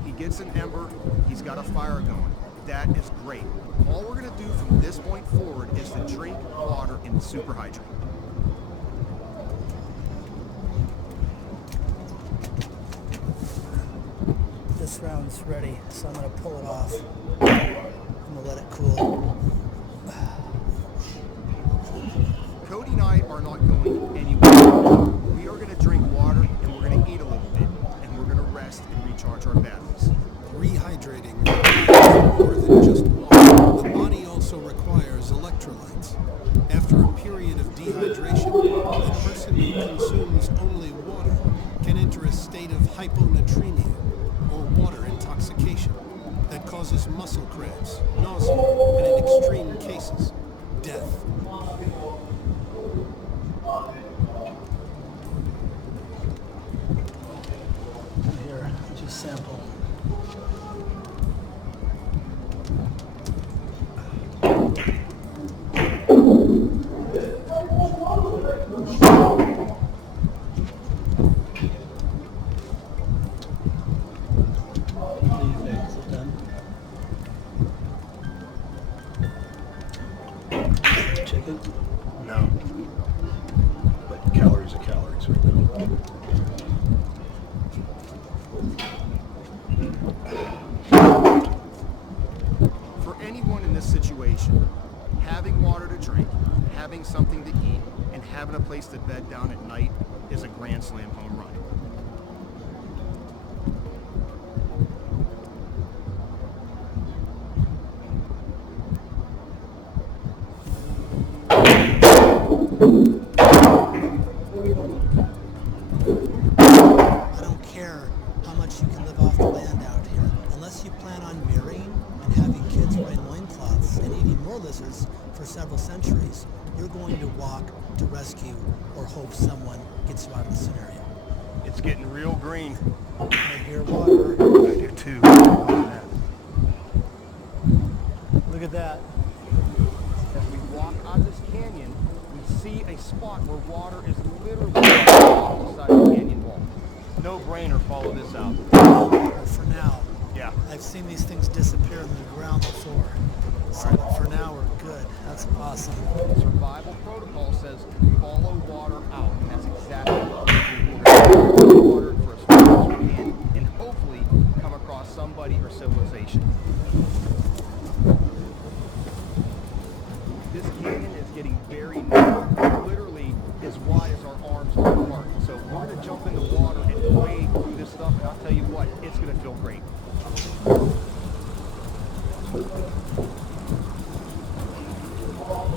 he gets an ember, he's got a fire going. That is great. All we're going to do from this point forward is to drink water and super hydrate. This round's ready, so I'm going to pull it off. I'm going to let it cool. Cody and I are not going anywhere. We are going to drink water, and we're going to eat a little bit, and we're going to rest and recharge our batteries. Rehydrating requires more than just water. The body also requires electrolytes. After a period of dehydration, a person who consumes only water can enter a state of hyponatremia, or water intoxication, that causes muscle cramps, nausea, and an extreme chicken? No. But calories are calories, right? For anyone in this situation, having water to drink, having something to eat, and having a place to bed down at night is a grand slam home run. I don't care how much you can live off the land out here. Unless you plan on marrying and having kids wearing loincloths and eating more lizards for several centuries, you're going to walk to rescue or hope someone gets you out of the scenario. It's getting real green. I hear water. I do too. Look at that. Look at that. As we walk out of this canyon, we see a spot where water is literally off the side of the canyon wall. No brainer, follow this out. For now. Yeah. I've seen these things disappear in the ground before. So for now, we're good. That's awesome. Survival protocol says follow water out, and that's exactly what we're doing. We're going to follow water for as far as we can, and hopefully come across somebody or civilization. This canyon is getting very narrow, literally as wide as our arms are apart. So we're going to jump in the water and wade through this stuff, and I'll tell you what, it's going to feel great.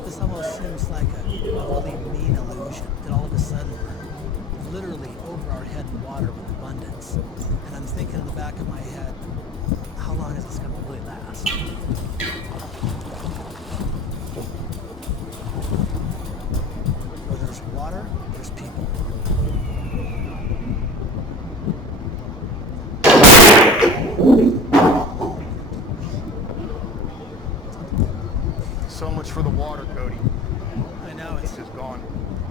This almost seems like a really mean illusion that all of a sudden we're literally over our head in water with abundance. And I'm thinking in the back of my head, how long is this going to really last? Where there's water, there's people. So much for the water, Cody. I know, it's just gone.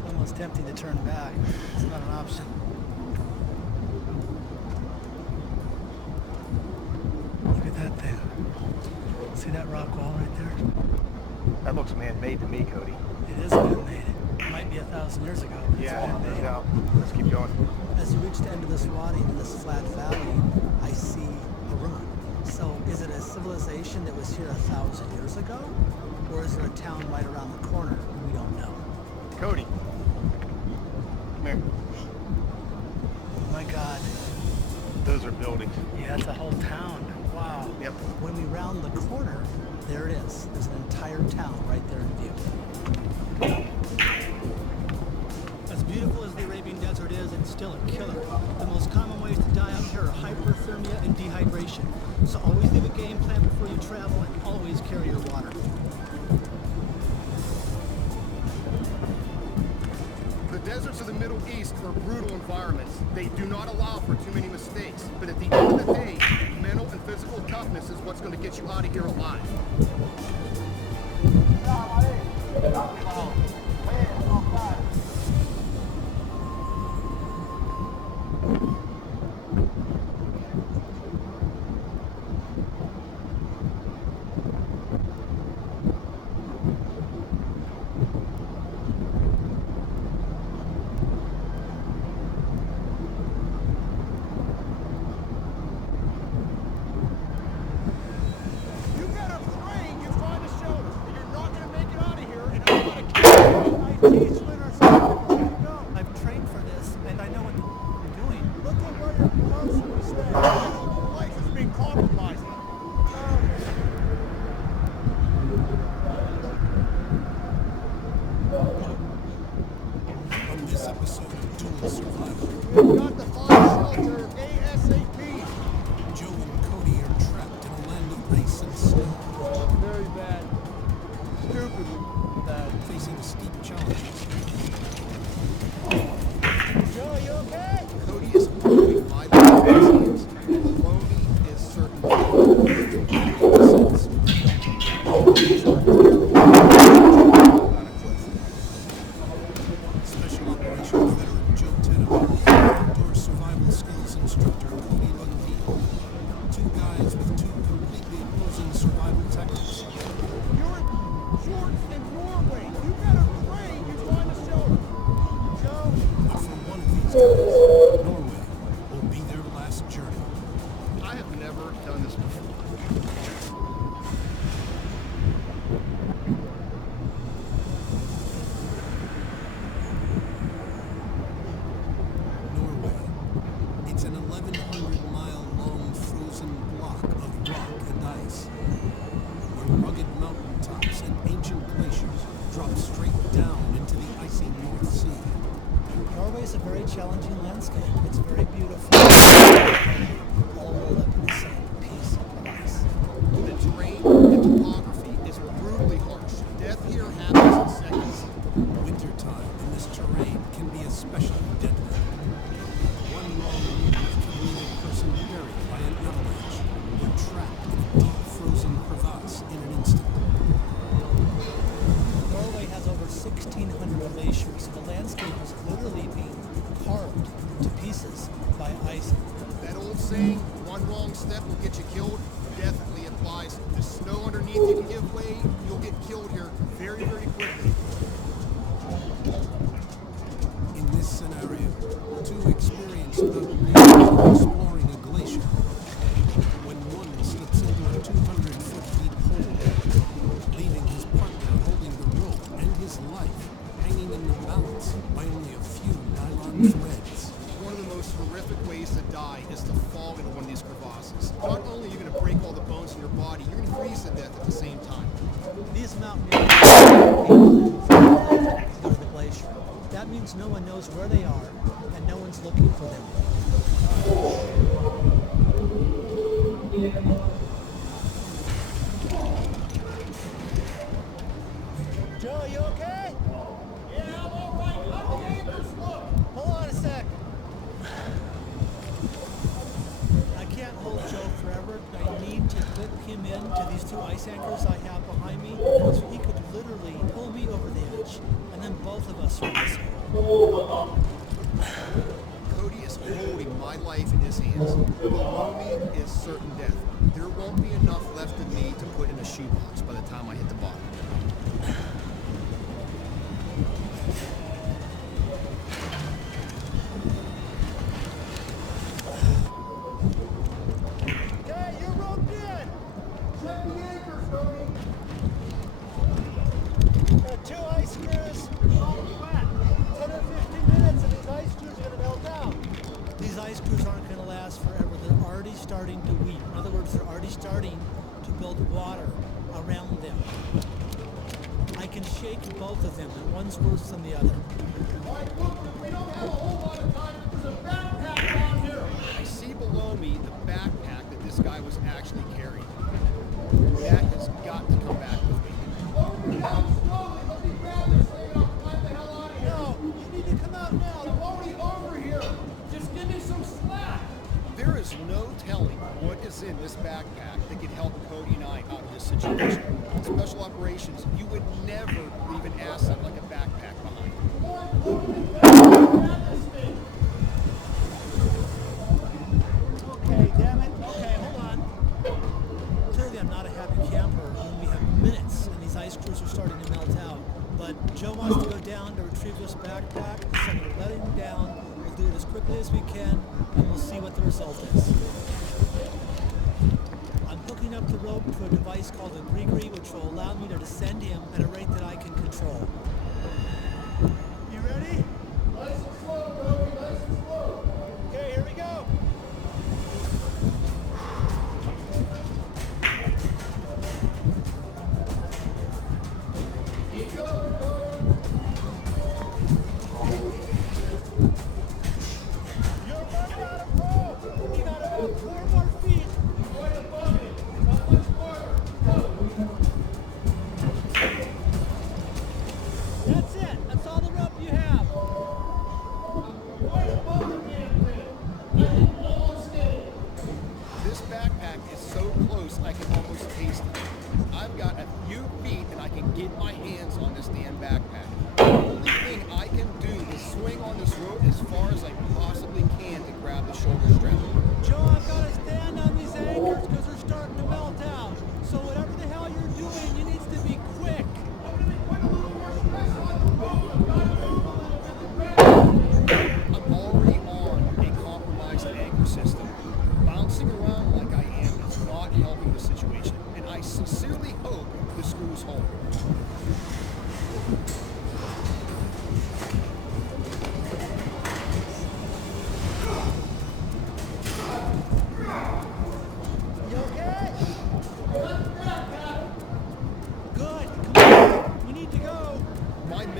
almost tempting to turn back. It's not an option. Look at that thing. See that rock wall right there? That looks man-made to me, Cody. It is man-made. It might be 1,000 years ago. But Yeah, it's no man-made. doubt. Let's keep going. As you reach the end of this wadi, into this flat valley, I see a ruin. So is it a civilization that was here 1,000 years ago? Or is there a town right around the corner? We don't know. Cody. Come here. Oh my God. Those are buildings. Yeah, it's a whole town. Wow. Yep. When we round the corner, there it is. There's an entire town right there in view. As beautiful as the Arabian Desert is, it's still a killer. The most common ways to die out here are hyperthermia and dehydration. So always leave a game plan before you travel and always carry your water. The deserts of the Middle East are brutal environments. They do not allow for too many mistakes. But at the end of the day, mental and physical toughness is what's going to get you out of here alive. I've trained for this, and I know what you're doing. Look at where you're constantly staying. Life is being compromised. On this episode of Dual Survival, We've got to find shelter ASAP. Joe and Cody are trapped in a land of ice and snow, Very bad. Stupidly bad. facing steep challenges. Joe, you okay? Cody is moving my life. Maloney is certain. Special Operations veteran Joe Teno, outdoor survival skills instructor Cody Lundeen. Two guys with two completely opposing survival techniques. You're in shorts and Norway. You better pray you find a shelter. Joe? But for one of these guys, Norway will be their last journey. I have never done this before. Norway. It's an 1,100-mile-long frozen block of rock and ice, where rugged mountaintops and ancient glaciers drop straight down into the icy North Sea. Norway is a very challenging landscape. It's very beautiful. All rolled up in the same piece of ice. The terrain and topography is brutally harsh. Death here happens in seconds. Wintertime in this terrain can be especially deadly. One wrong move can leave a person buried by an avalanche or trapped in a deep frozen crevasse in an instant. Norway has over 1,600 glaciers. The landscape is literally being carved to pieces by ice. That old saying, one wrong step will get you killed, definitely applies. The snow underneath you can give way, you'll get killed here very, very quickly. In this scenario, two experienced mountaineers are exploring a glacier when one slips into a 200-foot deep hole, leaving his partner holding the rope and his life hanging in the balance by only a few nylon threads. One of the most horrific ways to die is to fall into one of these crevasses. Not only are you going to break all the bones in your body, you're going to freeze to death at the same time. These mountaineers go to the glacier. That means no one knows where they are, and no one's looking for them. Joe, you okay? Yeah, I'm all right. How dangerous look? Hold on a sec. I can't hold Joe forever. I need to clip him into these two ice anchors I have behind me, because he could literally pull me over the edge, and then both of us are this way. Cody is holding my life in his hands. Below me is certain death. There won't be enough left of me to put in a shoebox by the time I hit the bottom. Okay, you're roped in. Check the anchors, Cody. Got two ice screws. They're all flat. 10 or 15 minutes and these ice screws are going to melt out. These ice screws aren't going to last forever. They're already starting to weep. In other words, they're already starting to build water around them. I can shake both of them, and one's worse than the other. We don't have a whole lot of time. There's a backpack down here. I see below me the backpack that this guy was actually carrying. That has got to come back with me. Slowly, let me grab this thing and I'll climb the hell out of here. No, you need to come out now. I'm already over here. Just give me some slack. There is no telling what is in this backpack that could help Cody and I out of this situation. In special operations, you would never leave an asset like a backpack behind. Okay, damn it. Okay, hold on. Clearly, I'm not a happy camper when we have minutes and these ice screws are starting to melt out. But Joe wants to go down to retrieve this backpack, so I'm going to let him down. We'll do it as quickly as we can, and we'll see what the result is. I'm hooking up the rope to a device called a gree-gree, which will allow me to descend him at a rate that I can control. You ready? Nice and slow, Cody. Nice and slow. Okay, here we go. Keep going, Cody. You're running out of rope. You got about 4 more feet. Right above me. Not much farther. Go. That's it. That's all the rope you have. Right above the damn thing. I can almost get it. This backpack is so close I can almost taste it. I've got a few feet and I can get my hands on this damn backpack. The only thing I can do is swing on this rope as far as I possibly can to grab the shoulder strap. Joe, I've got to stand on these anchors because they're starting to melt out. So whatever the hell you're doing, you need to be quick.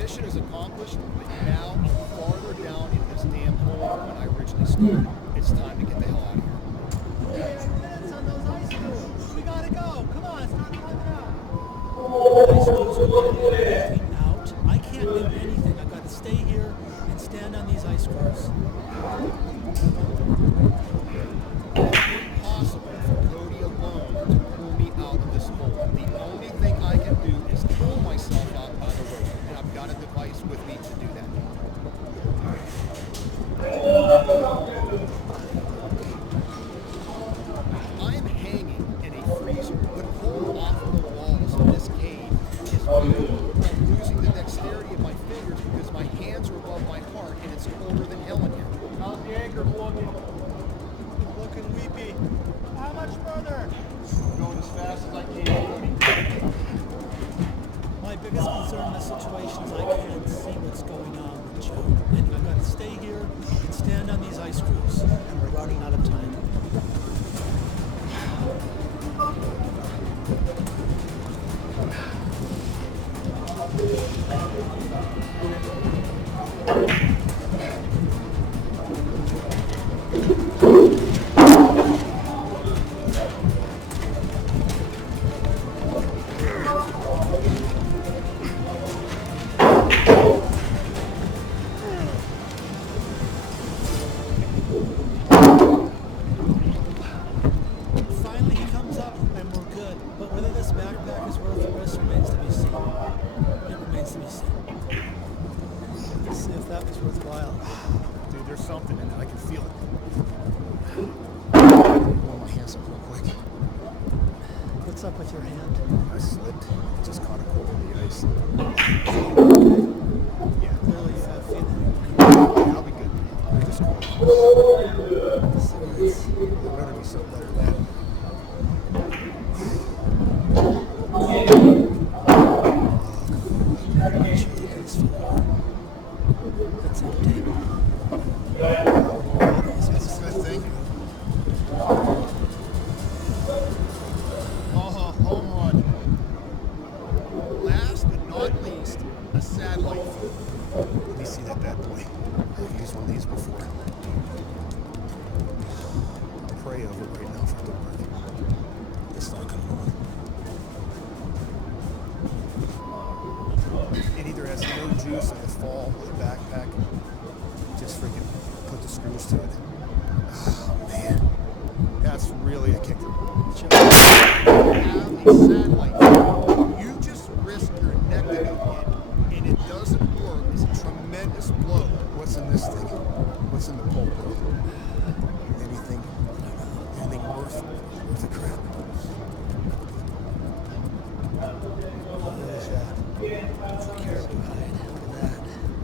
mission is accomplished, but now I'm farther down in this damn hole than when I originally started. It's time to get the hell out of here. Minutes on those ice screws. We gotta go. Come on, it's not coming out. Ice screws are getting out. I can't do anything. I've got to stay here and stand on these ice screws. Impossible for Cody alone to pull me out of this hole. The only thing I can do is pull myself out by the rope, and I've got a device with me to do that. I am hanging in a freezer. The cold off of the walls of this cave is weird. I'm losing the dexterity of my fingers because my hands are above my heart, and it's colder than hell in here. How's the anchor looking? Looking weepy. How much further? I'm going as fast as I can. My biggest concern in this situation is I can't see what's going on with Joe. And I've got to stay here and stand on these ice screws. And we're running out of time. Finally he comes up and we're good. But whether this backpack is worth the risk remains to be seen. It remains to be seen. Let's see if that was worthwhile. Dude, there's something in it. I can feel it. Warm my hands up real quick. What's up with your hand? I slipped. Just caught a cold in the ice. Yeah. Clearly you have feeling. I'll be good. I'm just cold. I'd rather be so better than that. That's empty. That's a good thing. Hold on. Last but not least, a satellite phone. Let me see that bad boy. I've used one of these before. I'll pray over it right now for it to work. It's not gonna work. It either has no juice or a fall with a backpack. Just freaking put the screws to it. Oh man. That's really a kicker. Have a satellite phone. You just risk your neck to go in, and it doesn't work. It's a tremendous blow. What's in this thing? What's in the pulp, bro? Anything worth the crap? It's a caribou hide. Look at that.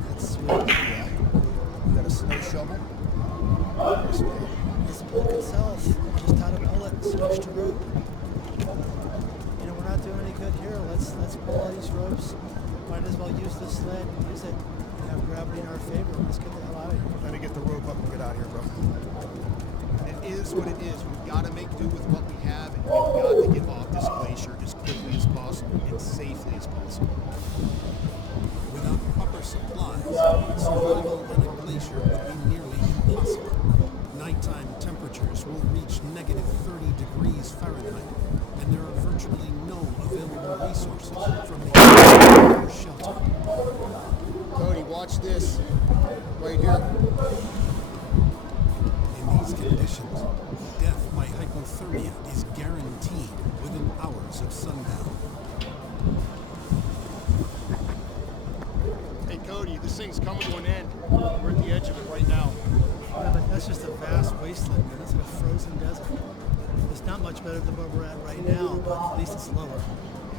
That's sweet. Yeah. You got a snow shovel? This book itself, just how to pull it, switch to rope. You know, we're not doing any good here. Let's pull all these ropes. Might as well use the sled and use it and have gravity in our favor. Let's get the hell out of here. Let me get the rope up and get out of here, bro. It is what it is. We've got to make do with what we have, and we've got to get off this glacier as quickly as possible and safely as possible. Without proper supplies, survival on a glacier would be nearly impossible. Nighttime temperatures will reach negative 30 degrees Fahrenheit, and there are virtually no available resources from the or shelter. Cody, watch this. Right here. In these conditions, death by hypothermia is guaranteed within hours of sundown. Hey, Cody, this thing's coming to an end. We're at the edge of it right now. Yeah, but that's just a vast wasteland, man. That's like a frozen desert. It's not much better than where we're at right now, but at least it's lower.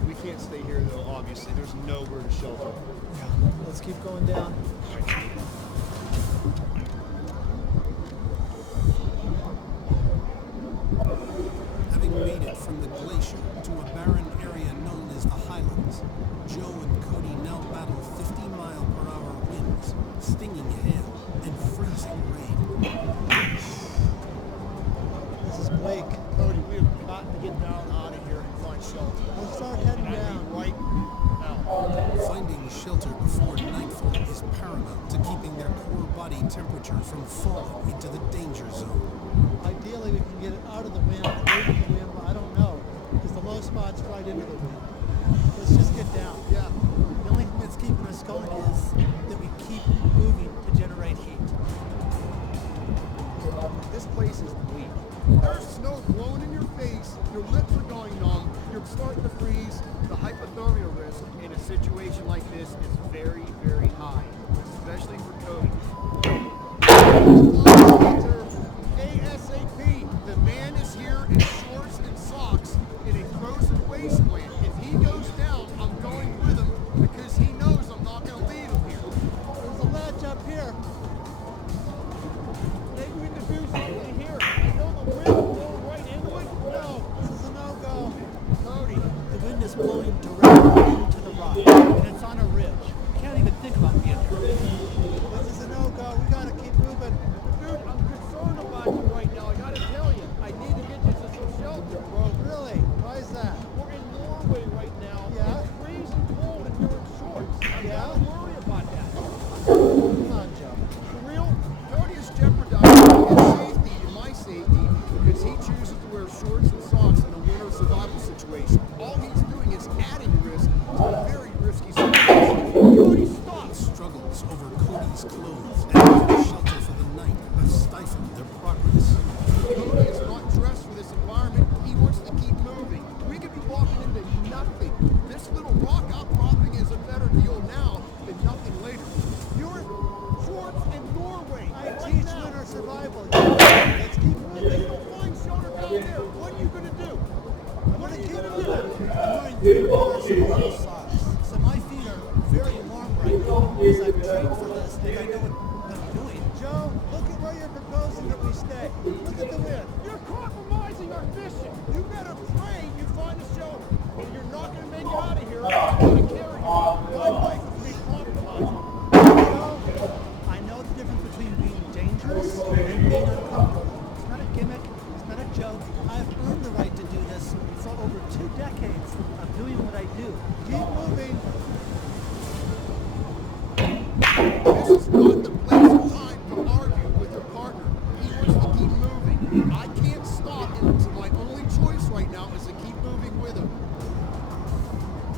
We can't stay here, though, obviously. There's nowhere to shelter. Yeah, let's keep going down. Having made it from the glacier to a barren area known as the Highlands, Joe and Cody now battle 50-mile-per-hour winds, stinging hail, and freezing rain. This is Blake. Cody, we have got to get down out of here and find shelter. Let's start heading And I down. mean right now. Finding shelter before nightfall is paramount to keeping their core body temperature from falling into the danger zone. Ideally, we can get it out of the wind, away from the wind, but I don't know, because the low spot's right into the wind. Let's just get down. Yeah. The only thing that's keeping us going is that we keep moving to generate heat. This place is bleak. There's snow blowing in your face, your lips are going numb, you're starting to freeze. The hypothermia risk in a situation like this is very, very high, especially for Cody. ASAP! The man is here in shorts and socks in a frozen wasteland. If he goes down, I'm going with him because he knows I'm not going to leave him here. There's a ledge up here. Maybe we can do something here. I know the wind will blow right into it. No, this is a no-go. Cody, the wind is blowing directly into the rock, and it's on a ridge. You can't even think about being here. This is a no-go. We gotta keep moving. dude, I'm concerned about you right now. I gotta tell you, I need to get you to some shelter, bro. Really? Why is that? We're in Norway right now. Yeah? It's freezing cold and you're in shorts. I gotta worry about that. Come on, Joe. For real, Cody is jeopardizing his safety and my safety because he chooses to wear shorts and socks in a winter survival situation. All he's doing is adding risk to a very risky situation. Cody, stop! Struggles over Cody's clothes and the shelter for the night have stifled their progress. Cody is not dressed for this environment. He wants to keep moving. We could be walking into nothing. This little rock outcropping is a better deal now than nothing later. You're in shorts in Norway. I right teach now. winter survival. Let's keep If moving. you don't find shelter down there, what are you going to do? I'm gonna keep moving. I'm wearing 3 pairs of wool socks, so my feet are very warm right now because I've trained for this and I know what I'm doing. Joe, look at where you're proposing that we stay. Look at the wind. You're compromising our mission. You better pray you find a shelter. Or you're not going to make it out of here. I'm going to carry you. My life is being compromised. Joe, I know the difference between being dangerous and being uncomfortable. It's not a gimmick. It's not a joke. I've earned the right to do this for over 2 decades of doing what I do. Keep moving. This is not the place or time to argue with your partner. He wants to keep moving. I can't stop him, so my only choice right now is to keep moving with him.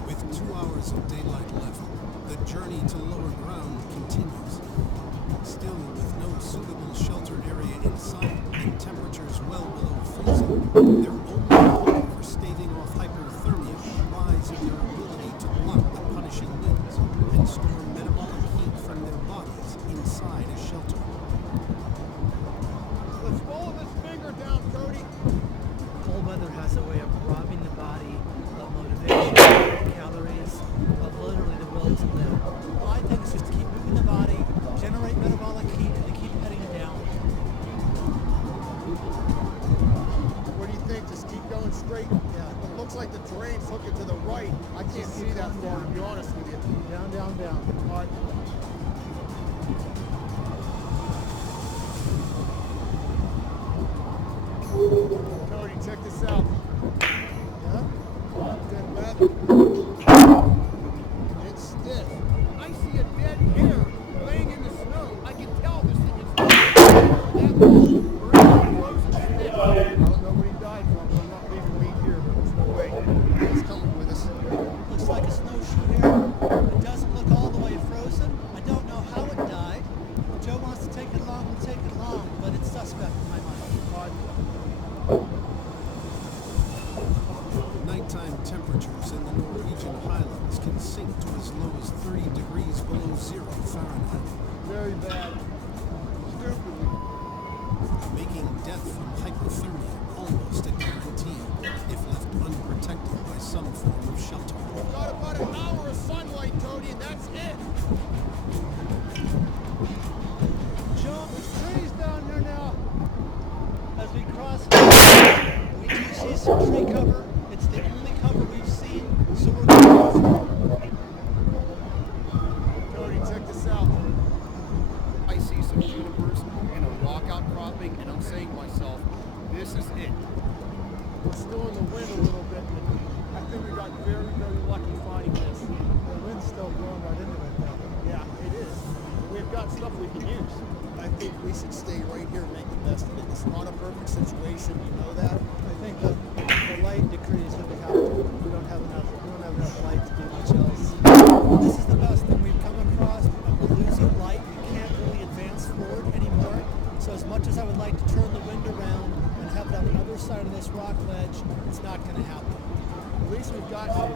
With 2 hours of daylight left, the journey to lower ground continues. Still with no suitable shelter area in sight and temperatures well below freezing, their only hope for staving off hypothermia lies in their ability to block the punishing winds and store metabolic heat from their bodies inside a shelter. Let's follow this finger down, Cody. Cold weather has a way of robbing the body of motivation, calories, of literally the will to live. I think it's just to keep moving the body, generate metabolic heat, and to keep heading down. What do you think? Just keep going straight? Yeah. It looks like the terrain's hooking to the right. I can't Just see keep that going far, to down. be honest with you. Down, down, down. All right. Cody, check this out. Yeah? Good weather. It's stiff. I see a dead hare laying in the snow. I can tell this thing is that long. We're in a frozen stiff. I don't know what he died from, so I'm not leaving meat here, but there's no way. He's coming with us. Looks like a snowshoe hare. It doesn't look all the way frozen. I don't know how it died. If Joe wants to take it along, we'll take it along, but it's suspect in my mind. Nighttime temperatures in the Norwegian highlands can sink to as low as 30 degrees below 0 Fahrenheit, Very bad. Stupidly. making death from hypothermia almost a guarantee if left unprotected by some form of shelter. We've got about an hour of sunlight, Cody, and that's it. Joe, there's trees down here now. As we cross, we do see some tree cover. It's the only cover we've seen, so we're going to go through. Cody, check this out. I see some junipers and a rock outcropping, and I'm saying to myself, this is it. We're still in the wind a little bit, but I think we got very, very lucky finding this. The wind's still blowing right into got stuff we can use. I think we should stay right here and make the best of it. It's not a perfect situation, you know that? I think the light decrees that we have to. We don't have enough light to do much else. This is the best thing we've come across. We're losing light. We can't really advance forward anymore. So as much as I would like to turn the wind around and have it on the other side of this rock ledge, it's not going to happen. At least we've got some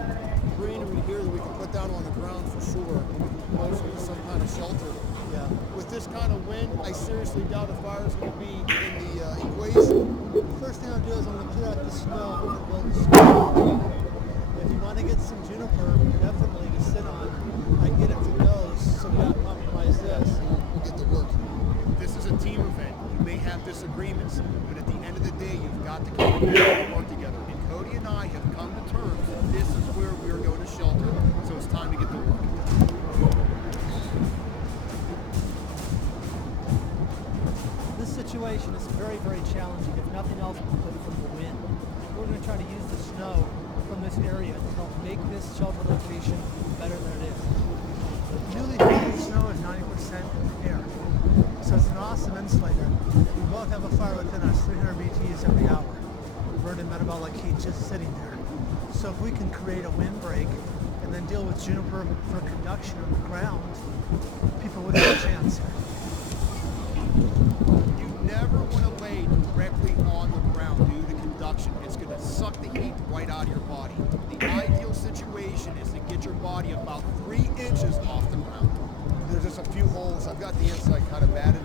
greenery here that we can put down on the ground for sure. We can close with some kind of shelter. Yeah. With this kind of wind, I seriously doubt if fire's going to be in the equation. First thing I'll do is I'm going to clear out the snow and build the snow. If you want to get some juniper, definitely to sit on, I can get it from those, so we got to compromise this. We'll get to work. This is a team event. You may have disagreements, but at the end of the day, you've got to come together and work together. And Cody and I have come to terms that this is where we are going to shelter, so it's time to get to work. This situation is very, very challenging, if nothing else but from the wind. We're going to try to use the snow from this area to help make this shelter location better than it is. Newly fallen snow is 90% air, so it's an awesome insulator. We both have a fire within us, 300 BTUs every hour. Burning metabolic heat just sitting there. So if we can create a windbreak and then deal with juniper for conduction on the ground, people would have a chance here. You never want to lay directly on the ground due to conduction. It's going to suck the heat right out of your body. The ideal situation is to get your body about 3 inches off the ground. There's just a few holes. I've got the inside kind of matted.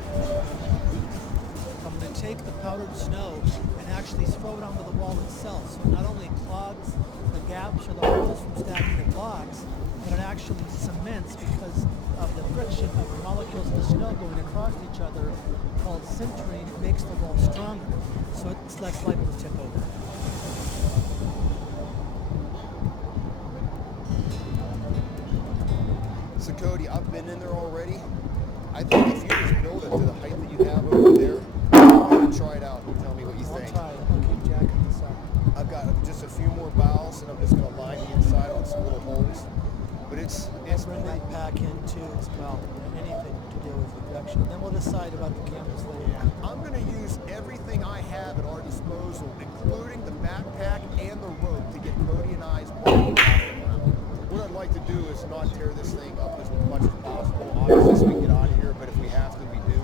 I'm going to take the powdered snow and actually throw it onto the wall itself, so it not only clogs the gaps or the holes from stacking the blocks, but it actually cements because of the friction of the molecules of the snow going across each other, called sintering. It makes the wall stronger, so it's less likely to tip over. So Cody, I've been in there already. I think if you just build it to the height that you have over there, try it out and tell me what you think. I'll try it. I'll keep jacking this up. I've got just a few more bowels, and I'm just going to line the inside on some little holes. But it's bring that pack in too as well. Anything to deal with reduction. Then we'll decide about the canvas later. I'm going to use everything I have at our disposal, including the backpack and the rope, to get Cody and I's body off the ground. What I'd like to do is not tear this thing up as much as possible. Obviously, so we can get out of here, but if we have to, we do.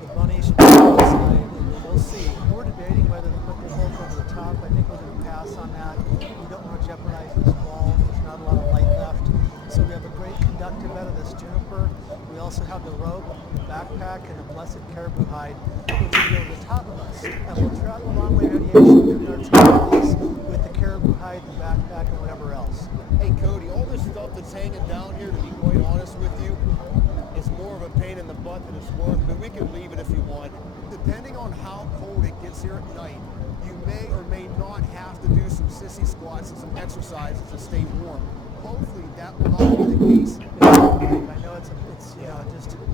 The bunny should be on the side, and we'll see. We're debating whether to put the holes over the top. I think we're going to pass on that. We don't want to jeopardize this wall. There's not a lot of light left. So we have a great conductive out of this juniper. We also have the rope, the backpack, and the blessed caribou hide, which will be over the top of us. And we'll travel a long way radiation between our two bodies with the caribou hide, the backpack, and whatever else. Hey Cody, all this stuff that's hanging down here, to be quite honest with you, is more of a pain in the butt than it's worth, but we can leave it if you want. Depending on how cold it gets here at night, you may or may not have to do some sissy squats and some exercises to stay warm. Hopefully that will not be the case. I know it's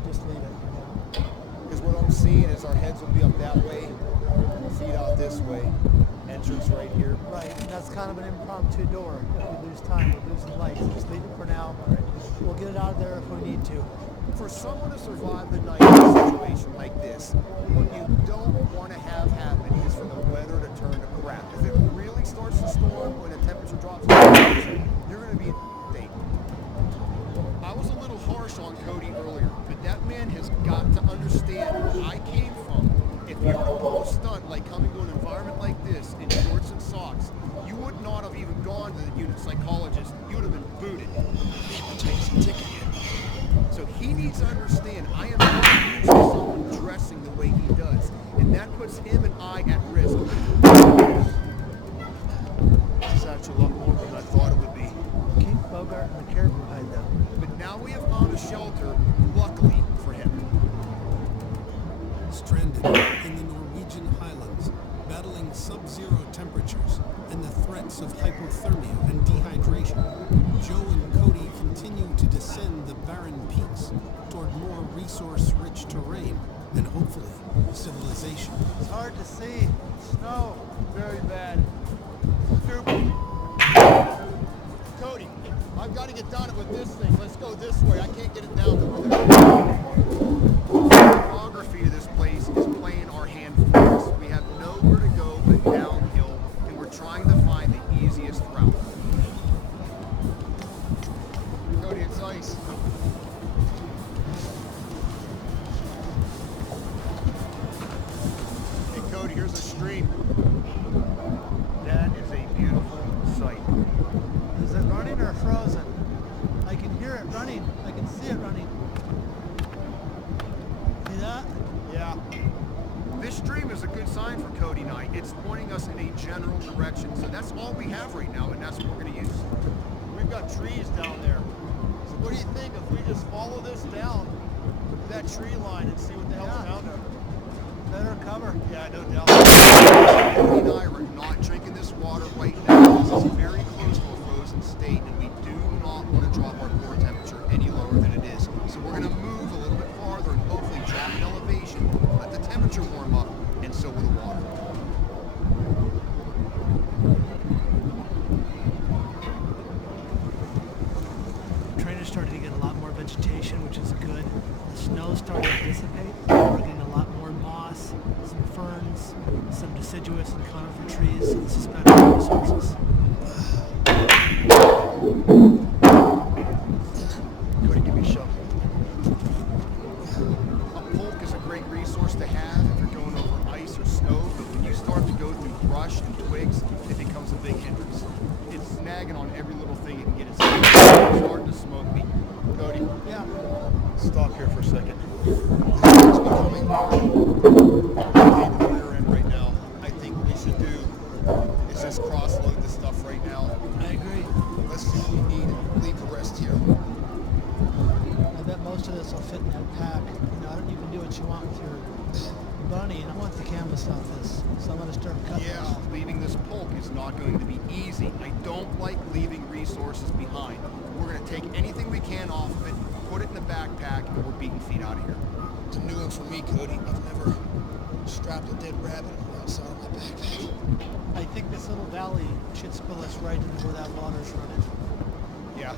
just leave it. Because what I'm seeing is our heads will be up that way, feet out this way, entrance right here. Right, and that's kind of an impromptu door. If we lose time, we're losing light. So just leave it for now. We'll get it out of there if we need to. For someone to survive the night in a situation like this, what you don't want to have happen is for the weather to turn to crap. If it really starts to storm when the temperature drops, you're going to be in state. I was a little harsh on Cody earlier, but that man has got to understand where I came from. If you're to pull a stunt like coming to an environment like this in shorts and socks, you would not have even gone to the unit psychologist. You would have been booted. Ticket. So he needs to understand I am not used to someone dressing the way he does, and that puts him and I at risk. This is actually a lot more than I thought it would be. Keep Bogart and the caribou hide though. But now we have found a shelter, luckily for him. Stranded in the Norwegian highlands, battling sub-zero temperatures and the threats of hypothermia and dehydration, Joe and Cody continue to descend the barren peaks toward more resource-rich terrain and hopefully civilization. It's hard to see. Snow. Very bad. Super. Cody, I've got to get down it with this thing. Let's go this way. I can't get it down over there. the stream. That is a beautiful sight. Is it running or frozen? I can hear it running. I can see it running. See that? Yeah. This stream is a good sign for Cody and I. It's pointing us in a general direction. So that's all we have right now, and that's what we're going to use. We've got trees down there. So what do you think if we just follow this down that tree line and see what the hell's down there? Better cover. Yeah, no doubt. Cody and I are not drinking this water right now. This is very close to a frozen state, and we do not want to drop our core temperature any lower than it is. So we're going to move a little bit farther and hopefully drop in elevation, let the temperature warm up, and so will the water. The train is starting to get a lot more vegetation, which is good. The snow's starting to dissipate. We're getting a lot more moss, some ferns, some deciduous and conifer trees. So this is better resources. Cody, give me a shovel. A polk is a great resource to have if you're going over ice or snow, but when you start to go through brush and twigs, it becomes a big hindrance. It's snagging on every little thing it can get its hands on. It's starting to smoke me. Cody? Yeah. Stop here for a second. It's becoming at the rear end right now. I think what we should do is just cross-load this stuff right now. I agree. Let's see what we need and leave the rest here. I bet most of this will fit in that pack. You can do what you want with your bunny, and I want the canvas off this, so I'm going to start cutting it off. Leaving this polk is not going to be easy. I don't like leaving resources behind. We're going to take anything we can off of it, put it in the backpack, and we're beating feet out of here. It's a new one for me, Cody. I've never strapped a dead rabbit outside of my backpack. I think this little valley should spill us right into where that water's running. Yeah.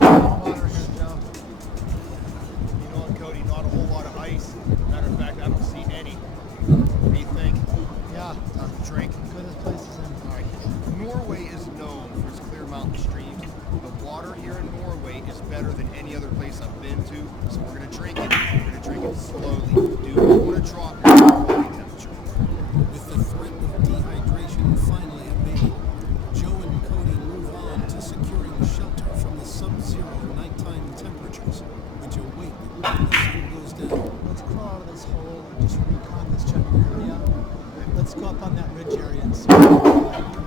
Water here, Joe. You know what, Cody? Not a whole lot of ice. Matter of fact, I don't see any. What do you think? Yeah. Time to drink. Good as place is in. All right. Norway is known for its clear mountain streams. The water here in Norway is better than any other place I've been to, so we're going to drink it. We're going to drink it slowly. Do not want to drop your body temperature. With the threat of dehydration finally abated, Joe and Cody move on to securing shelter from the sub-zero nighttime temperatures, which await when the sun goes down. Let's crawl out of this hole and just recon this general area. Let's go up on that ridge area and see what we can find.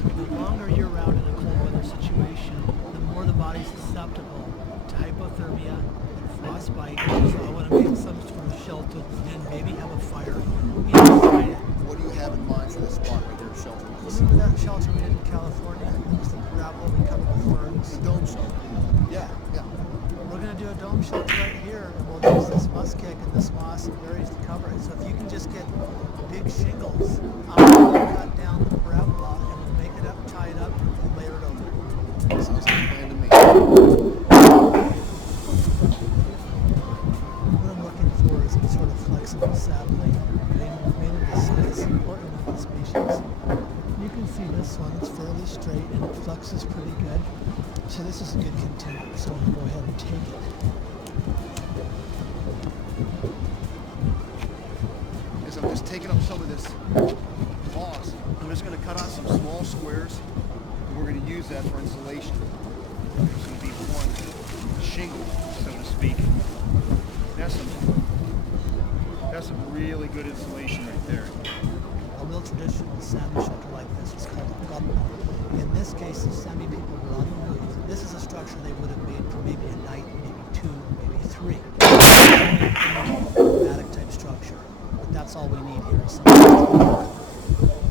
The longer you're out in a cold weather situation, the more the body's susceptible to hypothermia and frostbite. So I want to make some sort of shelter and maybe have a fire inside it. What do you have in mind for this spot right there, shelter? Remember that shelter we did in California? It was the gravel we covered with ferns. The dome shelter. Yeah. We're going to do a dome shelter right here, and we'll use this muskeg and this moss and berries to cover it. So if you can just get big shingles, I'm going to cut down the gravel block and we'll make it up, tie it up, and layer it over. Sounds like a plan to me. What I'm looking for is some sort of flexible sapling, mainly the size important of the species. You can see this one, it's fairly straight and it flexes pretty good. So this is a good contender, so I'm going to go ahead and take it. As I'm just taking up some of this moss, I'm just going to cut out some small squares, and we're going to use that for insulation. There's going to be one shingle, so to speak. That's some really good insulation right there. A real traditional Sami shelter like this is called a gubba. In this case, the Sami people were on the move. This is a structure they would have made for maybe a night, maybe two, maybe three. Nomadic type structure. But that's all we need here. Is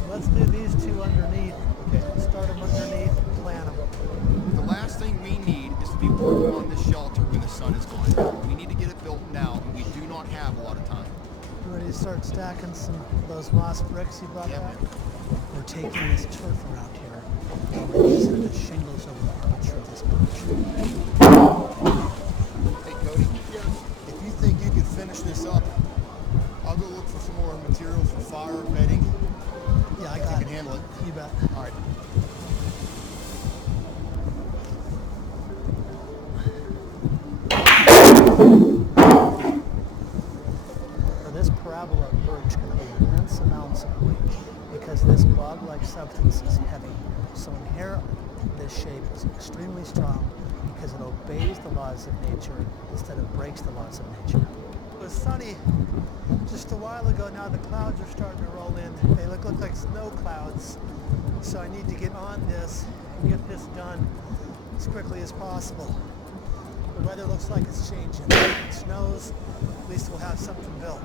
let's do these two underneath. Okay. Start them underneath, plant them. The last thing we need is to be working on this shelter when the sun is gone. We need to get it built now, and we do not have a lot of time. You ready to start stacking some of those moss bricks you brought back? We're taking this turf around here and we're using it as shingles over the armature of this bunch. Hey Cody, if you think you can finish this up, I'll go look for some more materials for fire or bedding. Yeah, I if got you it. can handle it. You bet. All right. because this bog-like substance is heavy. So inherently, this shape is extremely strong because it obeys the laws of nature instead of breaks the laws of nature. It was sunny just a while ago. Now the clouds are starting to roll in. They look like snow clouds. So I need to get on this and get this done as quickly as possible. The weather looks like it's changing. If it snows, at least we'll have something built.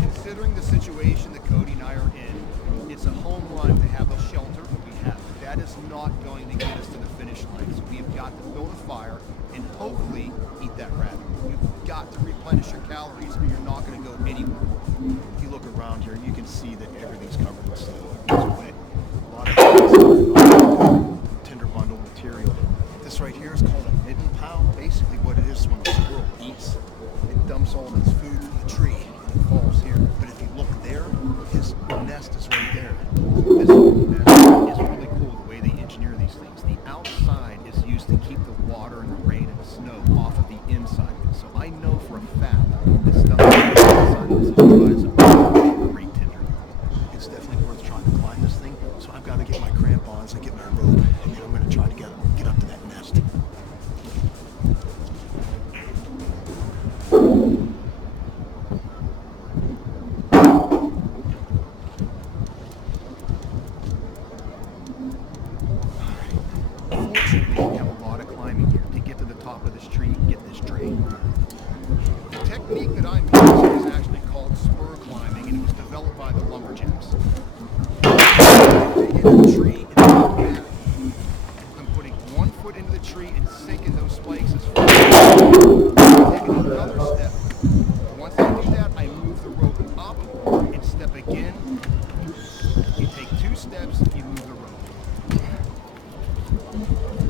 Considering the situation that Cody and I are in, it's a home run to have a shelter that we have. But that is not going to get us to the finish line. So we've got to build a fire and hopefully eat that rabbit. You've got to replenish your calories or you're not going to go anywhere. If you look around here, you can see that everything's covered in snow. It's wet. A lot of tinder bundle material. This right here is called a midden pile. Basically what it is when a squirrel eats, it dumps all of its food in the tree and it falls here. But if you look there, his nest is right there. This nest is really cool the way they engineer these things. The outside is used to keep the water and the rain and the snow off of the inside. So I know for a fact this stuff on the inside of this is great tinder. It's definitely worth trying to climb this thing. So I've got to get my crampons and get my rope, and then I'm going to try to get up to that nest. Unfortunately, we have a lot of climbing here to get to the top of this tree and get this drain. The technique that I'm using is actually called spur climbing, and it was developed by the lumberjacks. They get in the tree and automatically. I'm putting one foot into the tree and sinking those spikes as far as taking another step. Once I do that, I move the rope up and step again. You take 2 steps, you move the rope.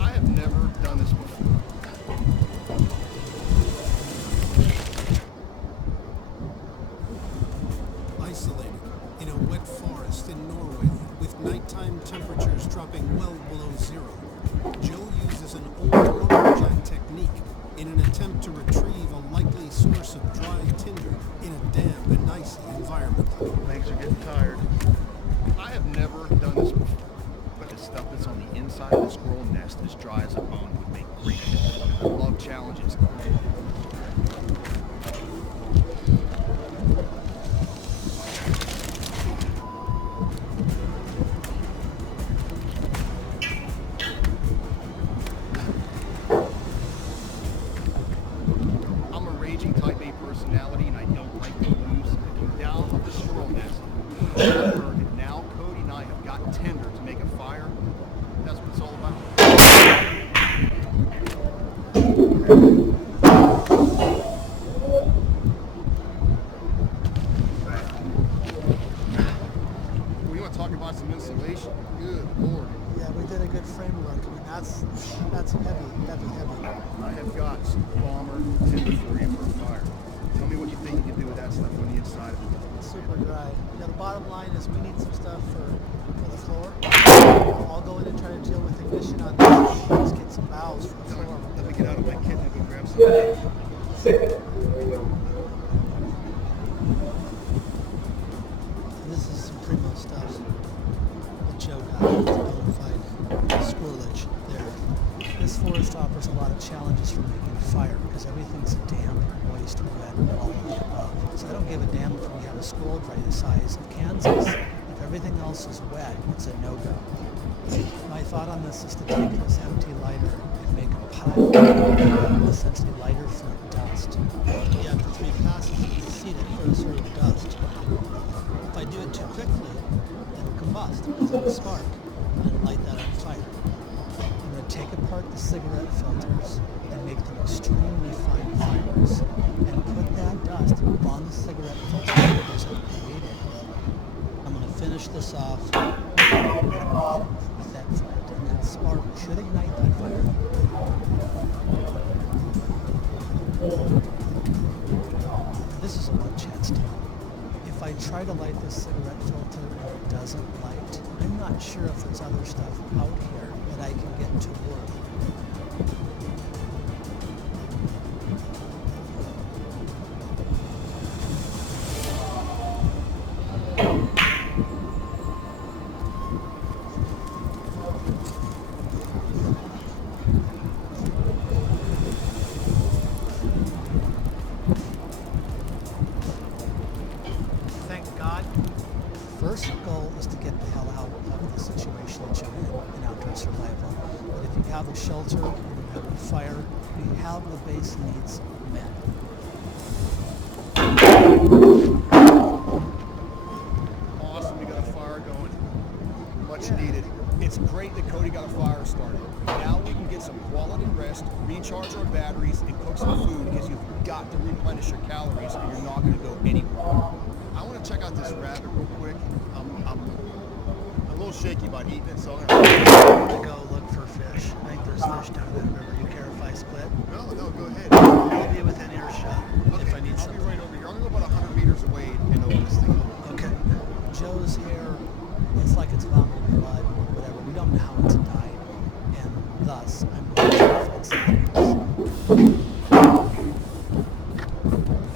I have never done this before. Isolated in a wet forest in Norway, with nighttime temperatures dropping well below zero, Joe uses an old lumberjack technique in an attempt to retrieve a likely source of dry tinder in a damp and icy environment. Legs are getting tired. I have never done this before, but the stuff that's on the inside of the squirrel nest as dry as a bone would make great tinder. I love challenges. I'm a raging type A personality and I don't like to lose. I came down off the squirrel nest. And now Cody and I have got tinder to make a fire. That's what it's all about. We want to talk about some insulation. Good Lord. Yeah, we did a good framework. I mean, that's heavy. I have got some bomber tinder for you for a fire. Tell me what you think you can do with that stuff on the inside of it. It's super dry. Now the bottom line is we need some stuff for the floor. I'll go in and try to deal with ignition on this. Let's get some boughs for the floor. Let me get out of my kit and go grab some. This is some primo stuff that Joe got. It's a bona fide squirrelage there. This forest offers a lot of challenges for making fire because everything's damp, moist, wet, and all of the above. So I don't give a damn if we have a squirrel dry the size of Kansas. If everything else is wet, it's a no-go. My thought on this is to take this empty lighter and make a pile, essentially lighter for dust. Yeah, after 3 passes, you can see that first sort of dust. If I do it too quickly, it'll combust because it'll spark and light that on fire. I'm going to take apart the cigarette filters and make them extremely fine fibers and put that dust on the cigarette filter fibers I created. I'm going to finish this off with that flint, and that spark should ignite that fire. This is a one chance deal. If I try to light this cigarette filter and it doesn't light, I'm not sure if there's other stuff out here that I can get to work. first goal is to get the hell out of the situation that you're in outdoor survival. But if you have a shelter, you have a fire, you have the base needs met. Awesome, we got a fire going. Much needed. It's great that Cody got a fire started. Now we can get some quality rest, recharge our batteries, and cook some food because you've got to replenish your calories or you're not going to go anywhere. I want to check out this rabbit real quick. I'm a little shaky about eating it, so I'm going to go look for fish. I think there's fish down that river. You care if I split? No, go ahead. I'll be within earshot if I need I'll something. be right over here. I'm going to go about 100 meters away and open this thing up. Okay. Joe's hair, it's like it's vomiting blood, whatever. We don't know how it's died, and thus I'm going to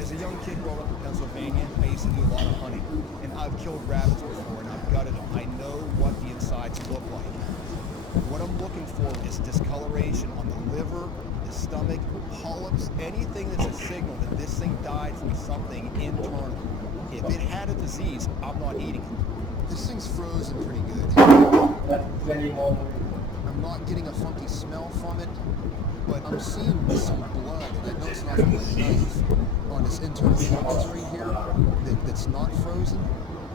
As a young kid growing up in Pennsylvania, I used to do a lot of hunting, and I've killed rabbits before, and I've gutted them. I know what the insides look like. What I'm looking for is discoloration on the liver, the stomach, polyps, anything that's a signal that this thing died from something internal. If it had a disease, I'm not eating it. This thing's frozen pretty good. I'm not getting a funky smell from it, but I'm seeing some blood, and I know it's not from the knife, on this internal organs right here that's not frozen.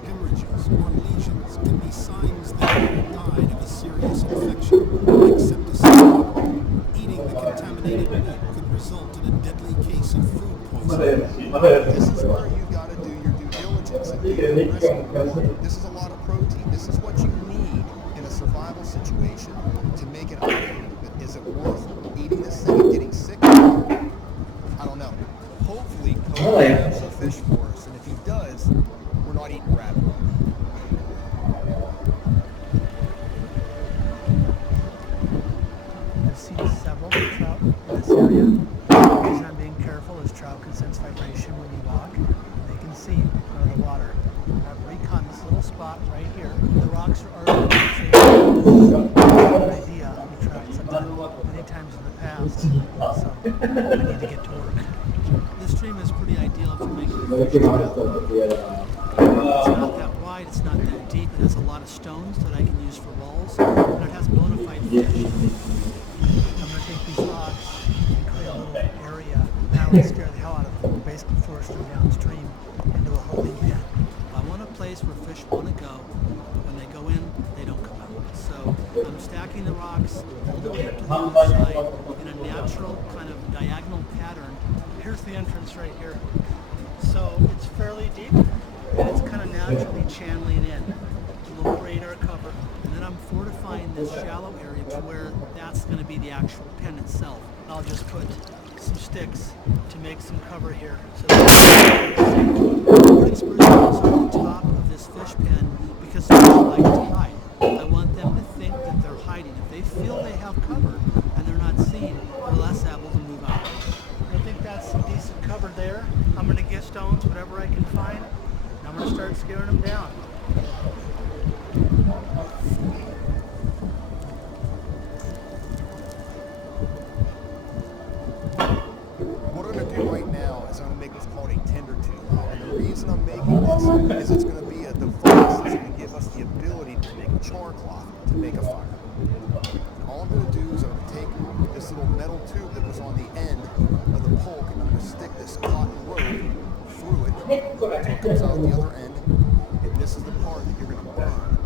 Hemorrhages or lesions can be signs that you died of a serious infection, like septicemia. Eating the contaminated meat could result in a deadly case of food poisoning. This is where you got to do your due diligence and do your risk. This is a lot of protein. This is what you need in a survival situation to make it out. Is it worth eating this thing and getting sick? I don't know. Hopefully, Cody grabs some fish for us, and if he does, we're not eating rabbit. I've seen several trout in this area. The reason I'm being careful is trout can sense vibration when you walk. They can see out of the water. I've recon this little spot right here. The rocks are already safe. Good idea. We tried some many times in the past, so I need to get to work. This stream is pretty ideal for making a fish trail. It's not that wide, it's not that deep, it has a lot of stones that I can use for walls, and it has bona fide fish. I'm going to take these rocks and create a little area, that would scare the hell out of them, basically force them downstream into a holding pen. I want a place where fish want to go, but when they go in, they don't come out. So I'm stacking the rocks all the way up to the other side in a natural kind of diagonal pattern. Here's the entrance right here. So it's fairly deep, and it's kind of naturally channeling in. We'll create our cover, and then I'm fortifying this shallow area to where that's going to be the actual pen itself. I'll just put some sticks to make some cover here. So putting spruce boughs on the top of this fish pen because fish like to hide. I want them to think that they're hiding. If they feel they have cover and they're not seen, they're less able to move out. I think that's some decent cover there. I'm going to get stones, whatever I can find, and I'm going to start scaring them down. What I'm going to do right now is I'm going to make what's called a tender tube. And the reason I'm making this is it's going to be a device that's going to give us the ability to make a char cloth, to make a fire. And all I'm going to do is I'm going to take this little metal tube that was on the end of the pole, and I'm going to stick this cotton rope through it until it comes out the other end. And this is the part that you're going to burn.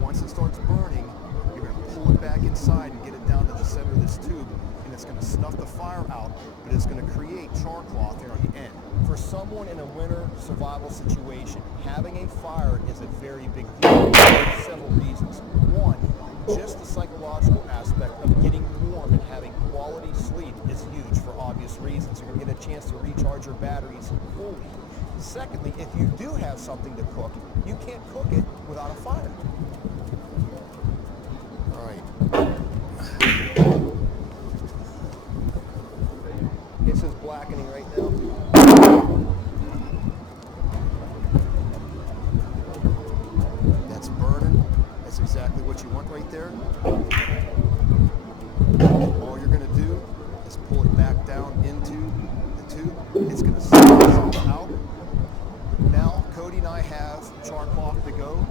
Once it starts burning, you're going to pull it back inside and get it down to the center of this tube. And it's going to snuff the fire out, but it's going to create char cloth here on the end. For someone in a winter survival situation, having a fire is a very big deal for several reasons. One, just the psychological aspect of getting warm and having quality sleep is huge for obvious reasons. You're going to get a chance to recharge your batteries fully. Secondly, if you do have something to cook, you can't cook it without a fire. All right. It's just blackening right now. That's burning. That's exactly what you want right there. All you're going to do is pull it back down into the tube. It's going to suck itself out. Now, Cody and I have char cloth to go.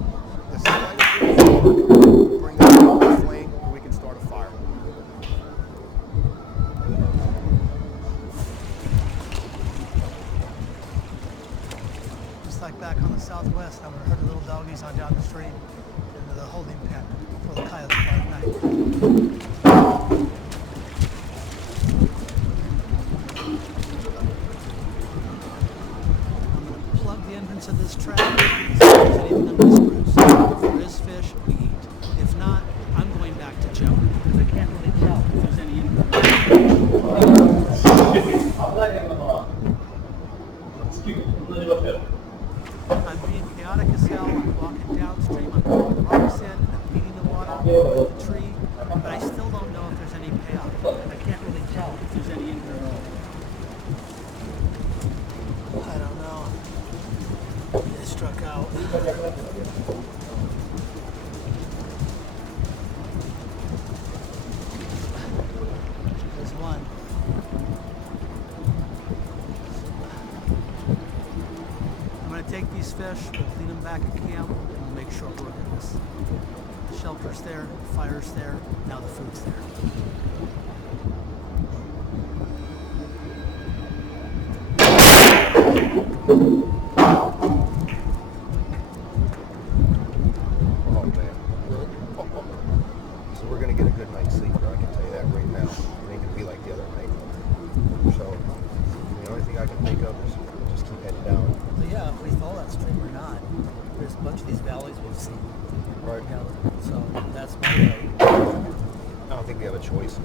us a light up the floor, bring it up to the flame, and we can start a fire. Just like back on the southwest, I would have heard the little doggies on down the street into the holding pen before the coyotes by at night. Plug the entrance of this trap. See if there's anything under the spruce. If there is fish, we eat. If not, I'm going back to Joe. Because I can't really tell if there's any in I'm being chaotic as hell. I'm walking downstream. I'm throwing the rocks in. I'm beating the water with the tree. But I still don't know if there's any payoff. And I can't really tell if there's any in here at all. I don't know. They struck out. There's one. I'm going to take these fish, we'll clean them back at camp, and we'll make short work of this. The shelter's there, the fire's there, now the food's there. Oh, man. So we're going to get a good night's sleep, bro. I can tell you that right now. It ain't going to be like the other night. So the only thing I can think of is just keep heading down. So yeah, if we follow that stream or not, there's a bunch of these valleys we've seen. Right. So that's my vote. I don't think we have a choice.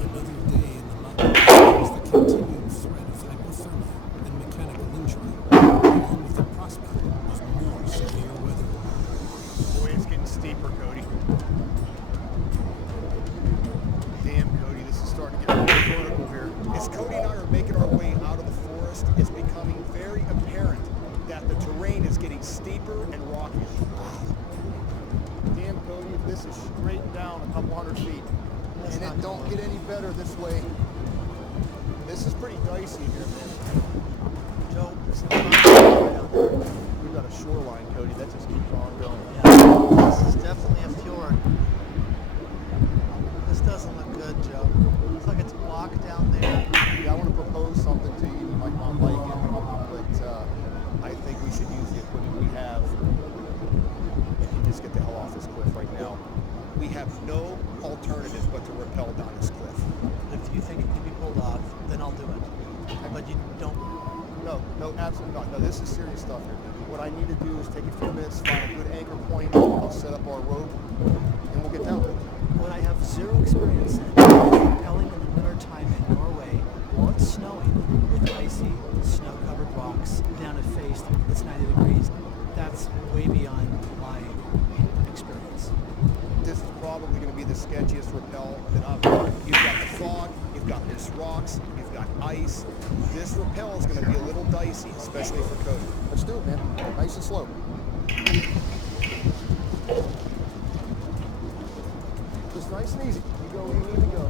Another day in the mountains is the continued threat of hypothermia and mechanical injury, along with the prospect of more severe weather. Boy, it's getting steeper, Cody. Damn, Cody, this is starting to get really vertical here. As Cody and I are making our way out of the forest, it's becoming very apparent that the terrain is getting steeper and rockier. Damn, Cody, this is straight down a couple hundred feet. And it don't get any better this way. This is pretty dicey here, man. Joe, there's some down there. We've got a shoreline, Cody, that just keeps on going. Yeah, this is definitely a fjord. This doesn't look good, Joe. Looks like it's blocked down there. Yeah, I want to propose something to you. You might not like it, but I think we should use the equipment we have and just get the hell off this cliff right now. We have no alternative but to rappel down this cliff. If you think it can be pulled off, then I'll do it. But you don't. No, absolutely not. No, this is serious stuff here. What I need to do is take a few minutes, find a good anchor point, I'll set up our rope, and we'll get down. What I have zero experience in is rappelling in the wintertime in Norway while it's snowing with icy, snow-covered rocks down a face that's 90 degrees. That's way beyond my experience. This is probably going to be the sketchiest rappel that I've done. You've got the fog, you've got loose rocks, you've got ice. This rappel is going to be a little dicey, especially for Cody. Let's do it, man. Nice and slow. Just nice and easy. You go where you need to go.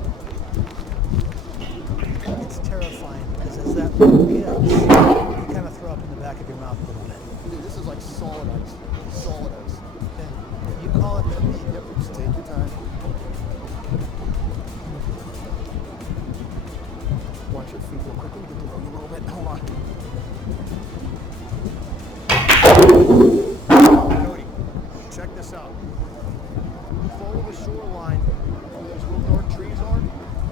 It's terrifying because as that rope hits, you kind of throw up in the back of your mouth a little bit. Dude, this is like solid ice. Solid ice. Okay. You call it that. Yep, just take your time. Watch your feet real quick. Let me get to know you a little bit. Hold on. Cody, check this out. Follow the shoreline where those real dark trees are.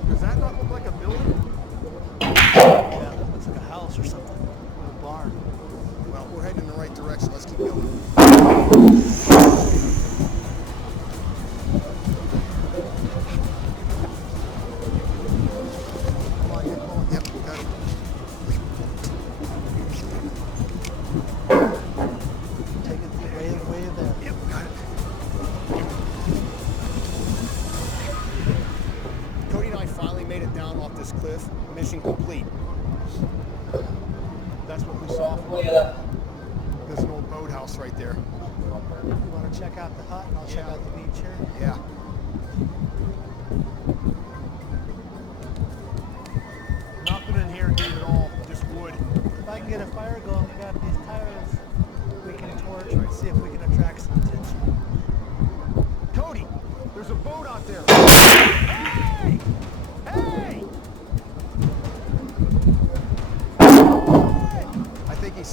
Does that not look like a building? Yeah, that looks like a house or something. Or a barn. Well, we're heading in the right direction. Let's keep going. Mission complete. That's what we saw. There's an old boathouse right there. You want to check out the hut and I'll check out the beach here? Yeah.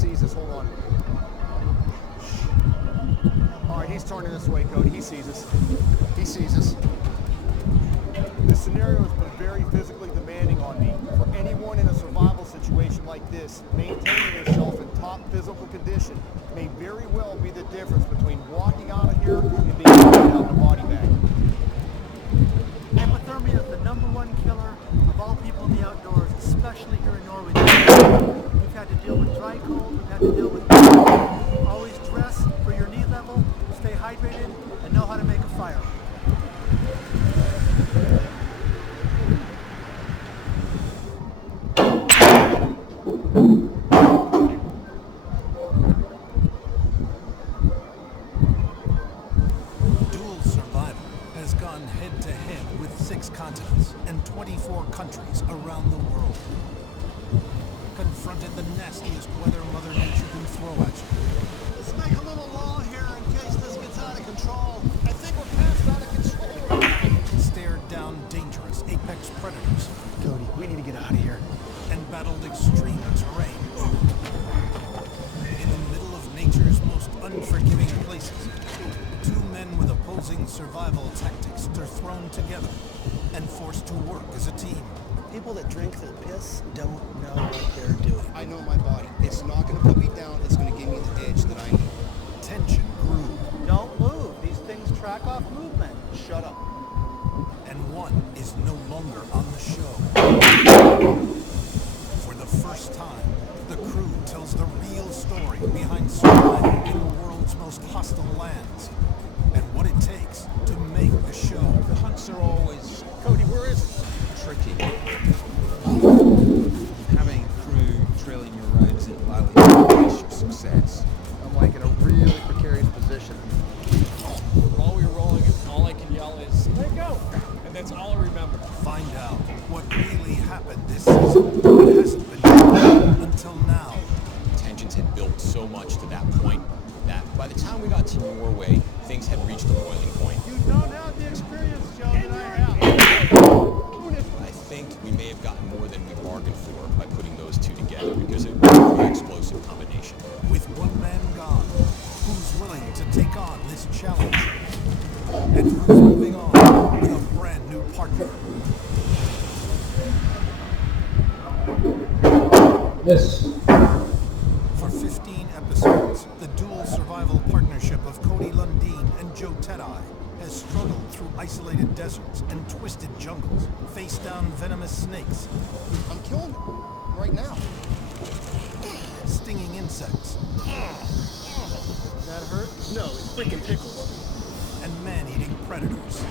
sees us. Hold on. All right, he's turning this way, Cody. He sees us. He sees us. This scenario has been very physically demanding on me. For anyone in a survival situation like this, maintaining yourself in top physical condition may very well be the difference between walking out of here and being put out in a body bag. Hypothermia is the #1 killer of all people in the outdoors, especially here in Norway. We've had to deal with dry cold, we've had to deal with cold. Always dress for your knee level, stay hydrated, and know how to make a fire. Dual survival has gone head-to-head with 6 continents and 24 countries around the world. Confronted the nastiest weather Mother Nature can throw at you. Let's make a little lull here in case this gets out of control. I think we're past out of control. Stared down dangerous apex predators. Cody, we need to get out of here. And battled extreme terrain. In the middle of nature's most unforgiving places, 2 men with opposing survival tactics are thrown together and forced to work as a team. People that drink the piss don't know what they're doing. I know my body. It's not going to put me down. It's going to give me the edge that I need. Tension grew. Don't move. These things track off movement. Shut up. And one is no longer on the show. For the first time, the crew tells the real story behind surviving in the world's most hostile lands and what it takes to make the show. The hunts are always... Cody, where is it? Tricky. Having a crew trailing your roads in lowly is your success. I'm like in a really precarious position. While we were rolling, all I can yell is, "Let go!" And that's all I remember. Find out what really happened this season that hasn't been done until now. Tensions had built so much to that point that by the time we got to Norway, things had reached a boiling point. You don't have the experience, Joe, that I have. I think we may have gotten more than we bargained for by putting those two together because it was a very explosive combination. With one man gone, who's willing to take on this challenge? And who's moving on with a brand new partner? Yes. For 15 episodes, the dual survival partnership of Cody Lundin and Joe Tedeye has struggled through isolated deserts and twisted jungles, faced down venomous snakes. I'm killing them right now. Stinging insects. That hurt? No, it freaking tickles. And man-eating predators.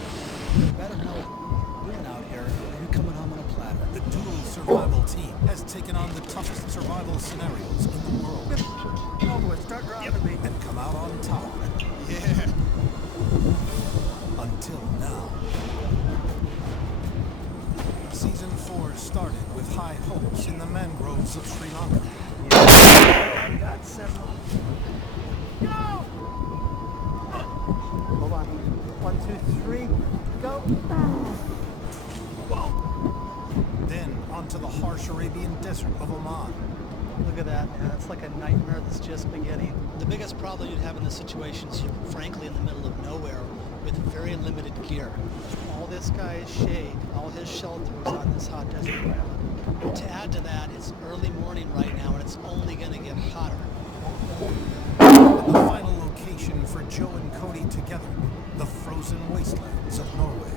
You better know what you're doing out here. You're coming home on a platter. The dual survival team has taken on the toughest survival scenarios in the world. Oh boy, start dropping me. And come out on top. Yeah. Until now. Season 4 started with high hopes in the mangroves of Sri Lanka. I got several. Go! Hold on. 1, 2, 3, go. Whoa. Then onto the harsh Arabian desert of Oman. Look at that, man. It's like a nightmare that's just beginning. The biggest problem you'd have in this situation is you're frankly in the middle of nowhere with very limited gear. All this guy's shade, all his shelter is on this hot desert island. To add to that, it's early morning right now and it's only going to get hotter. And the final location for Joe and Cody together, the frozen wastelands of Norway.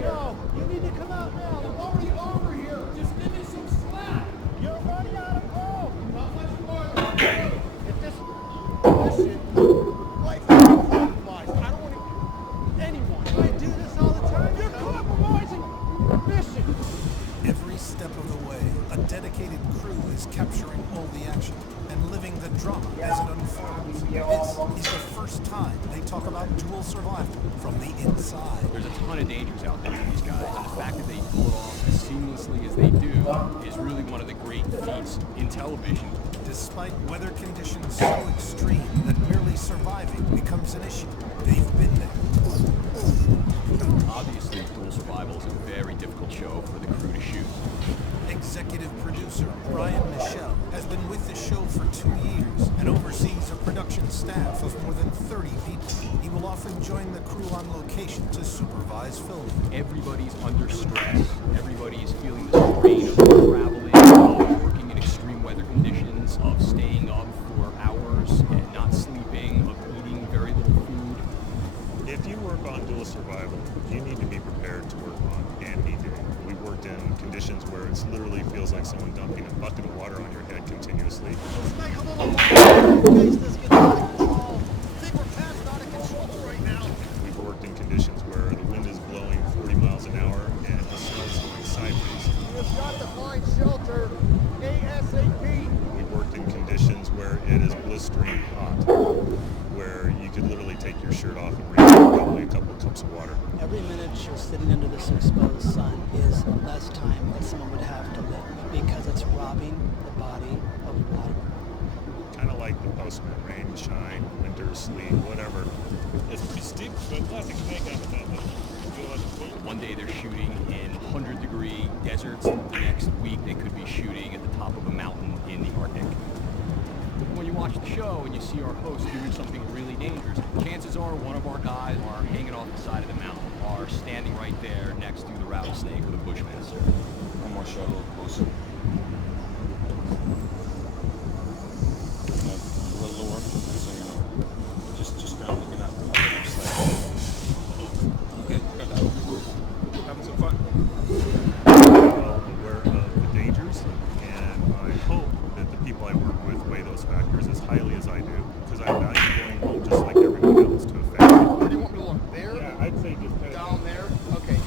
Yo, you need to come out now. I'm already over here. Just give me some slack. You're running out of rope. Not much more. If this... Listen, life is compromised. I don't want to... anyone. I do this all the time. You're compromising mission. Every step of the way, a dedicated crew is capturing all the action and living the drama as it unfolds. This is the first time they talk about dual survival from the inside. There's a ton of dangers out there for these guys, and the fact that they pull it off as seamlessly as they do is really one of the great feats in television. Despite weather conditions so extreme that merely surviving becomes an issue, they've been there. Obviously, dual survival is a very difficult show for the crew to shoot. Executive joined the crew on location to supervise filming. Everybody's under stress. Everybody's feeling the strain of traveling, of working in extreme weather conditions, of staying up for hours and not sleeping, of eating very little food. If you work on dual survival, you need to be prepared to work on any day. We worked in conditions where it literally feels like someone dumping a bucket of water on your head continuously. Let's make a little more in case this gets out of control. I think we're past out of control right now. We've worked in conditions where the wind is blowing 40 miles an hour and the snow's going sideways. We've got to find shelter ASAP. We've worked in conditions where it is blistering hot, where you could literally take your shirt off and reach for probably a couple of cups of water. Every minute you're sitting under this exposed sun is less time that someone would have to live because it's robbing the body of water. Kind of like the postman, rain, shine, winter, sleet, whatever. It's pretty steep, but nothing to make of it that much. One day they're shooting in 100-degree deserts. The next week they could be shooting at the top of a mountain in the Arctic. When you watch the show and you see our host doing something really dangerous, chances are one of our guys are hanging off the side of the mountain, are standing right there next to the rattlesnake or the bushmaster. One more shot, a little closer. A little lower, so you know. Just down looking at the other side. Okay, got that. Having some fun. Well aware of the dangers, and I hope that the people I work with weigh those factors as highly as I do, because I value going home just like everyone else to a family. Where do you want me to look? There? Yeah, I'd say just kind of down there? Okay.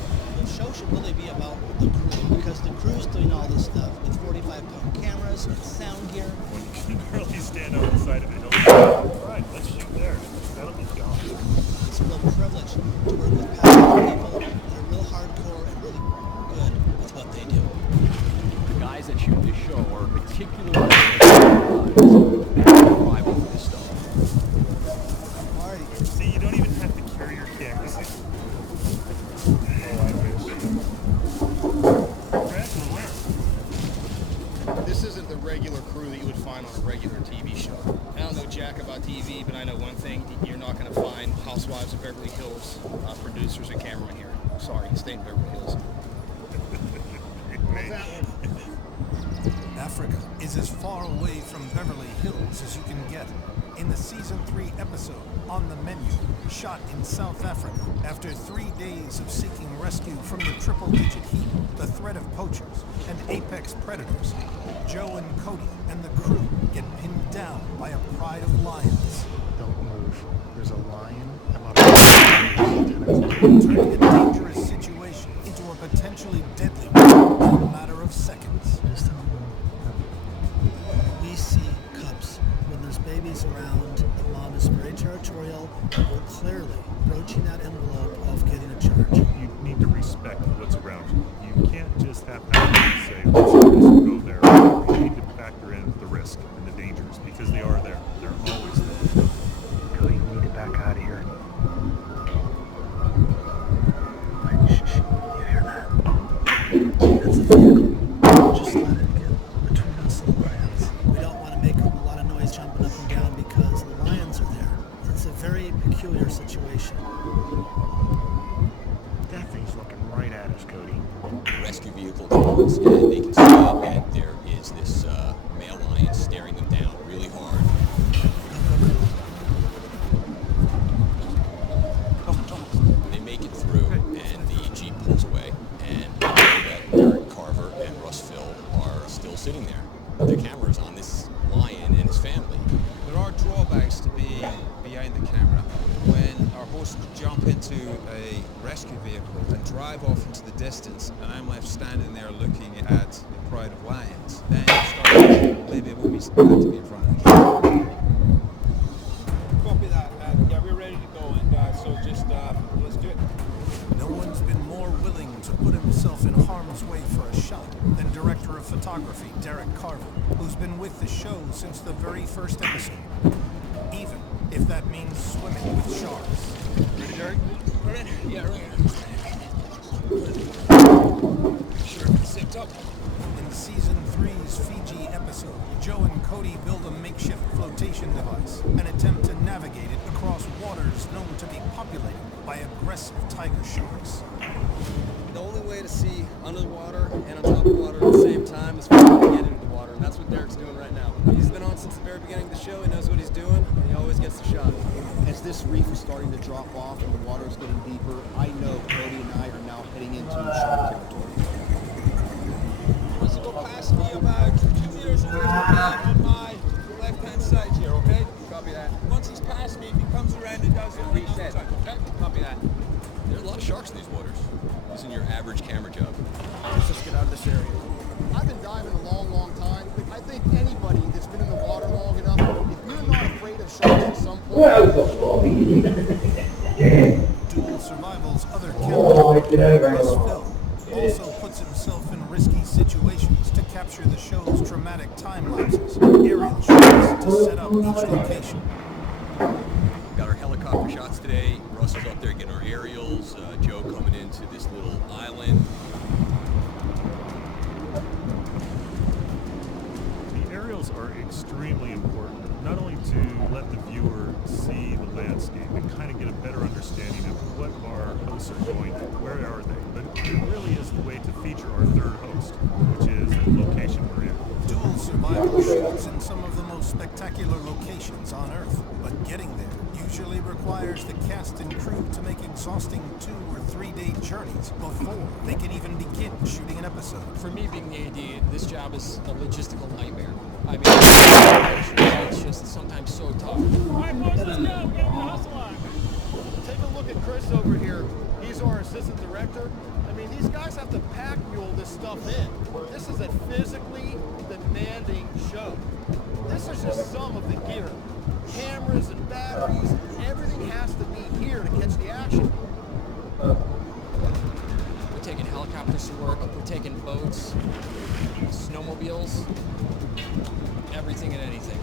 The show should really be about the crew because the crew's doing all this stuff with 45-pound cameras and sound gear. When you can barely stand on the side of a hill. All right, let's shoot there. That'll be gone. It's a real privilege to work with passionate people that are real hardcore and really good with what they do. The guys that shoot this show are particularly thrive over this stuff. Marty. See, you don't even have to carry your cameras. Oh, I wish. This isn't the regular crew that you would find on a regular TV show. I don't know jack about TV, but I know one thing. You're not going to find Housewives of Beverly Hills producers and cameramen here. Sorry, stay in Beverly Hills. Africa is as far away from Beverly Hills as you can get. In the season 3 episode, On the Menu, shot in South Africa, after 3 days of seeking rescue from the triple-digit heat, the threat of poachers, and apex predators, Joe and Cody and the crew get pinned down by a pride of lions. Don't move. There's a lion about Turning a dangerous situation into a potentially deadly one in a matter of seconds. We see cubs. When there's babies around, the mom is very territorial. We're clearly broaching that envelope of getting a charge. You need to respect what's around you. You can't just haphazardly say, let's do this and go there. You need to factor in the risk and the dangers, because they are there. They're always there. Cody, we need to back out of here. Shh. You hear that? That's a vehicle. Just let it get between us and the lions. We don't want to make a lot of noise jumping up and down because the lions are there. It's a very peculiar situation. That thing's looking right at us, Cody. The rescue vehicle comes and they can see that there is this male lion staring them down really hard. They make it through and the Jeep pulls away, and we know that Eric Carver and Russ Phil are still sitting there with their cameras on this lion and his family. There are drawbacks to being behind the camera. When our hosts jump into a rescue vehicle and drive off into the distance, and I'm left standing there looking at the pride of lions, then you start thinking, maybe it won't be so bad to be in front of the camera. Copy that. Yeah, we're ready to go, and so just let's do it. No one's been more willing to put himself in harm's way for a shot than director of photography Derek Carver, who's been with the show since the very first episode. Even if that means swimming with sharks. Ready, Derek? Ready? Yeah, ready. Sure, synced up. In season 3's Fiji episode, Joe and Cody build a makeshift flotation device and attempt to navigate it across waters known to be populated aggressive tiger sharks. The only way to see under the water and on top of the water at the same time is for him to get into the water, and that's what Derek's doing right now. He's been on since the very beginning of the show. He knows what he's doing, and he always gets the shot. As this reef is starting to drop off and the water is getting deeper, I know Cody and I are now heading into shark territory. Once you go past me about 2 meters away from me on my left-hand side here, okay? Copy that. Once he's past me, if he comes around and does it, reset. Okay? Copy that. There's a lot of sharks in these waters. This isn't your average camera job. Let's just get out of this area. I've been diving a long, long time. I think anybody that's been in the water long enough, if you're not afraid of sharks at some point... Dual Survival's other character, Russ Phil, also puts himself in risky situations to capture the show's dramatic time lapses, aerial shots to set up each location. Got our helicopter shots today. Russ is up there getting our aerials. Joe coming into this little island. The aerials are extremely important, not only to let the viewer see the landscape and kind of get a better understanding of what our hosts are going through, where are they, but it really is the way to feature our third host, which is the location we're in. Dual Survival shoots in some of the most spectacular locations on Earth, but getting there usually requires the cast and crew to make exhausting 2 or 3 day journeys before they can even begin shooting an episode. For me, being the AD, this job is a logistical nightmare. I mean, it's just sometimes so tough. All right, boys, let's go. Get the hustle on. Take a look at Chris over here. He's our assistant director. I mean, these guys have to pack mule this stuff in. This is a physically demanding show. This is just some of the gear. Cameras and batteries, everything has to be here to catch the action. We're taking helicopters to work, we're taking boats, snowmobiles, everything and anything.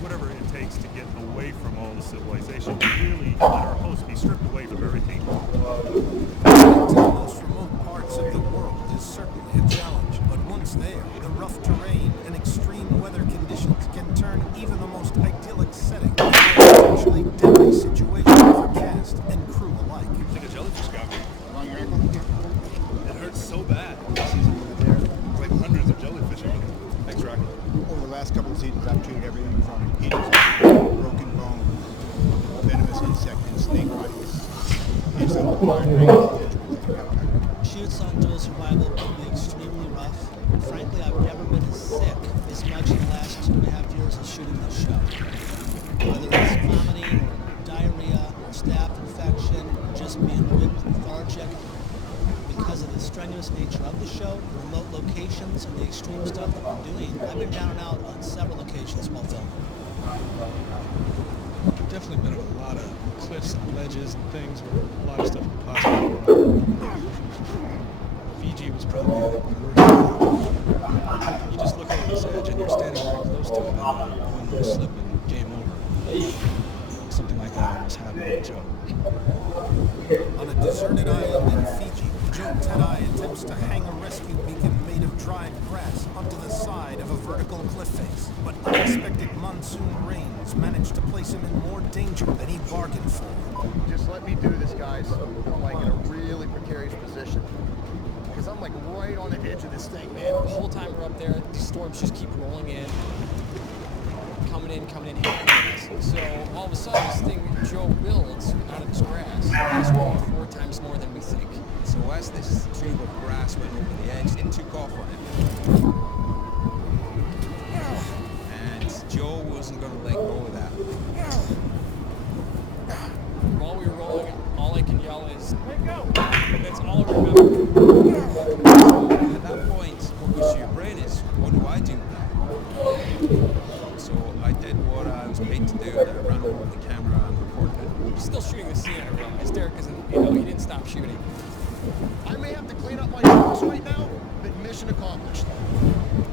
Whatever it takes to get away from all the civilization, really let our hosts be stripped away from everything. Getting to the most remote parts of the world is certainly a challenge, but once there, the rough terrain and extreme weather conditions can turn even the most idyllic setting into a potentially deadly situation for cast and crew alike. I think a jellyfish got me. It hurts so bad. Like hundreds of jellyfish over there. Thanks, Rocky. Over the last couple of seasons, I've treated everything from heat, broken bone, venomous insect, and snake bites. It's Shoots on Dual Survival can be extremely rough. Frankly, I've never been as sick as much in the last 2.5 years of shooting this show. Whether it's vomiting, or diarrhea, or staph infection, or just being whipped lethargic. Because of the strenuous nature of the show, the remote locations, and the extreme stuff that we're doing, I've been down and out on several locations while filming. Definitely been on a lot of cliffs and ledges and things where a lot of stuff could possibly go wrong. Fiji was probably the worst. You just look over this edge and you're standing right close to it, and one little slip and game over. Something like that almost happened with Joe. On a deserted island in Fiji, Joe Ted-Eye attempts to hang a rescue beacon made of dried grass onto the side of a vertical cliff face, but unexpected monsoon rains manage to place him in more danger than he bargained for. Just let me do this, guys. I'm like in a really precarious position. Because I'm like right on the edge of this thing, man. The whole time we're up there, these storms just keep rolling in, hitting us. So all of a sudden, this thing Joe builds out of this grass is weighing 4 times more than we think. So as this tube of grass went over the edge, it took off on it. And Joe wasn't going to let go of that. While we were rolling, all I can yell is, "Let go!" That's all I remember. At that point, what goes through your brain is, what do I do now? So I did what I was paid to do. I ran over with the camera and recorded it. We're still shooting the scene, I realize. Derek isn't, he didn't stop shooting. I may have to clean up my house right now, but mission accomplished.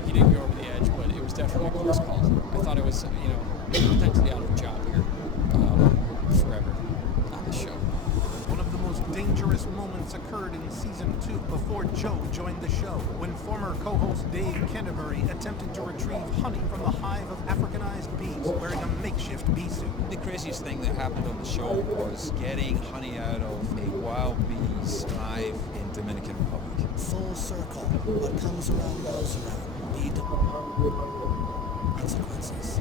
He didn't go over the edge, but it was definitely a close call. I thought it was, potentially out of a job here forever on the show. One of the most dangerous moments occurred in season 2 before Joe joined the show, when former co-host Dave Canterbury attempted to retrieve honey from a hive of Africanized bees wearing a makeshift bee suit. The craziest thing that happened on the show was getting honey out of a wild circle. What comes around goes around. Need consequences.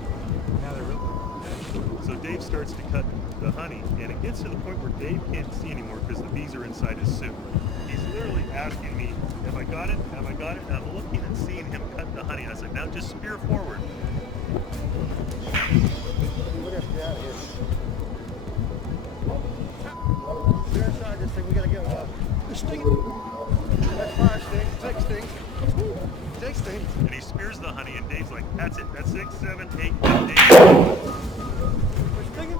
Now they're really... So Dave starts to cut the honey, and it gets to the point where Dave can't see anymore because the bees are inside his suit. He's literally asking me, have I got it? Have I got it? And I'm looking and seeing him cut the honey. I said, now just spear forward. We're gonna have to get out of here. We're inside this thing, we gotta get one. They're stinging. That's 5 stings, 6 stings. 6 stings. And he spears the honey, and Dave's like, that's it. That's 6, 7, 8, 8. They're stinging.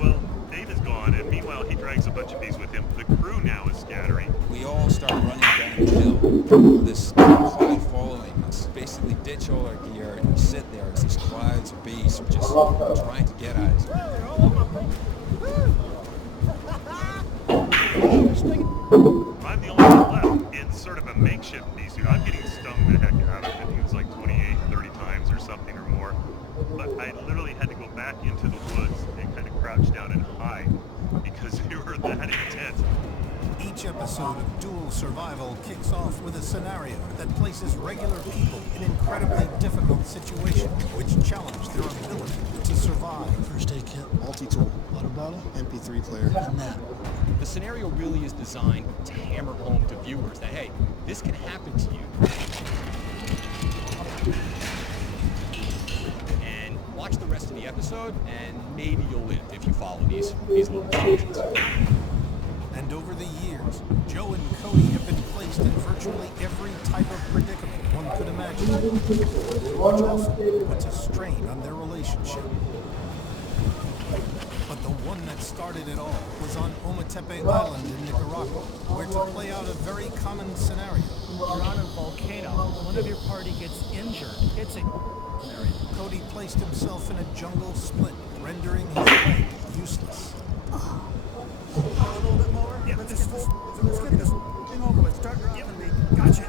Well, Dave is gone, and meanwhile he drags a bunch of bees with him. The crew now is scattering. We all start running down the hill. This cloud following us. Basically ditch all our gear and we sit there as these clouds of bees are just trying to get at us. I'm the only one left in sort of a makeshift bee suit. I'm getting stung the heck out of it. It was like 28, 30 times or something or more. But I literally had to go back into the woods and kind of crouch down and hide because they were that intense. Each episode of Dual Survival kicks off with a scenario that places regular people in incredibly difficult situations which challenge their ability to survive. First aid kit, multi-tool, water bottle, MP3 player, and that. The scenario really is designed to hammer home to viewers that, hey, this can happen to you. And watch the rest of the episode, and maybe you'll live if you follow these little instructions. And over the years, Joe and Cody have been placed in virtually every type of predicament one could imagine, which often puts a strain on their relationship. But the one that started it all was on Ometepe Island in Nicaragua, where to play out a very common scenario. You're on a volcano. One of your party gets injured. It's a scenario. Cody placed himself in a jungle split, rendering his leg useless. A little bit lower. Yeah. Let's get this thing over with. Start dropping me. Gotcha.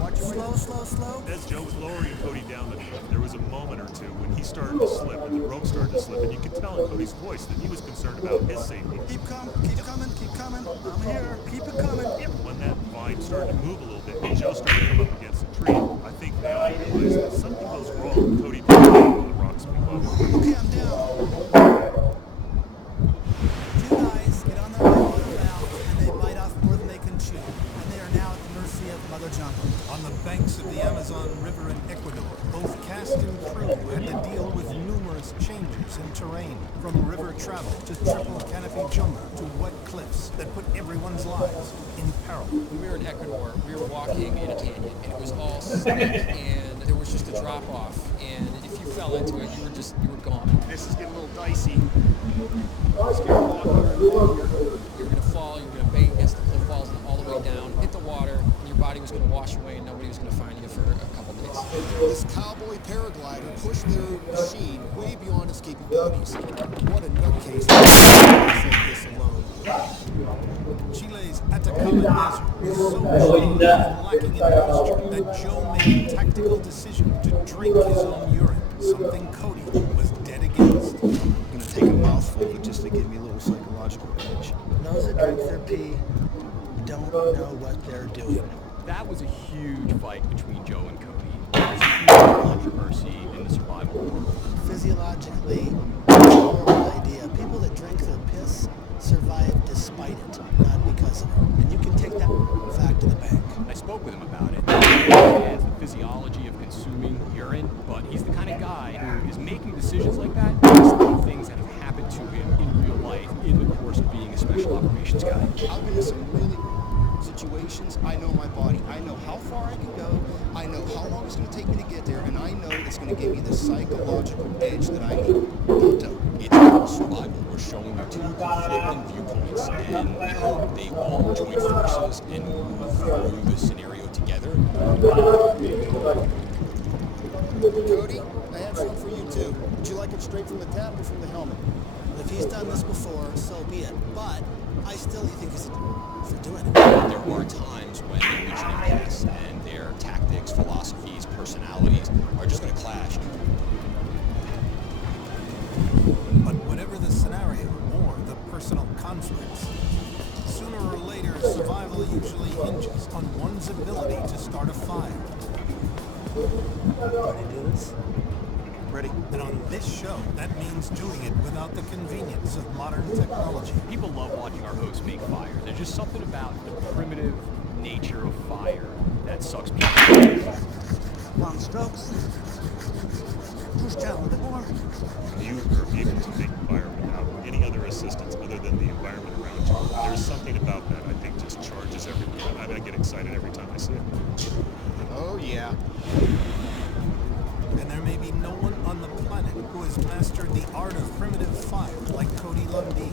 Watch your slow, slow, slow. As Joe was lowering Cody down, there was a moment or two when he started to slip and the rope started to slip, and you could tell in Cody's voice that he was concerned about his safety. Keep coming, keep coming, keep coming. I'm here. Keep it coming. When that vine started to move a little bit and Joe started to come up against a tree, I think they all realized that something goes wrong. Cody didn't know the rocks move up. Okay, I'm down. Two guys get on their water valve and they bite off more than they can chew. And they are now at the mercy of Mother Jungle. On the banks of the Amazon River in Ecuador, both cast and crew had to deal with numerous changes in terrain, from river travel to triple canopy jungle to wet cliffs that put everyone's lives in peril. When we were in Ecuador, we were walking in a canyon, and it was all slick, and there was just a drop off, and if you fell into it, you were gone. This is getting a little dicey. You're going to fall, you're going to bang against the cliff walls all the way down, hit the water, and your body was going to wash away, and nobody was going to find you for a couple days. This cowboy paraglider pushed their machine way beyond its capabilities. What a nutcase to this alone. Chile's Atacama Desert was so changed and lacking in moisture that Joe made a tactical decision to drink his own urine, something Cody was dead against. I'm gonna take a mouthful of it just to give me a little psychological edge. Those that drink their pee don't know what they're doing. That was a huge fight between Joe and Cody. There was a huge controversy in the survival world. Physiologically, it's a horrible idea. People that drink their piss survive despite it, not because of it. And you can take that fact to the bank. I spoke with him about it. He understands the physiology of consuming urine, but he's the kind of guy who is making decisions like that based on things that have happened to him in real life in the course of being a special operations guy. I've been in some really situations. I know my body. I know how far I can go. I know how long it's going to take me to get there, and I know it's going to give me the psychological edge that I need. It's about survival. We're showing you two conflicting viewpoints, and we hope they all join forces and move through the scenario together. Cody, I have some for you too. Would you like it straight from the tap or from the helmet? If he's done this before, so be it. But I still think he's for doing it. There are times when they reach an impasse, and their tactics, philosophies, personalities are just going to clash. But whatever the scenario or the personal conflicts, And on this show, that means doing it without the convenience of modern technology. People love watching our hosts make fire. There's just something about the primitive nature of fire that sucks people in. Long strokes. Push down a little bit more. You are able to make fire without any other assistance other than the environment around you. There's something about that I think just charges everything. I get excited every time I see it. Oh, yeah. And there may be no one on the planet who has mastered the art of primitive fire like Cody Lundee.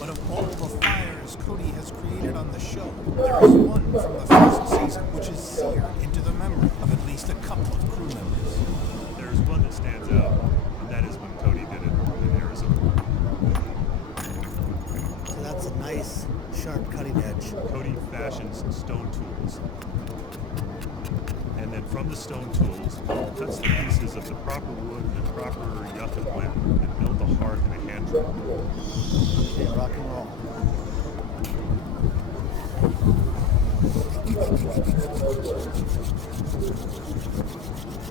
But of all the fires Cody has created on the show, there is one from the first season which is seared into the memory of at least a couple of crew members. There's one that stands out, and that is when Cody did it in Arizona. So that's a nice, sharp cutting edge. Cody fashions stone tools. And then from the stone tools, cuts the pieces of the proper wood and the proper yucca plant and built a hearth and a hand drill. Okay, rock and roll.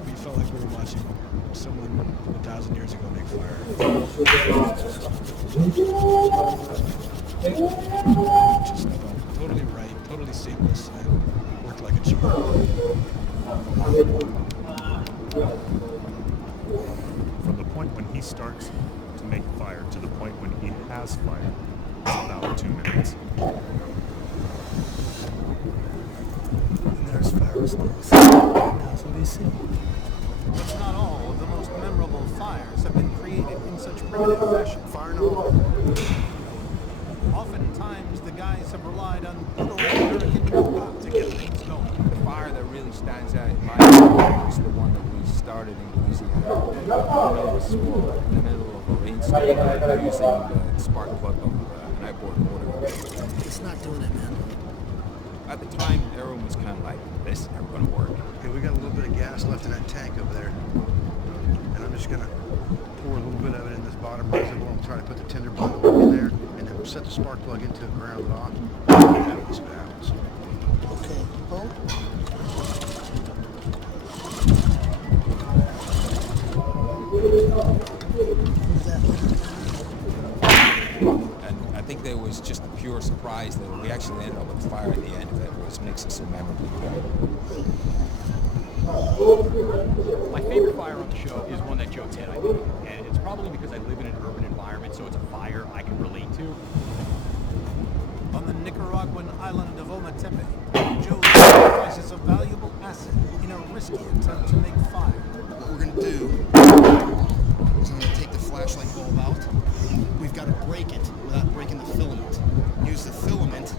We felt like we were watching someone 1,000 years ago make fire. Just felt totally right, totally seamless, and worked like a charm. From the point when he starts to make fire to the point when he has fire, it's about 2 minutes. And there's fire sticks. That's what we see. But not all of the most memorable fires have been created in such primitive fashion. Fire no. Oftentimes, the guys have relied on good old American yoga to get things going. The fire that really stands out in my opinion is the one that we started in Louisiana. In the middle of a swamp, in the middle of a rainstorm, using the spark plug of an outboard motor. It's not doing it, man. At the time, everyone was kind of like, this is never going to work. Okay, we got a little bit of gas left in that tank over there. And I'm just going to pour a little bit of it in this bottom reservoir and try to put the tinder bundle in there and then set the spark plug into it, ground it off, and see what happens. Okay, pull. And I think there was just a pure surprise that we actually ended up with a fire at the end of it, which makes it so memorable. My favorite fire on the show is one that Joe did, I think. And it's probably because I live in an urban environment, so it's a fire I can relate to. On the Nicaraguan island of Ometepe, Joe sacrifices a valuable asset in a risky attempt to make fire. What we're gonna do is I'm gonna take the flashlight bulb out. We've got to break it without breaking the filament. Use the filament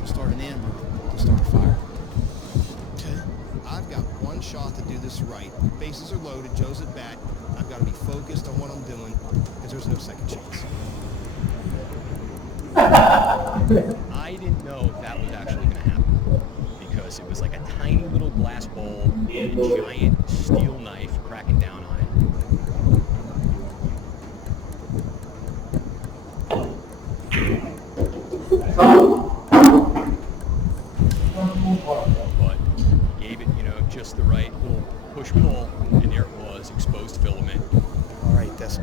to start an amber, to start a fire. Okay. I've got one shot to do this right. Bases are loaded, Joe's at bat. I've got to be focused on what I'm doing, because there's no second chance. I didn't know that was actually going to happen because it was like a tiny little glass bowl and a giant steel knife cracking down on it. But gave it, just the right little push-pull, and there it was, exposed filament. All right, that's